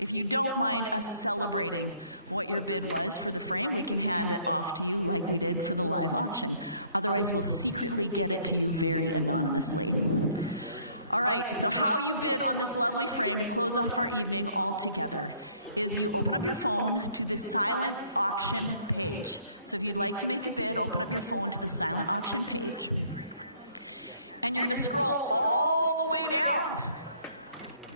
If you don't mind us celebrating what your bid was for the frame, we can hand it off to you like we did for the live auction. Otherwise, we'll secretly get it to you very anonymously. All right, so how you bid on this lovely frame to close off our evening all together is you open up your phone to the silent auction page. So if you'd like to make a bid, open up your phone to the silent auction page. And you're going to scroll all the way down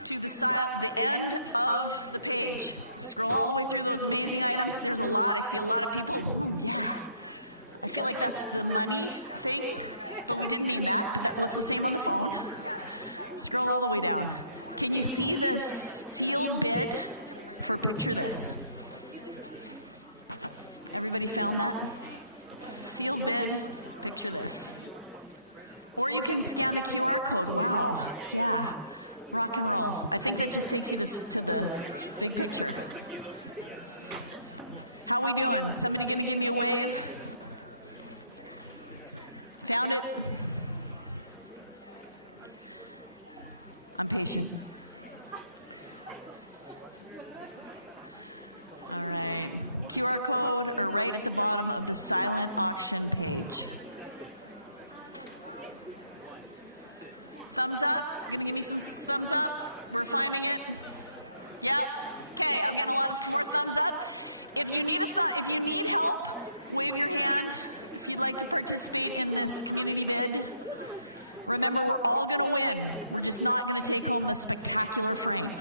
to the end of the page. Scroll all the way through those amazing items. There's a lot. I see a lot of people. Ooh, yeah. I feel like that's the money thing, but we didn't mean that, but that looks the same on the phone. Scroll all the way down. Can you see the sealed bid for Picture This? Everybody found that? Sealed bid, Picture This. Or you can scan the QR code. Wow, yeah, rock and roll. I think that just takes you to the big picture. How we doing? Somebody gonna give me a wave? Found it? I'm patient. All right, QR code or right at the bottom of the silent auction page. Thumbs up? Gonna give me some thumbs up? We're finding it? Yep. Okay, I'm getting a lot of more thumbs up. If you need help, wave your hand if you'd like to participate in this community bid. Remember, we're all gonna win. We're just not gonna take home the spectacular frame.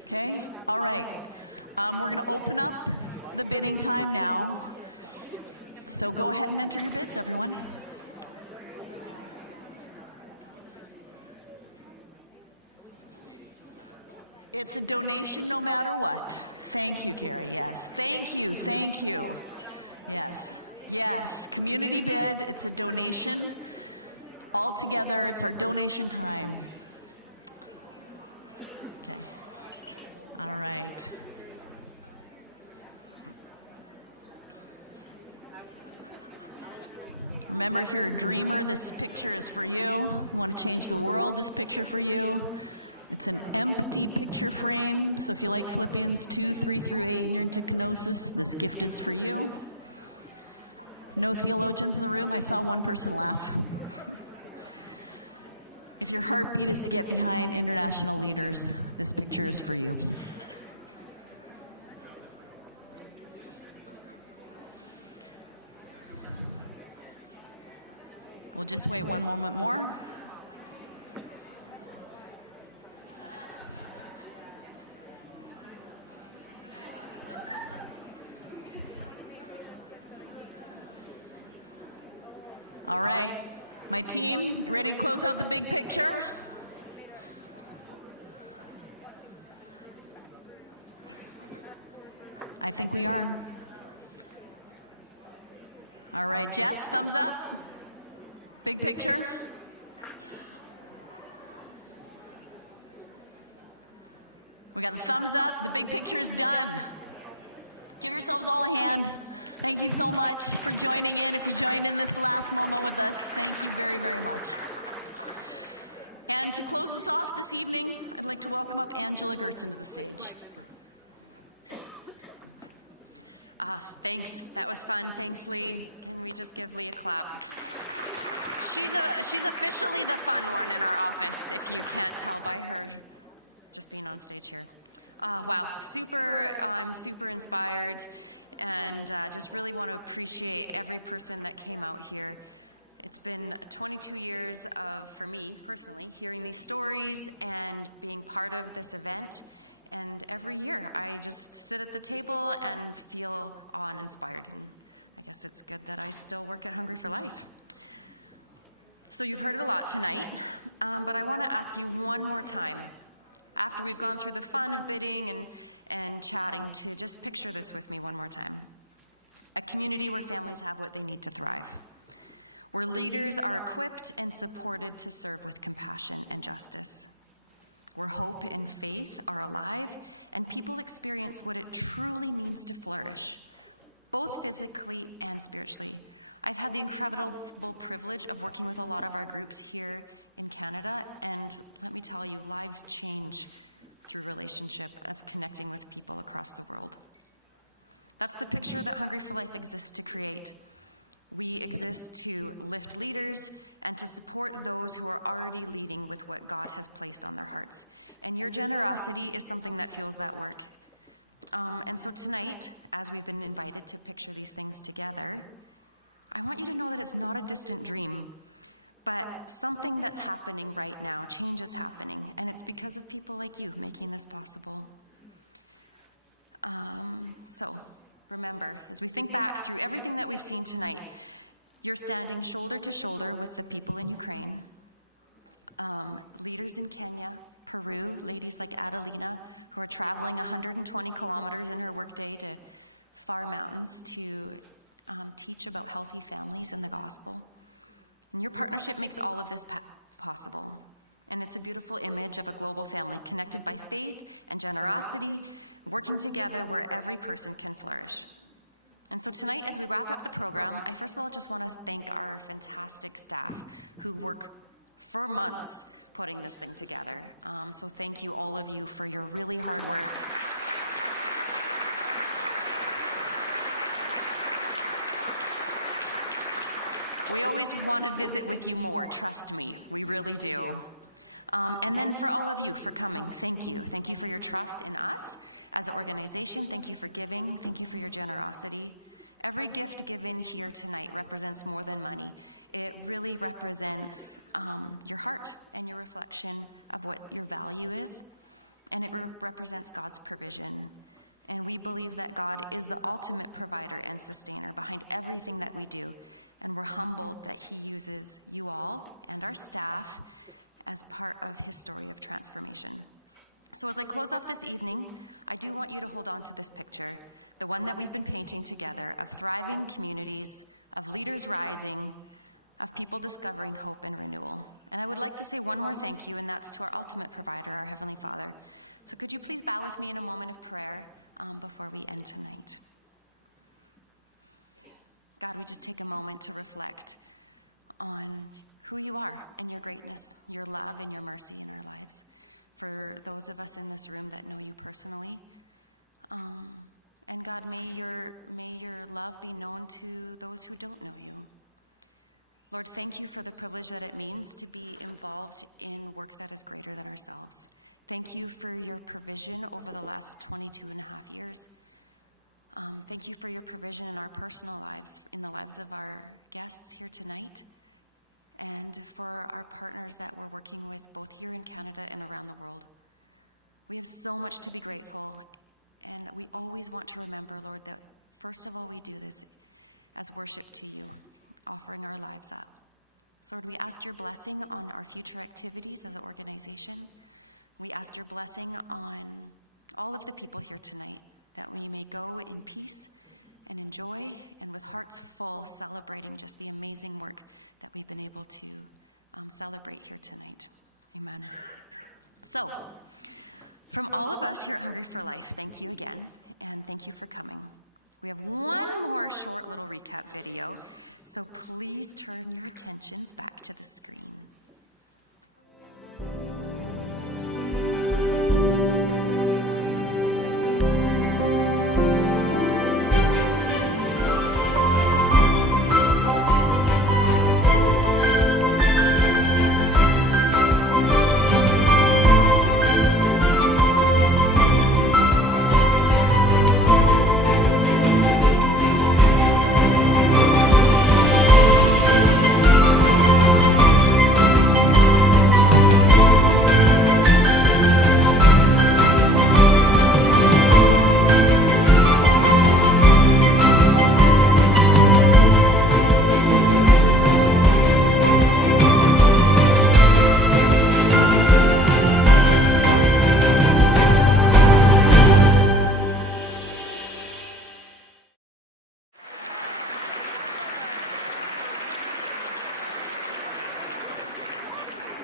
Okay? All right. We're gonna open up the bidding time now. So go ahead and enter your bids, everyone. It's a donation no matter what. Thank you, Gary. Yes. Thank you. Thank you. Yes. Yes. Community bid. It's a donation. All together, it's our donation time. Okay. All right. Remember, if you're a dreamer, this picture is for you. You want to change the world, this picture for you. It's an empty picture frame, so if you like Philippians 2:3-8 and you're into kenosis, this gift is for you. No theologians in the room? I saw one person laugh. If your heartbeat is to get behind international leaders, this picture is for you. We'll just wait one moment more. All right, my team, you ready to close out the big picture? I think we are. All right, Jess, thumbs up. Big picture. We got the thumbs up. The big picture is done. Give yourselves all a hand. Thank you so much for joining in. If you joined in this last moment with us, thank you very, very much. And to close us off this evening, I'd like to welcome up Angela Gertzen to the stage. Thanks. That was fun. Thanks, Lee. Can we just give Lee a clap? She's officially the fun one in our office, if you can't tell by her just being on stage here. Wow, I'm super inspired, and just really want to appreciate every person that came out here. It's been 22 years of, for me personally, hearing these stories and being part of this event. And every year, I just sit at the table and feel awe-inspired. And I guess it's good that I still work at Hungry for Life. So you've heard it a lot tonight, but I want to ask you one more time, after we've gone through the fun of bidding and chatting, to just picture this with me one more time. A community where families have what they need to thrive. where leaders are equipped and supported to serve with compassion and justice, where hope and faith are alive and people experience what it truly means to flourish, both physically and spiritually. I've had the incredible privilege of working with a lot of our groups here in Canada, and let me tell you, lives change through relationship of connecting with people across the world. That's the picture that Hungry for Life exists to create. We exist to lift leaders and to support those who are already leading with what God has placed on their hearts. And your generosity is something that fuels that work. And so tonight, as we've been invited to picture these things together, I want you to know that it's not a distant dream, but something that's happening right now. Change is happening, and it's because of people like you making this possible. So remember, as we think back through everything that we've seen tonight, you're standing shoulder to shoulder with the people in Ukraine, leaders in Kenya, Peru, ladies like Adelina, who are traveling 120 kilometers in her workday to far mountains to teach about healthy families and the gospel. And your partnership makes all of this possible. And it's a beautiful image of a global family connected by faith and generosity, working together where every person can flourish. And so tonight, as we wrap up the program, I first of all just want to thank our fantastic staff who work for months putting this thing together. So thank you, all of you, for your really hard work. We always want to visit with you more, trust me, we really do. And then for all of you for coming, thank you. Thank you for your trust in us as an organization. Thank you for giving. Thank you for your generosity. Every gift given here tonight represents more than money. It really represents your heart and your reflection of what your value is, and it represents God's provision. And we believe that God is the ultimate provider and sustainer behind everything that we do. And we're humbled that he uses you all and our staff as part of his story of transformation. So as I close off this evening, I do want you to hold on to this picture, the one that we've been painting together, of thriving communities, of leaders rising, of people discovering hope and renewal. And I would like to say one more thank you, and that's to our ultimate provider, our Heavenly Father. So could you please bow with me in a moment of prayer before we end tonight? God, we just take a moment to reflect on who you are and your greatness, your love and your mercy in our lives. For those of us in this room that know you personally, and God, may your love be known to those who don't know you. Lord, thank you for the privilege that it means to be involved in work that is greater than ourselves. Thank you for your provision over the last 22 and a half years. Thank you for your provision in our personal lives, in the lives of our guests here tonight, and for our partners that we're working with both here in Canada and around the world. We have so much to be grateful, and we always want to remember, Lord, that first of all we do this as worship to you, offering our lives up. So Lord, we ask your blessing on our future activities as an organization. We ask your blessing on all of the people here tonight, that we may go in peace and in joy and with hearts full, celebrating just the amazing work that we've been able to celebrate here tonight. Amen. So, from all of us here at Hungry for Life, thank you again, and thank you for coming. We have one more short little recap video, so please turn your attentions back to the screen.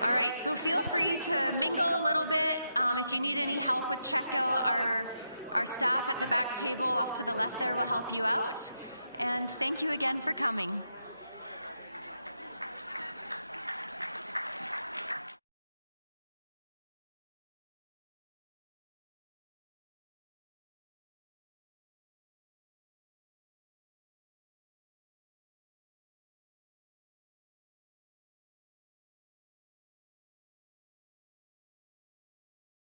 All right, so feel free to mingle a little bit. If you need any help with checkout, our staff at the back table off to the left there will help you out. And thank you again for coming.